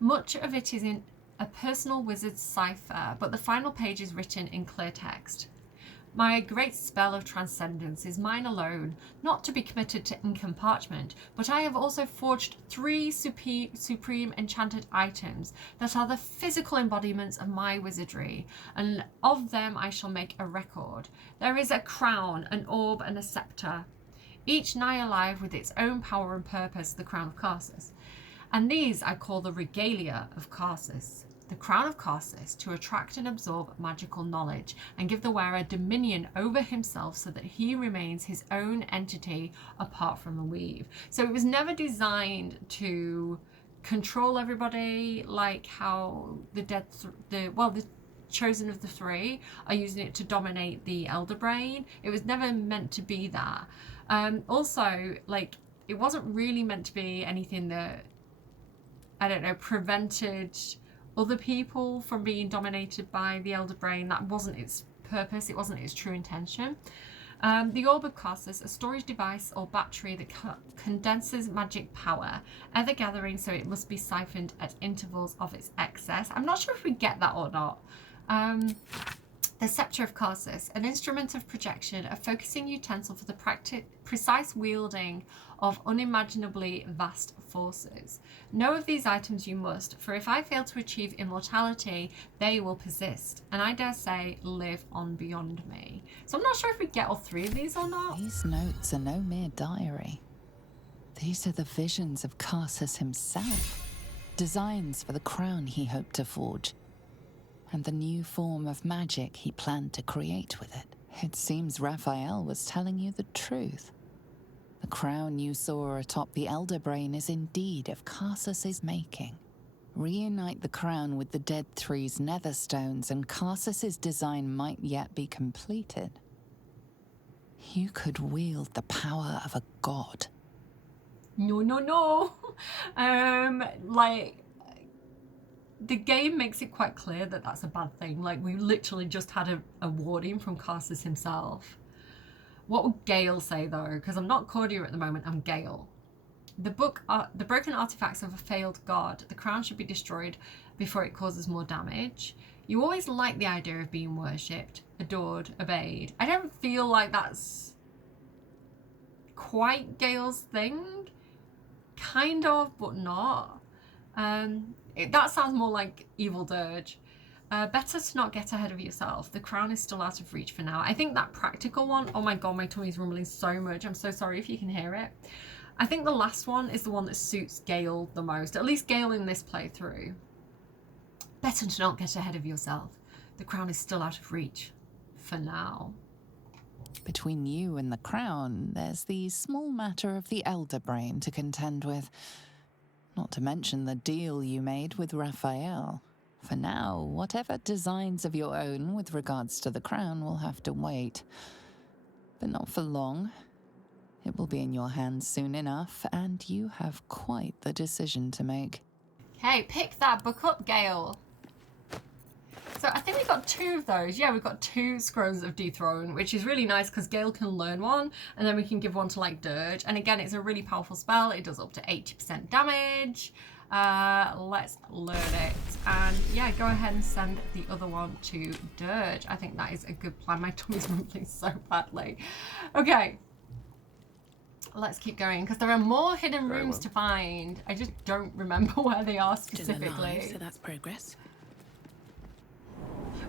Much of it is in a personal wizard's cipher, but the final page is written in clear text. My great spell of transcendence is mine alone, not to be committed to ink and parchment, but I have also forged 3 supreme enchanted items that are the physical embodiments of my wizardry, and of them I shall make a record. There is a crown, an orb, and a sceptre, each nigh alive with its own power and purpose, the crown of Carsus. And these I call the regalia of Carsus. The crown of Carsus, to attract and absorb magical knowledge and give the wearer dominion over himself so that he remains his own entity apart from the weave. So it was never designed to control everybody like how the Chosen of the Three are using it to dominate the Elder Brain. It was never meant to be that. Also, like, it wasn't really meant to be anything that, I don't know, prevented other people from being dominated by the Elder Brain. That wasn't its purpose. It wasn't its true intention. The Orb of Carsus, a storage device or battery that condenses magic power, ever gathering, so it must be siphoned at intervals of its excess. I'm not sure if we get that or not. The Sceptre of Karsus, an instrument of projection, a focusing utensil for the precise wielding of unimaginably vast forces. Know of these items you must, for if I fail to achieve immortality, they will persist, and I dare say, live on beyond me. So I'm not sure if we get all 3 of these or not. These notes are no mere diary. These are the visions of Karsus himself, designs for the crown he hoped to forge, and the new form of magic he planned to create with it. It seems Raphael was telling you the truth. The crown you saw atop the Elder Brain is indeed of Karsus's making. Reunite the crown with the Dead Three's netherstones and Karsus's design might yet be completed. You could wield the power of a god. No. Like, the game makes it quite clear that that's a bad thing. Like, we literally just had a warning from Karsus himself. What would Gale say, though? Because I'm not Cordia at the moment, I'm Gale. The broken artifacts of a failed god. The crown should be destroyed before it causes more damage. You always like the idea of being worshipped, adored, obeyed. I don't feel like that's quite Gale's thing. Kind of, but not. That sounds more like Evil Dirge. Better to not get ahead of yourself. The crown is still out of reach for now. I think that practical one, oh my god, my tummy's rumbling so much. I'm so sorry if you can hear it. I think the last one is the one that suits Gale the most. At least Gale in this playthrough. Better to not get ahead of yourself. The crown is still out of reach for now. Between you and the crown, there's the small matter of the Elder Brain to contend with. Not to mention the deal you made with Raphael. For now, whatever designs of your own with regards to the crown will have to wait. But not for long. It will be in your hands soon enough, and you have quite the decision to make. Okay, pick that book up, Gale. So I think we got 2 of those. Yeah, we've got 2 Scrolls of Dethrone, which is really nice because Gale can learn one, and then we can give one to, like, Dirge. And again, it's a really powerful spell. It does up to 80% damage. Let's learn it. And yeah, go ahead and send the other one to Dirge. I think that is a good plan. My tummy's rumbling so badly. Okay. Let's keep going, because there are more hidden rooms to find. I just don't remember where they are specifically. Still alive, so that's progress.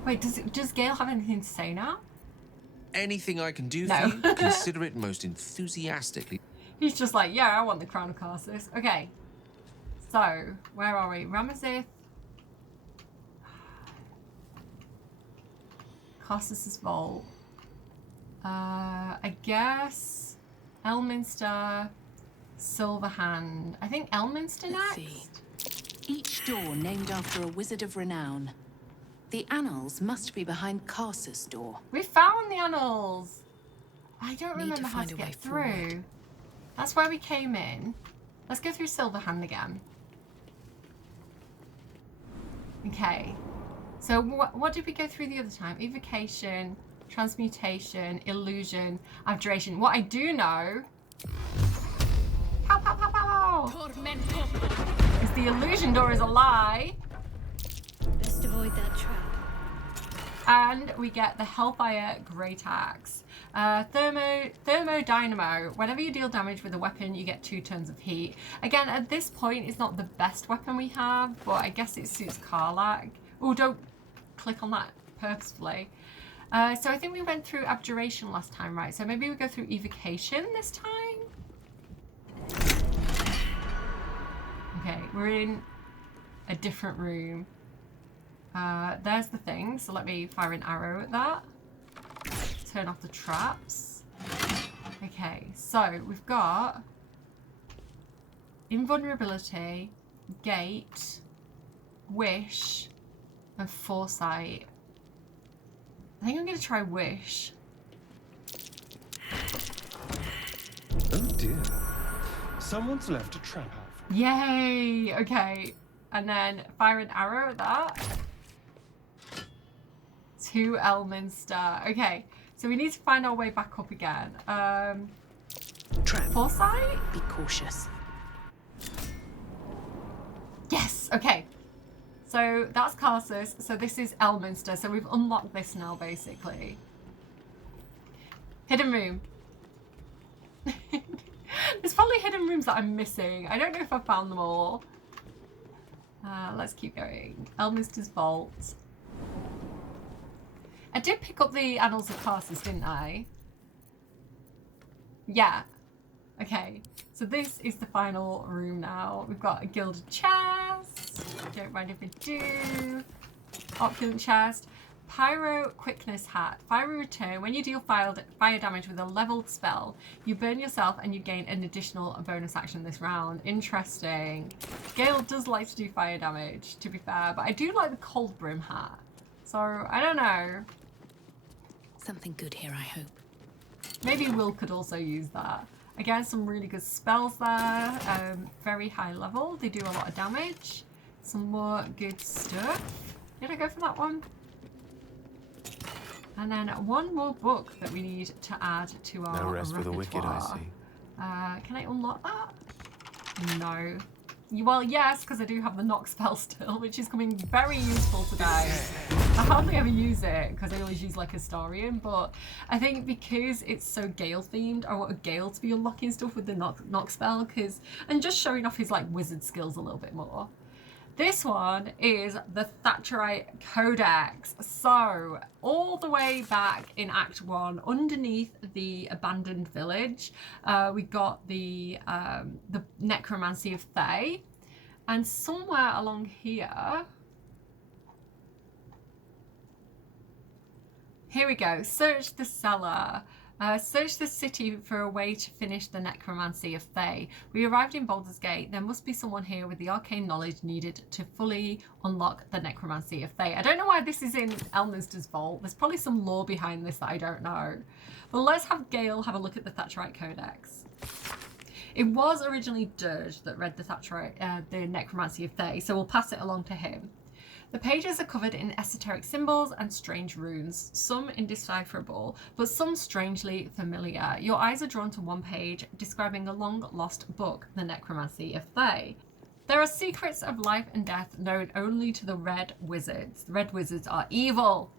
Wait, does Gale have anything to say now? Anything I can do No. for you, consider it most enthusiastically. He's just like, yeah, I want the Crown of Karsus. Okay. So, where are we? Ramazith. Karsus's Vault. I guess Elminster, Silverhand. I think Elminster next. See. Each door named after a wizard of renown. The annals must be behind Karsus' door. We found the annals. I don't Need to remember how find to a way get through. forward. That's where we came in. Let's go through Silverhand again. Okay. So what did we go through the other time? Evocation, transmutation, illusion, abjuration. What I do know pow, pow, pow, pow, is the illusion door is a lie. Best avoid that trap. And we get the Hellfire Great Axe. Thermodynamo. Whenever you deal damage with a weapon, you get 2 turns of heat. Again, at this point, it's not the best weapon we have, but I guess it suits Karlach. Oh, don't click on that purposefully. So I think we went through Abjuration last time, right? So maybe we go through Evocation this time? Okay, we're in a different room. There's the thing, so let me fire an arrow at that. Turn off the traps. Okay, so we've got Invulnerability, Gate, Wish, and Foresight. I think I'm going to try Wish. Oh dear. Someone's left a trap out. Yay! Okay, and then fire an arrow at that. To Elminster. Okay, so we need to find our way back up again. Trap. Foresight? Be cautious. Yes, okay. So that's Karsus. So this is Elminster. So we've unlocked this now, basically. Hidden room. There's probably hidden rooms that I'm missing. I don't know if I found them all. Let's keep going. Elminster's vault. I did pick up the Annals of Karsus, didn't I? Yeah. Okay. So this is the final room now. We've got a gilded chest. Don't mind if I do. Opulent chest. Pyro quickness hat. Fiery return. When you deal fire damage with a leveled spell, you burn yourself and you gain an additional bonus action this round. Interesting. Gale does like to do fire damage, to be fair, but I do like the cold brim hat. So, I don't know. Something good here, I hope. Maybe Will could also use that. Again, some really good spells there. Very high level. They do a lot of damage. Some more good stuff. Did I go for that one? And then one more book that we need to add to our No rest for the wicked, I see. Can I unlock that? No. Well, yes, because I do have the knock spell still, which is coming very useful today. I hardly ever use it because I always use like Astarian, but I think because it's so Gale themed, I want Gale to be unlocking stuff with the knock spell, and just showing off his like wizard skills a little bit more. This one is the Thatcherite Codex. So, all the way back in Act 1, underneath the abandoned village, we got the Necromancy of Thay. And somewhere along here we go. Search the cellar. Search the city for a way to finish the Necromancy of Thay. We arrived in Baldur's Gate. There must be someone here with the arcane knowledge needed to fully unlock the Necromancy of Thay. I don't know why this is in Elminster's vault. There's probably some lore behind this that I don't know. But let's have Gale have a look at the Thatcherite Codex. It was originally Dirge that read the Necromancy of Thay, so we'll pass it along to him. The pages are covered in esoteric symbols and strange runes, some indecipherable, but some strangely familiar. Your eyes are drawn to one page describing a long-lost book, the Necromancy of Thay. There are secrets of life and death known only to the Red Wizards. The Red Wizards are evil.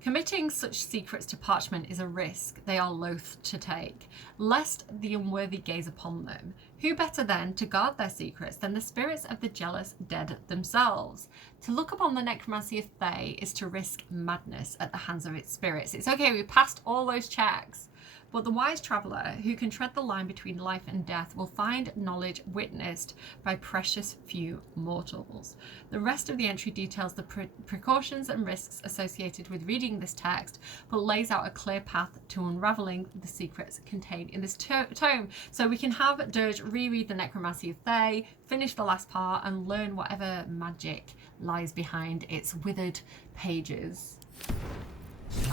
Committing such secrets to parchment is a risk they are loath to take, lest the unworthy gaze upon them. Who better then to guard their secrets than the spirits of the jealous dead themselves? To look upon the Necromancy of Thay is to risk madness at the hands of its spirits. It's okay, we passed all those checks. But the wise traveller who can tread the line between life and death will find knowledge witnessed by precious few mortals. The rest of the entry details the precautions and risks associated with reading this text, but lays out a clear path to unravelling the secrets contained in this tome. So we can have Dirge reread the Necromancy of Thay, finish the last part, and learn whatever magic lies behind its withered pages.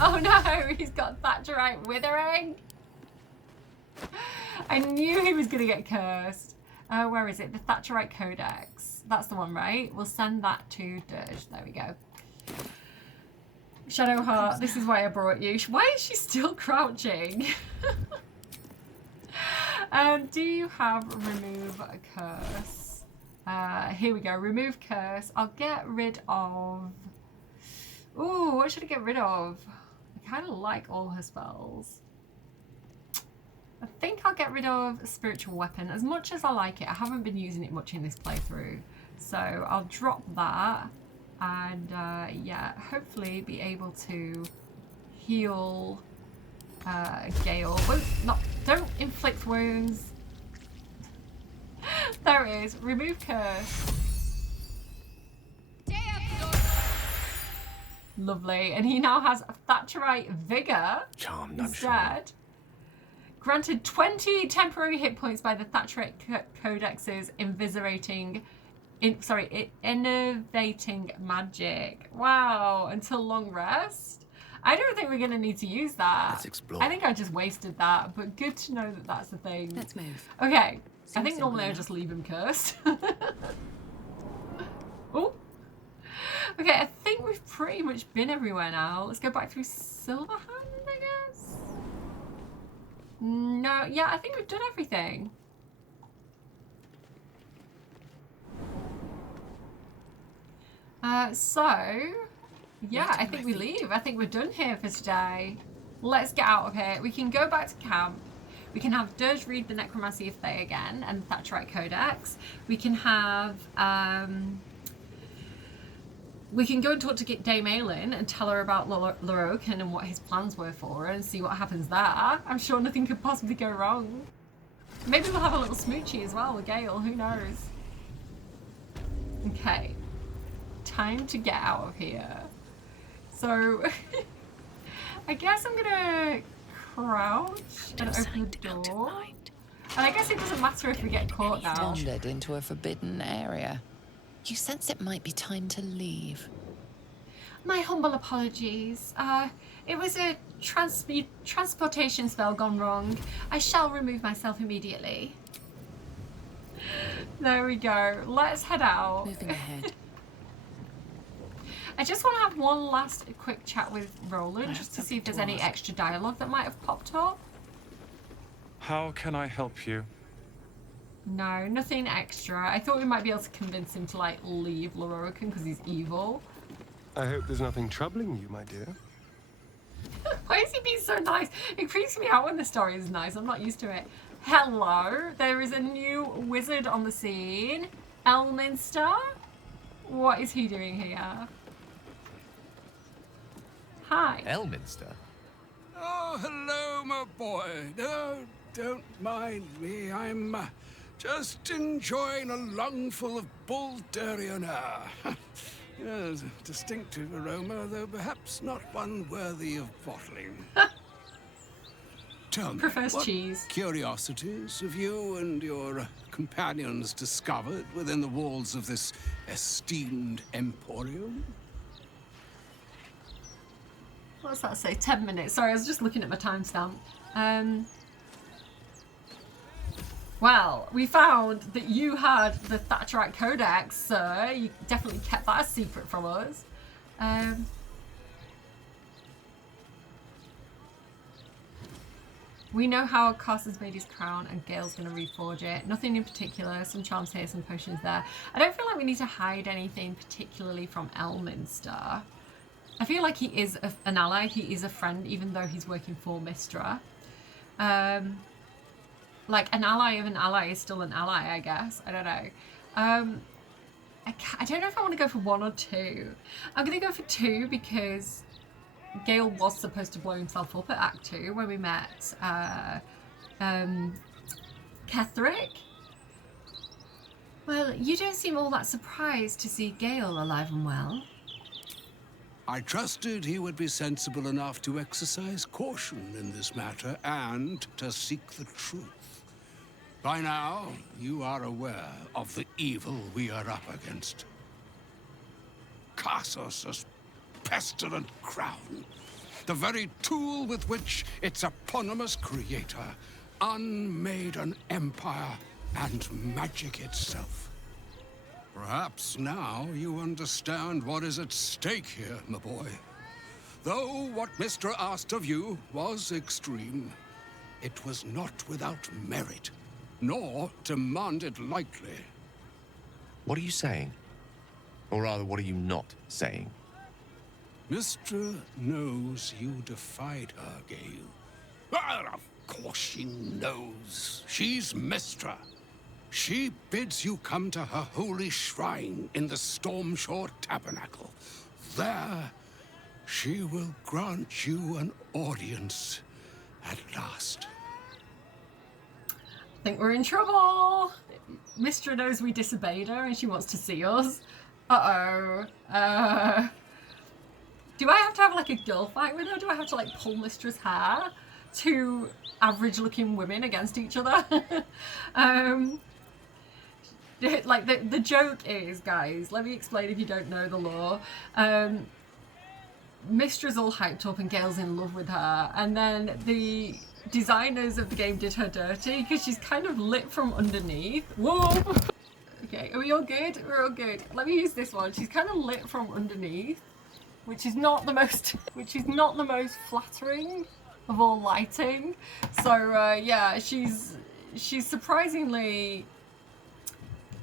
Oh no, he's got Thatcherite Withering. I knew he was going to get cursed. Where is it? The Thatcherite Codex. That's the one, right? We'll send that to Dirge. There we go. Shadowheart, this is why I brought you. Why is she still crouching? Do you have Remove a Curse? Here we go. Remove Curse. I'll get rid of... Ooh, what should I get rid of? I kind of like all her spells. I think I'll get rid of Spiritual Weapon. As much as I like it, I haven't been using it much in this playthrough. So I'll drop that and yeah, hopefully be able to heal Gale. Oh, don't inflict wounds. There it is. Remove Curse. Lovely. And he now has Thatcherite Vigor Charmed, I'm instead. Granted 20 temporary hit points by the Thatcherite Codex's innovating magic. Wow, until long rest. I don't think we're going to need to use that. Let's explore. I think I just wasted that, but good to know that that's the thing. Let's move. Okay, I think Seems normally I simple just leave him cursed. Oh. Okay, I think we've pretty much been everywhere now. Let's go back through Silverhand, I guess? No, yeah, I think we've done everything. So, yeah, I think we leave. I think we're done here for today. Let's get out of here. We can go back to camp. We can have Dirge read the Necromancy of Thay again and the Thatcherite Codex. We can have, we can go and talk to Dame Eralyne and tell her about Lorokan and what his plans were for her and see what happens there. I'm sure nothing could possibly go wrong. Maybe we'll have a little smoochie as well with Gale, who knows? Okay, time to get out of here. So, I guess I'm gonna crouch and open the door. And I guess it doesn't matter if we get caught now. Wandered into a forbidden area. You sense it might be time to leave. My humble apologies. It was a transportation spell gone wrong. I shall remove myself immediately. There we go. Let's head out. Moving ahead. I just want to have one last quick chat with Roland just to see if there's any extra dialogue that might have popped up. How can I help you? No, nothing extra. I thought we might be able to convince him to, like, leave Lorokan because he's evil. I hope there's nothing troubling you, my dear. Why is he being so nice? It creeps me out when the story is nice. I'm not used to it. Hello, there is a new wizard on the scene. Elminster? What is he doing here? Hi. Elminster? Oh, hello, my boy. No, don't mind me. I'm just enjoying a lungful of Baldurian air. Yes, a distinctive aroma, though perhaps not one worthy of bottling. Tell me, what cheese. Curiosities have you and your companions discovered within the walls of this esteemed emporium? What's that say? 10 minutes. Sorry, I was just looking at my timestamp. Well, we found that you had the Thatcherite Codex, sir. You definitely kept that a secret from us. We know how Carson's made his crown and Gale's going to reforge it. Nothing in particular. Some charms here, some potions there. I don't feel like we need to hide anything particularly from Elminster. I feel like he is an ally. He is a friend, even though he's working for Mystra. Like, an ally of an ally is still an ally, I guess. I don't know. I don't know if I want to go for 1 or 2. I'm going to go for 2 because Gale was supposed to blow himself up at Act 2 when we met Ketherick. Well, you don't seem all that surprised to see Gale alive and well. I trusted he would be sensible enough to exercise caution in this matter and to seek the truth. By now, you are aware of the evil we are up against. Karsos' pestilent crown, the very tool with which its eponymous creator unmade an empire and magic itself. Perhaps now you understand what is at stake here, my boy. Though what Mystra asked of you was extreme, it was not without merit, nor demanded lightly. What are you saying? Or rather, what are you not saying? Mystra knows you defied her, Gale. Well, of course she knows. She's Mystra. She bids you come to her holy shrine in the Stormshore Tabernacle. There, she will grant you an audience at last. I think we're in trouble. Mystra knows we disobeyed her and she wants to see us. Uh-oh. Do I have to have like a girl fight with her? Do I have to like pull Mystra's hair? 2 average looking women against each other? Like the joke is, guys, let me explain if you don't know the lore. Mystra's all hyped up and Gale's in love with her, and then the designers of the game did her dirty because she's kind of lit from underneath. Whoa! Okay, are we all good? We're all good. Let me use this one. She's kind of lit from underneath, which is not the most flattering of all lighting. So yeah, she's surprisingly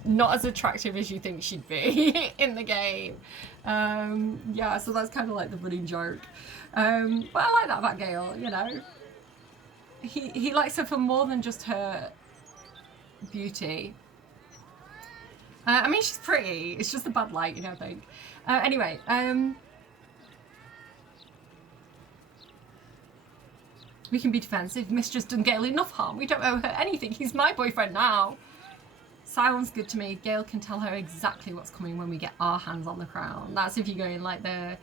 not as attractive as you think she'd be in the game. Yeah, so that's kind of like the running joke. But I like that about Gale, you know. He likes her for more than just her beauty. I mean, she's pretty. It's just the bad light, you know, I think. Anyway, we can be defensive. Mistress done Gale enough harm. We don't owe her anything. He's my boyfriend now. Sounds good to me. Gale can tell her exactly what's coming when we get our hands on the crown. That's if you're going like the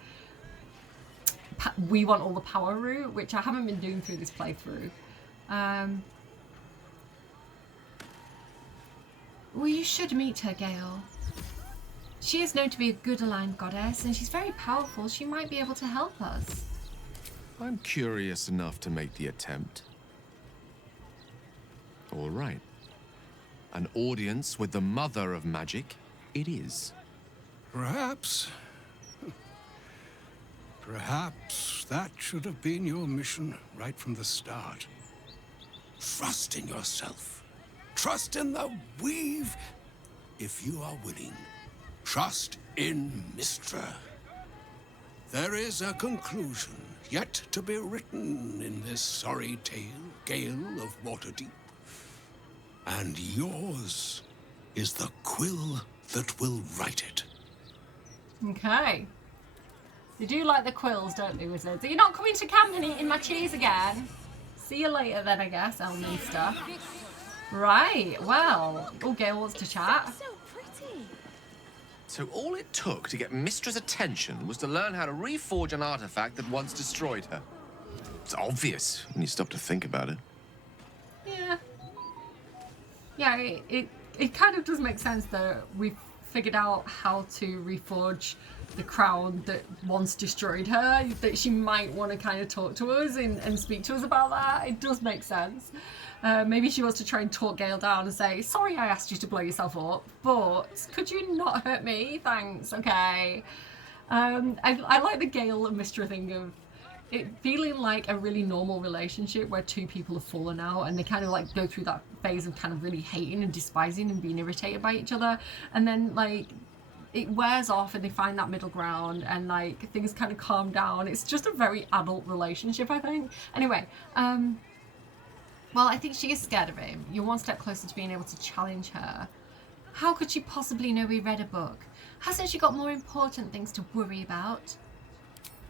we want all the power route, which I haven't been doing through this playthrough. Well, you should meet her, Gale. She is known to be a good aligned goddess, and she's very powerful. She might be able to help us. I'm curious enough to make the attempt. All right. An audience with the mother of magic, it is. Perhaps that should have been your mission right from the start. Trust in yourself. Trust in the weave, if you are willing. Trust in Mystra. There is a conclusion yet to be written in this sorry tale, Gale of Waterdeep. And yours is the quill that will write it. Okay. They do like the quills, don't they, wizards? Are you not coming to camp and eating my cheese again? See you later then, I guess, Elminster. Right, well. Oh, Gale wants to chat. So all it took to get Mistra's attention was to learn how to reforge an artifact that once destroyed her. It's obvious when you stop to think about it. Yeah. Yeah, it kind of does make sense that we've figured out how to reforge the crown that once destroyed her, that she might want to kind of talk to us and speak to us about that. It does make sense. Maybe she wants to try and talk Gale down and say, sorry I asked you to blow yourself up, but could you not hurt me? Thanks, okay. I like the Gale and Mystra thing of it feeling like a really normal relationship where two people have fallen out and they kind of like go through that phase of kind of really hating and despising and being irritated by each other, and then like it wears off and they find that middle ground and like things kind of calm down. It's just a very adult relationship, I think. Anyway, well, I think she is scared of him. You're one step closer to being able to challenge her. How could she possibly know we read a book? Hasn't she got more important things to worry about?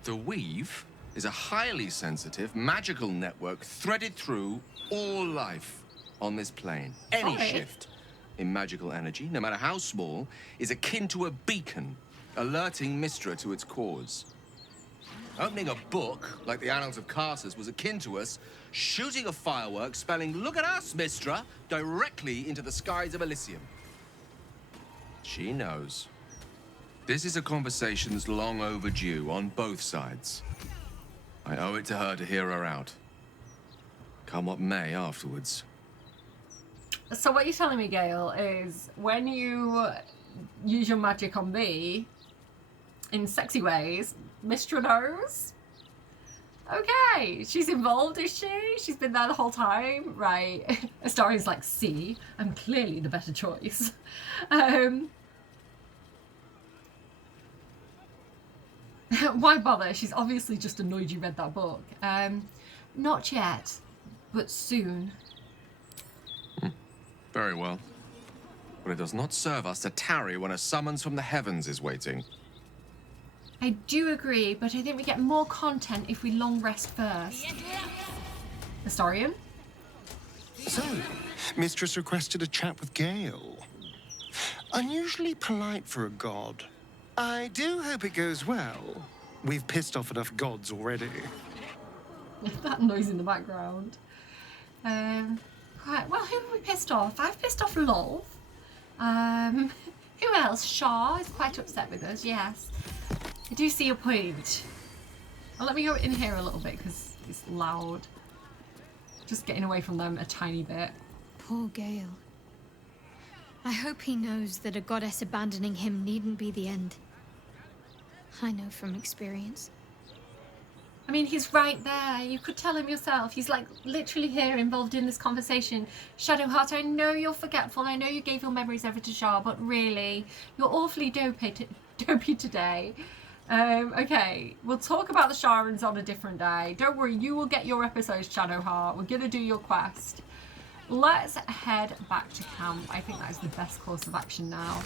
The weave is a highly sensitive magical network threaded through all life on this plane. Any shift in magical energy, no matter how small, is akin to a beacon, alerting Mystra to its cause. Opening a book, like the Annals of Carsus, was akin to us shooting a firework spelling, "Look at us, Mystra," directly into the skies of Elysium. She knows. This is a conversation that's long overdue on both sides. I owe it to her to hear her out. Come what may afterwards. So what you're telling me, Gale, is when you use your magic on me in sexy ways, Mystra knows? Okay, she's involved, is she? She's been there the whole time? Right. Astarian's like, see, I'm clearly the better choice. Why bother? She's obviously just annoyed you read that book. Not yet, but soon. Very well. But it does not serve us to tarry when a summons from the heavens is waiting. I do agree, but I think we get more content if we long rest first. Astarian? So, Mistress requested a chat with Gale. Unusually polite for a god. I do hope it goes well. We've pissed off enough gods already. That noise in the background. Right, well, who have we pissed off? I've pissed off Lolth. Who else? Shaw is quite upset with us, yes. I do see your point. Well, let me go in here a little bit because it's loud. Just getting away from them a tiny bit. Poor Gale. I hope he knows that a goddess abandoning him needn't be the end. I know from experience. I mean, he's right there. You could tell him yourself. He's like literally here involved in this conversation. Shadowheart, I know you're forgetful. I know you gave your memories over to Shah, but really, you're awfully dopey today. Okay, we'll talk about the Sharans on a different day. Don't worry, you will get your episodes, Shadowheart. We're going to do your quest. Let's head back to camp. I think that is the best course of action now.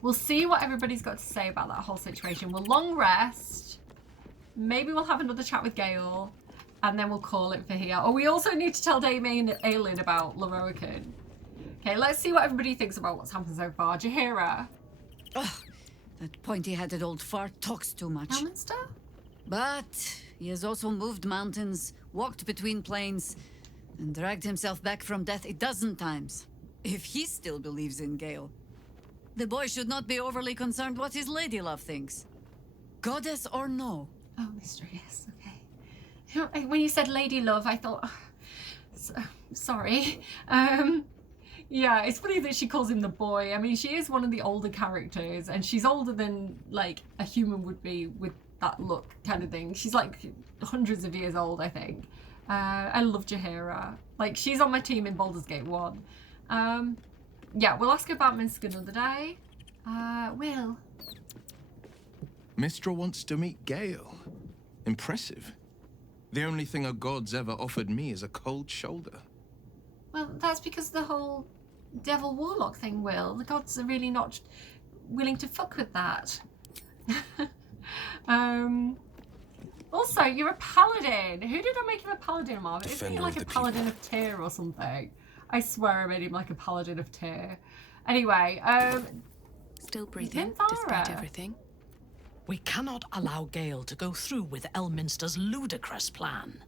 We'll see what everybody's got to say about that whole situation. We'll long rest. Maybe we'll have another chat with Gale, and then we'll call it for here. Oh, we also need to tell Dame Eralyne about Loroakan. Okay, let's see what everybody thinks about what's happened so far. Jaheira. Oh, that pointy-headed old fart talks too much. Elminster? But he has also moved mountains, walked between plains, and dragged himself back from death 12 times. If he still believes in Gale, the boy should not be overly concerned what his ladylove thinks. Goddess or no. Oh, mysterious. Okay. When you said lady love, I thought, sorry. Yeah, it's funny that she calls him the boy. I mean, she is one of the older characters, and she's older than like a human would be with that look kind of thing. She's like hundreds of years old, I think. I love Jaheira. Like, she's on my team in Baldur's Gate 1. Yeah, we'll ask her about Minsk another day. Will. Mistra wants to meet Gale. Impressive. The only thing a god's ever offered me is a cold shoulder. Well, that's because the whole devil warlock thing, Will. The gods are really not willing to fuck with that. Also, you're a paladin. Who did I make him a paladin of? Isn't he like a paladin of Tyr or something? I swear I made him like a paladin of Tyr. Anyway, still breathing despite everything. We cannot allow Gale to go through with Elminster's ludicrous plan.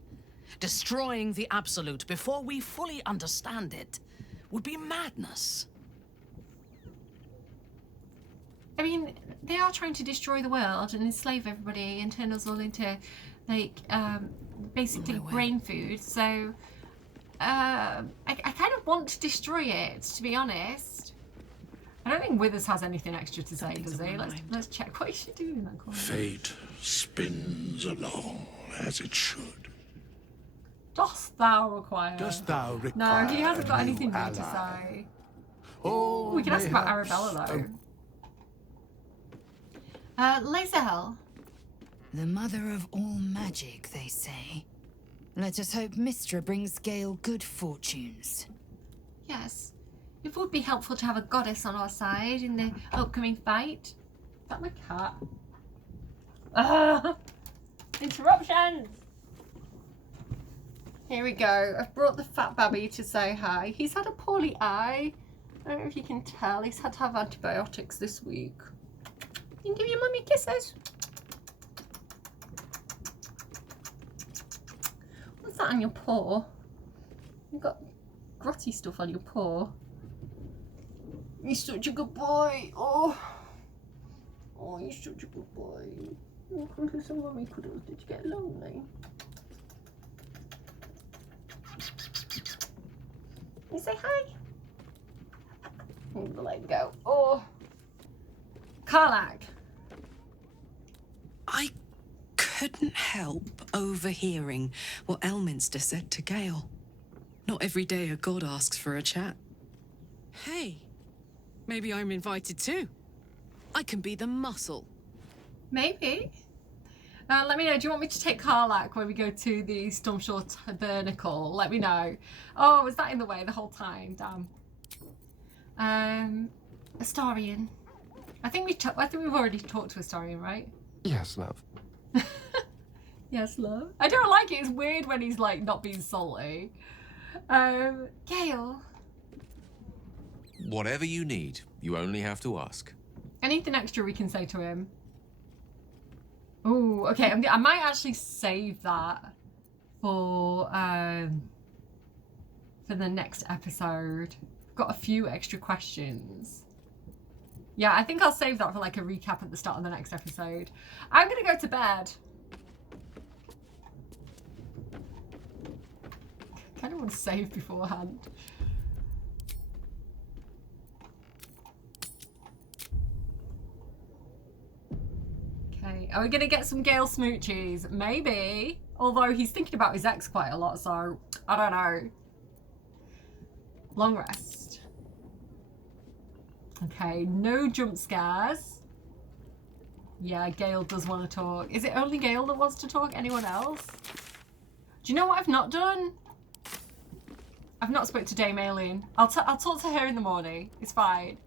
Destroying the Absolute before we fully understand it would be madness. I mean, they are trying to destroy the world and enslave everybody and turn us all into, like, basically brain food. So, I kind of want to destroy it, to be honest. I don't think Withers has anything extra to say, does he? Let's check. What is she doing in that corner? Fate spins along as it should. Dost thou require? Dost thou require? No, he hasn't got anything new to say. Oh, we can ask about Arabella, though. Lae'zel. The mother of all magic, they say. Let us hope Mistra brings Gale good fortunes. Yes. It would be helpful to have a goddess on our side in the upcoming fight. Is that my cat? Interruptions! Here we go. I've brought the fat babby to say hi. He's had a poorly eye. I don't know if you can tell. He's had to have antibiotics this week. You can give your mummy kisses. What's that on your paw? You've got grotty stuff on your paw. You're such a good boy. Oh, you're such a good boy. Oh, come to some mummy cuddles. Did you get lonely? You say hi. I'm gonna let him go. Oh, Karlach. I couldn't help overhearing what Elminster said to Gale. Not every day a god asks for a chat. Hey, maybe I'm invited too. I can be the muscle. Maybe. Let me know. Do you want me to take Karlach when we go to the Stormshore Tabernacle? Let me know. Oh, was that in the way the whole time? Damn. Astarion. I think we've already talked to Astarion, right? Yes, love. Yes, love. I don't like it. It's weird when he's like not being salty. Gale. Whatever you need, you only have to ask. Anything extra we can say to him? Oh, okay. I might actually save that for the next episode. I've got a few extra questions. Yeah, I think I'll save that for like a recap at the start of the next episode. I'm gonna go to bed. I kind of want to save beforehand. Okay, Okay. Are we going to get some Gale smoochies? Maybe. Although he's thinking about his ex quite a lot, so I don't know. Long rest. Okay, no jump scares. Yeah, Gale does want to talk. Is it only Gale that wants to talk? Anyone else? Do you know what I've not done? I've not spoke to Dame Eralyne. I'll talk to her in the morning. It's fine.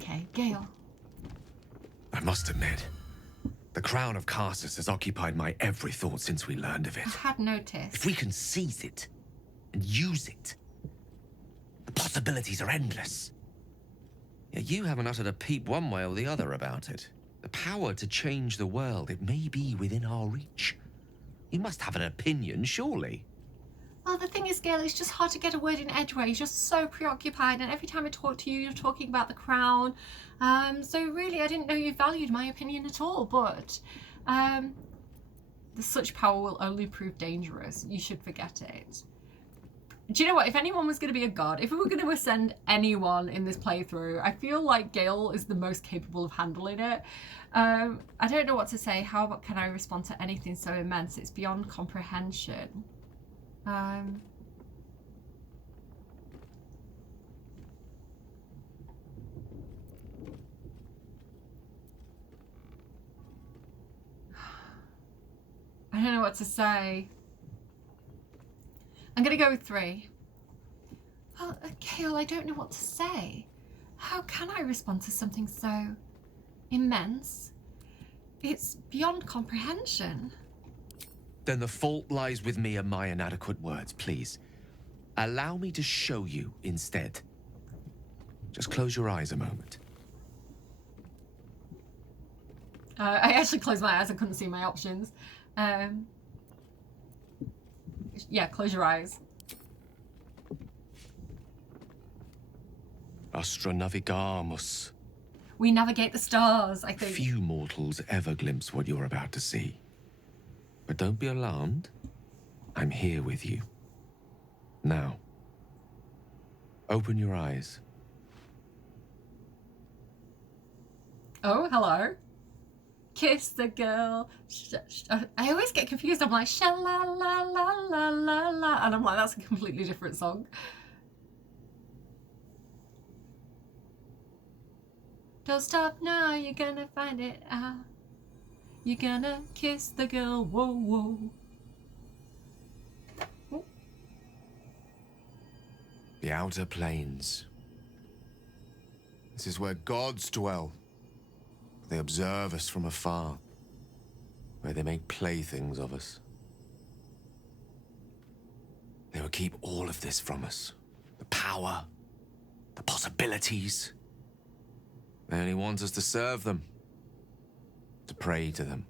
Okay, Gale. I must admit, the crown of Karsus has occupied my every thought since we learned of it. I had noticed. If we can seize it and use it, the possibilities are endless. Yeah, you haven't uttered a peep one way or the other about it. The power to change the world, it may be within our reach. You must have an opinion, surely. Well, the thing is, Gale, it's just hard to get a word in edgeway. You're just so preoccupied, and every time I talk to you, you're talking about the crown. So really, I didn't know you valued my opinion at all, but such power will only prove dangerous. You should forget it. Do you know what? If anyone was going to be a god, if we were going to ascend anyone in this playthrough, I feel like Gale is the most capable of handling it. I don't know what to say. How can I respond to anything so immense? It's beyond comprehension. I don't know what to say. I'm gonna go with 3. Well, Gale, I don't know what to say. How can I respond to something so immense? It's beyond comprehension. Then the fault lies with me and my inadequate words, please. Allow me to show you instead. Just close your eyes a moment. I actually closed my eyes. I couldn't see my options. Yeah, close your eyes. Astra navigamus. We navigate the stars, I think. Few mortals ever glimpse what you're about to see. But don't be alarmed. I'm here with you. Now, open your eyes. Oh, hello. Kiss the girl. I always get confused. I'm like, sha la la la la la la. And I'm like, that's a completely different song. Don't stop now, you're gonna find it out. You're gonna kiss the girl, whoa, whoa. Oh. The outer planes. This is where gods dwell. They observe us from afar, where they make playthings of us. They will keep all of this from us. The power, the possibilities. They only want us to serve them, to pray to them,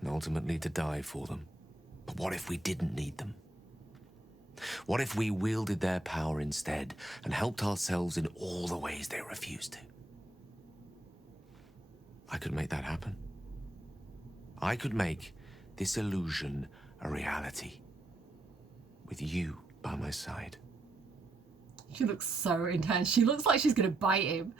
and ultimately to die for them. But what if we didn't need them? What if we wielded their power instead and helped ourselves in all the ways they refuse to? I could make that happen. I could make this illusion a reality, with you by my side. She looks so intense. She looks like she's gonna bite him.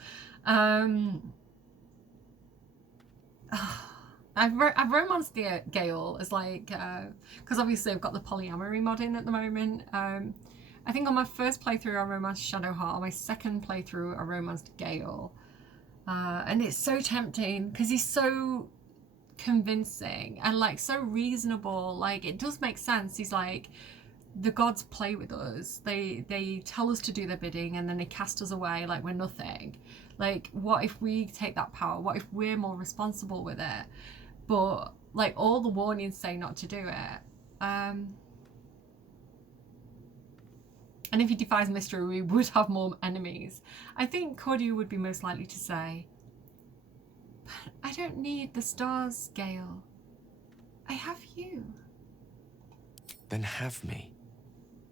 I've romanced Gale as like, because obviously I've got the polyamory mod in at the moment. I think on my first playthrough I romanced Shadowheart, on my second playthrough I romanced Gale. And it's so tempting because he's so convincing and like so reasonable. Like it does make sense. He's like, the gods play with us. They tell us to do their bidding and then they cast us away like we're nothing. Like, what if we take that power? What if we're more responsible with it? But like all the warnings say not to do it. And if he defies mystery, we would have more enemies. I think Cordia would be most likely to say, but I don't need the stars, Gale. I have you. Then have me.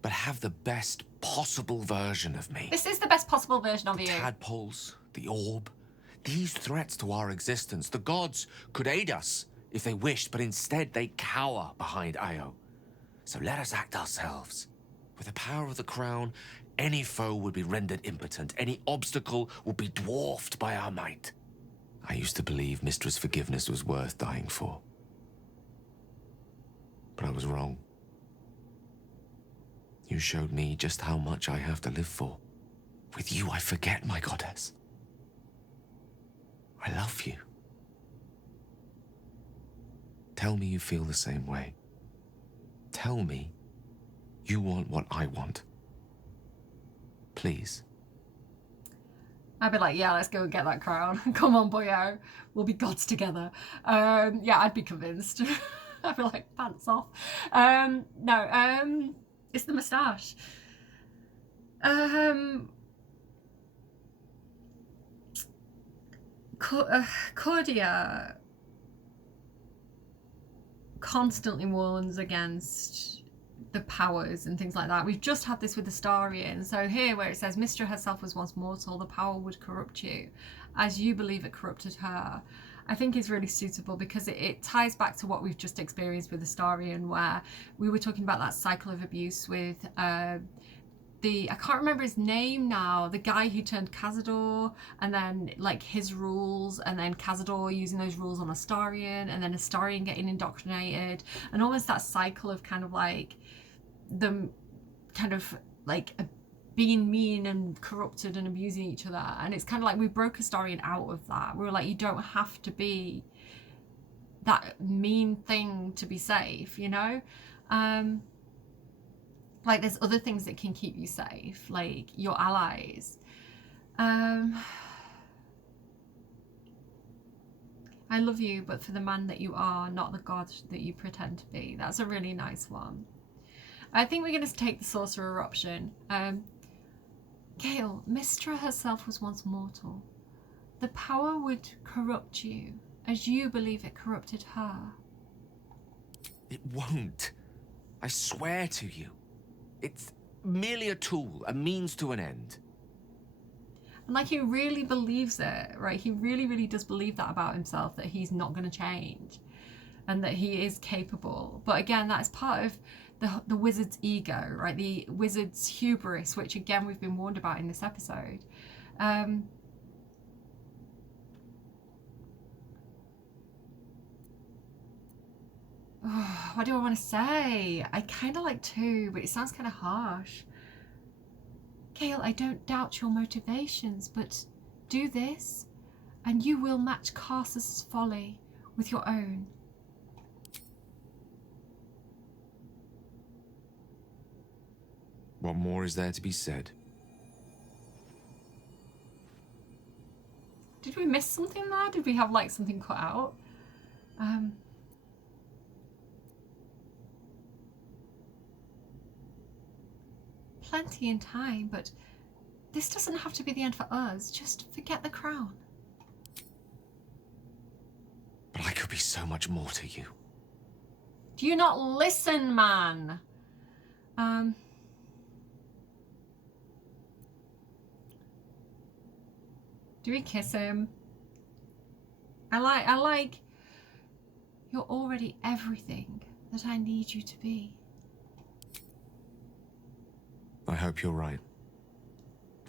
But have the best possible version of me. This is the best possible version of you. Tadpoles, the orb, these threats to our existence. The gods could aid us if they wished, but instead they cower behind Io. So let us act ourselves. With the power of the crown, any foe would be rendered impotent. Any obstacle would be dwarfed by our might. I used to believe Mistress Forgiveness was worth dying for. But I was wrong. You showed me just how much I have to live for. With you, I forget, my goddess. I love you. Tell me you feel the same way. Tell me you want what I want. Please. I'd be like, yeah, let's go and get that crown. Come on, boyo. We'll be gods together. Yeah, I'd be convinced. I'd be like, pants off. No, it's the moustache. Cordia constantly warns against the powers and things like that. We've just had this with the Astarion. So here where it says Mistra herself was once mortal, the power would corrupt you as you believe it corrupted her, I think is really suitable because it ties back to what we've just experienced with the Astarion, where we were talking about that cycle of abuse with I can't remember his name now, the guy who turned Cazador, and then like his rules, and then Cazador using those rules on Astarion, and then Astarion getting indoctrinated, and almost that cycle of kind of like them kind of like being mean and corrupted and abusing each other. And it's kind of like we broke Astarion out of that. We were like, you don't have to be that mean thing to be safe, you know? Like there's other things that can keep you safe, like your allies. I love you, but for the man that you are, not the god that you pretend to be. That's a really nice one. I think we're going to take the sorcerer option. Gale, Mistra herself was once mortal. The power would corrupt you, as you believe it corrupted her. It won't. I swear to you. It's merely a tool, a means to an end. And like he really believes it, right? He really, really does believe that about himself, that he's not going to change and that he is capable. But again, that is part of the wizard's ego, right? The wizard's hubris, which again, we've been warned about in this episode. What do I want to say? I kind of like to, but it sounds kind of harsh. Gale, I don't doubt your motivations, but do this, and you will match Carsus's folly with your own. What more is there to be said? Did we miss something there? Did we have like something cut out? Plenty in time, but this doesn't have to be the end for us. Just forget the crown. But I could be so much more to you. Do you not listen, man? Do we kiss him? I like you're already everything that I need you to be. I hope you're right.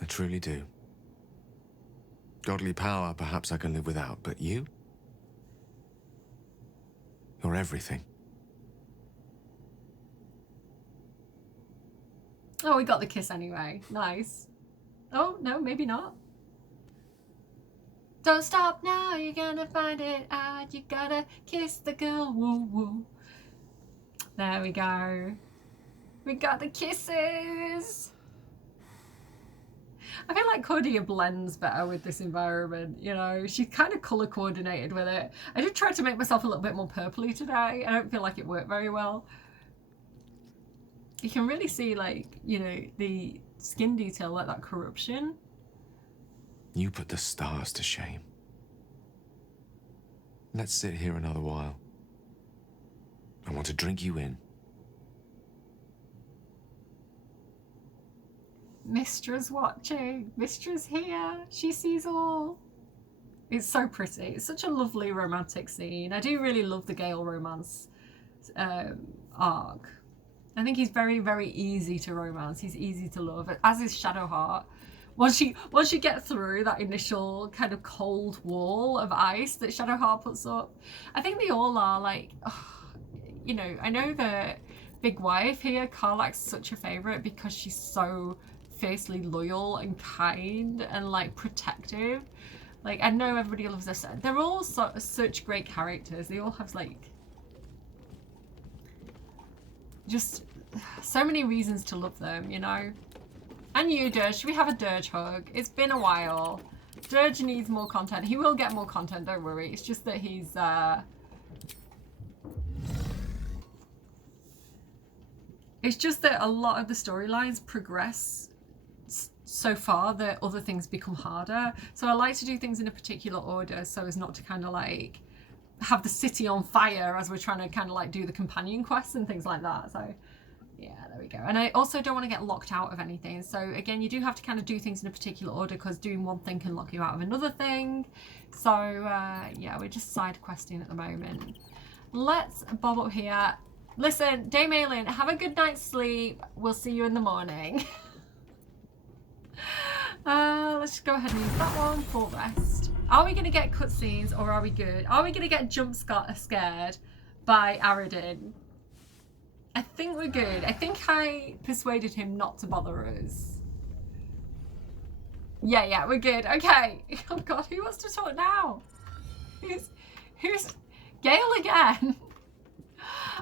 I truly do. Godly power, perhaps I can live without, but you? You're everything. Oh, we got the kiss anyway. Nice. Oh, no, maybe not. Don't stop now, you're gonna find it out. You gotta kiss the girl, woo woo. There we go. We got the kisses. I feel like Cordia blends better with this environment, you know. She's kind of colour coordinated with it. I did try to make myself a little bit more purpley today. I don't feel like it worked very well. You can really see, like, you know, the skin detail, like that corruption. You put the stars to shame. Let's sit here another while. I want to drink you in. Mistra's watching. Mistra's here. She sees all. It's so pretty. It's such a lovely romantic scene. I do really love the Gale romance arc. I think he's very, very easy to romance. He's easy to love, as is Shadowheart. Once you get through that initial kind of cold wall of ice that Shadowheart puts up, I think they all are like, you know, I know the big wife here, Karlach's such a favourite because she's so fiercely loyal and kind and like protective. Like, I know everybody loves this. They're all such great characters. They all have like just so many reasons to love them, you know. And you, Dirge, should we have a Dirge hug? It's been a while. Dirge needs more content. He will get more content, don't worry. It's just that he's it's just that a lot of the storylines progress so far that other things become harder. So I like to do things in a particular order so as not to kind of like have the city on fire as we're trying to kind of like do the companion quests and things like that. So yeah, there we go. And I also don't want to get locked out of anything. So again, you do have to kind of do things in a particular order because doing one thing can lock you out of another thing. So yeah, we're just side questing at the moment. Let's bob up here. Listen, Dame Eralyne, have a good night's sleep. We'll see you in the morning. Let's just go ahead and use that one. Full rest. Are we going to get cutscenes or are we good? Are we going to get jump scared by Aradin? I think we're good. I think I persuaded him not to bother us. Yeah, we're good. Okay. Oh god, who wants to talk now? Who's Gale again?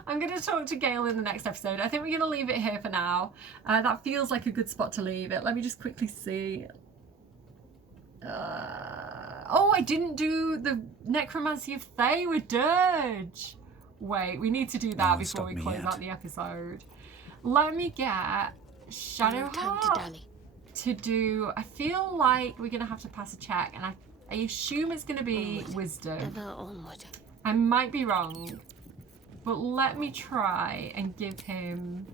I'm going to talk to Gale in the next episode. I think we're going to leave it here for now. That feels like a good spot to leave it. Let me just quickly see. Oh, I didn't do the Necromancy of Thay with Dirge. Wait, we need to do that before we close out the episode. Let me get Shadowheart to do. I feel like we're going to have to pass a check, and I assume it's going to be Wisdom. I might be wrong, but let me try and give him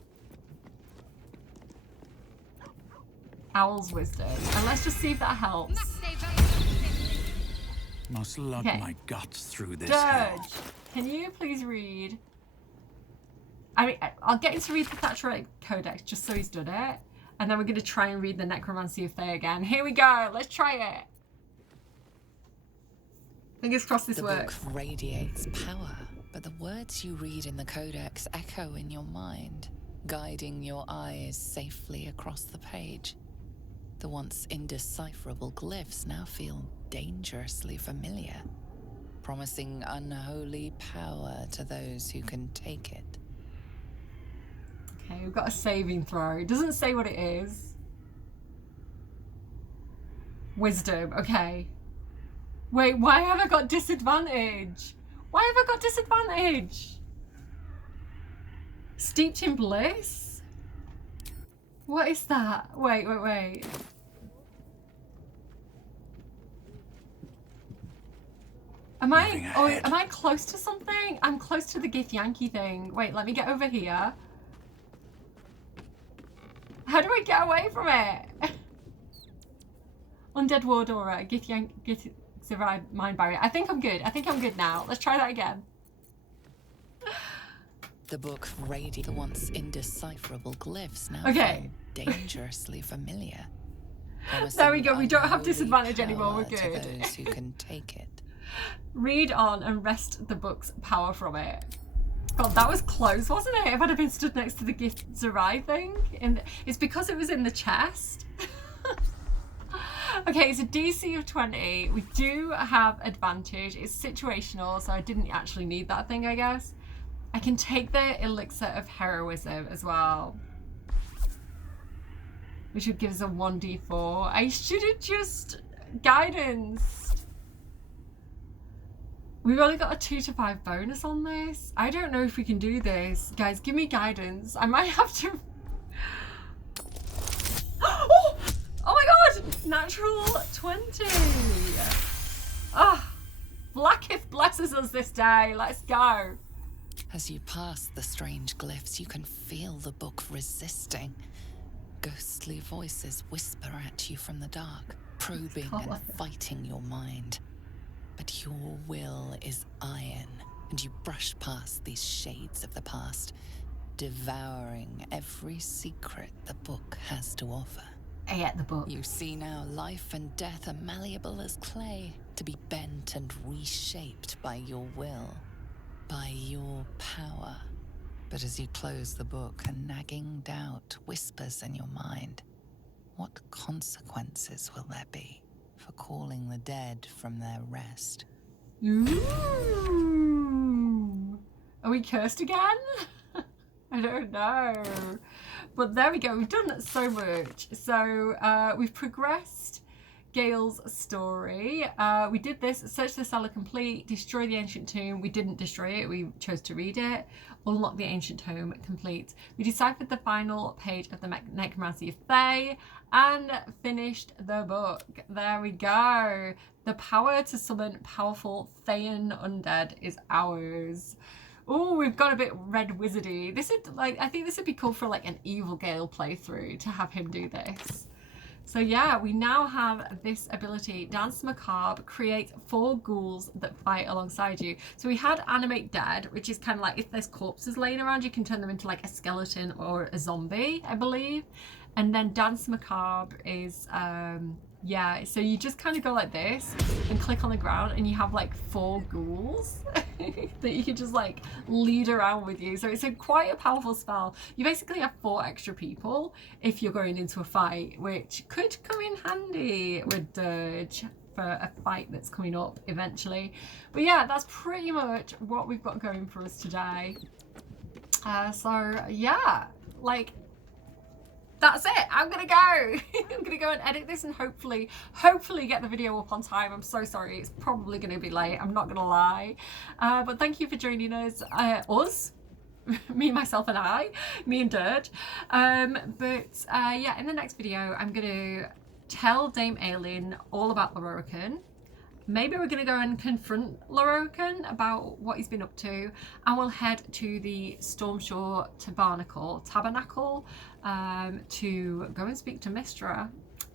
Owl's Wisdom, and let's just see if that helps. Must lug my guts through this Dirge, hell. can you please read? I mean, I'll get you to read the Thatcherite Codex just so he's done it, and then we're going to try and read the Necromancy of Thay again. Here we go. Let's try it. Fingers crossed this works. The book radiates power, but the words you read in the Codex echo in your mind, guiding your eyes safely across the page. The once indecipherable glyphs now feel dangerously familiar, promising unholy power to those who can take it. Okay, we've got a saving throw. It doesn't say what it is. Wisdom, okay. Wait, why have I got disadvantage? Why have I got disadvantage? Steeped in bliss? What is that? Wait. Am I close to something? I'm close to the Githyanki thing. Wait, let me get over here. How do I get away from it? Undead Ward Aura, Githyanki Mind Barrier. I think I'm good. I think I'm good now. Let's try that again. The book radiates the once indecipherable glyphs now okay. Dangerously familiar. There we go. We don't have disadvantage anymore. We're good. To those who can take it. Read on and wrest the book's power from it. God, that was close, wasn't it? If I'd have been stood next to the Githzerai thing. It's because it was in the chest. Okay, it's a DC of 20. We do have advantage. It's situational, so I didn't actually need that thing, I guess. I can take the Elixir of Heroism as well, which would give us a 1d4. I should have just guidance. We've only got a 2 to 5 bonus on this. I don't know if we can do this. Guys, give me guidance. I might have to... Oh my god! Natural 20. Ah, Blackith blesses us this day. Let's go. As you pass the strange glyphs, you can feel the book resisting. Ghostly voices whisper at you from the dark, probing and fighting your mind. But your will is iron, and you brush past these shades of the past, devouring every secret the book has to offer. I get the book. You see now life and death are malleable as clay, to be bent and reshaped by your will, by your power. But as you close the book, a nagging doubt whispers in your mind. What consequences will there be for calling the dead from their rest? Ooh. Are we cursed again? I don't know. But there we go. We've done so much. So we've progressed Gale's story. We did this: search the cellar complete, destroy the ancient tomb. We didn't destroy it. We chose to read it. Unlock the ancient tome complete. We deciphered the final page of the Necromancy of Fae and finished the book. There we go. The power to summon powerful Faerun undead is ours. Oh, we've got a bit red wizardy. This is like, I think this would be cool for like an evil Gale playthrough to have him do this. So yeah, we now have this ability, Dance Macabre, create 4 ghouls that fight alongside you. So we had Animate Dead, which is kind of like if there's corpses laying around, you can turn them into like a skeleton or a zombie, I believe. And then Dance Macabre is, yeah, so you just kind of go like this and click on the ground and you have like 4 ghouls that you can just like lead around with you. So it's quite a powerful spell. You basically have 4 extra people if you're going into a fight, which could come in handy with Dirge for a fight that's coming up eventually. But yeah, that's pretty much what we've got going for us today. So yeah, like, that's it. I'm gonna go. I'm gonna go and edit this and hopefully get the video up on time. I'm so sorry. It's probably gonna be late. I'm not gonna lie. But thank you for joining us. Me, myself and I, me and Dirge. Yeah, in the next video, I'm gonna tell Dame Eralyne all about Lorroakan. Maybe we're going to go and confront Lorroakan about what he's been up to, and we'll head to the Stormshore Tabernacle to go and speak to Mystra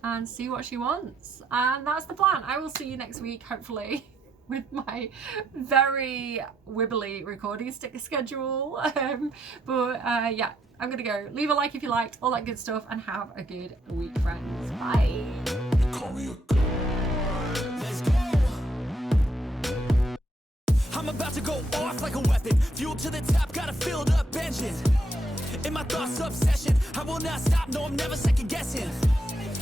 and see what she wants. And that's the plan. I will see you next week, hopefully, with my very wibbly recording schedule. Yeah, I'm going to go. Leave a like if you liked, all that good stuff, and have a good week, friends. Bye. I'm about to go off like a weapon. Fuel to the top, got a filled up engine. In my thoughts, obsession. I will not stop, no, I'm never second guessing.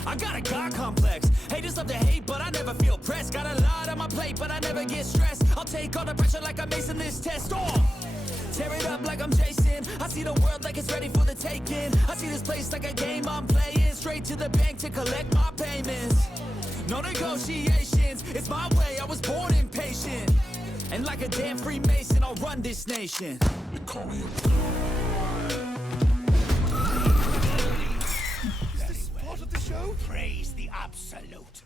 I got a God complex. Haters love to hate, but I never feel pressed. Got a lot on my plate, but I never get stressed. I'll take all the pressure like I'm acing this test. Tear it up like I'm Jason. I see the world like it's ready for the taking. I see this place like a game I'm playing. Straight to the bank to collect my payments. No negotiations, it's my way, I was born impatient. And like a damn Freemason, I'll run this nation. They call me Is this part of the show? Praise the absolute.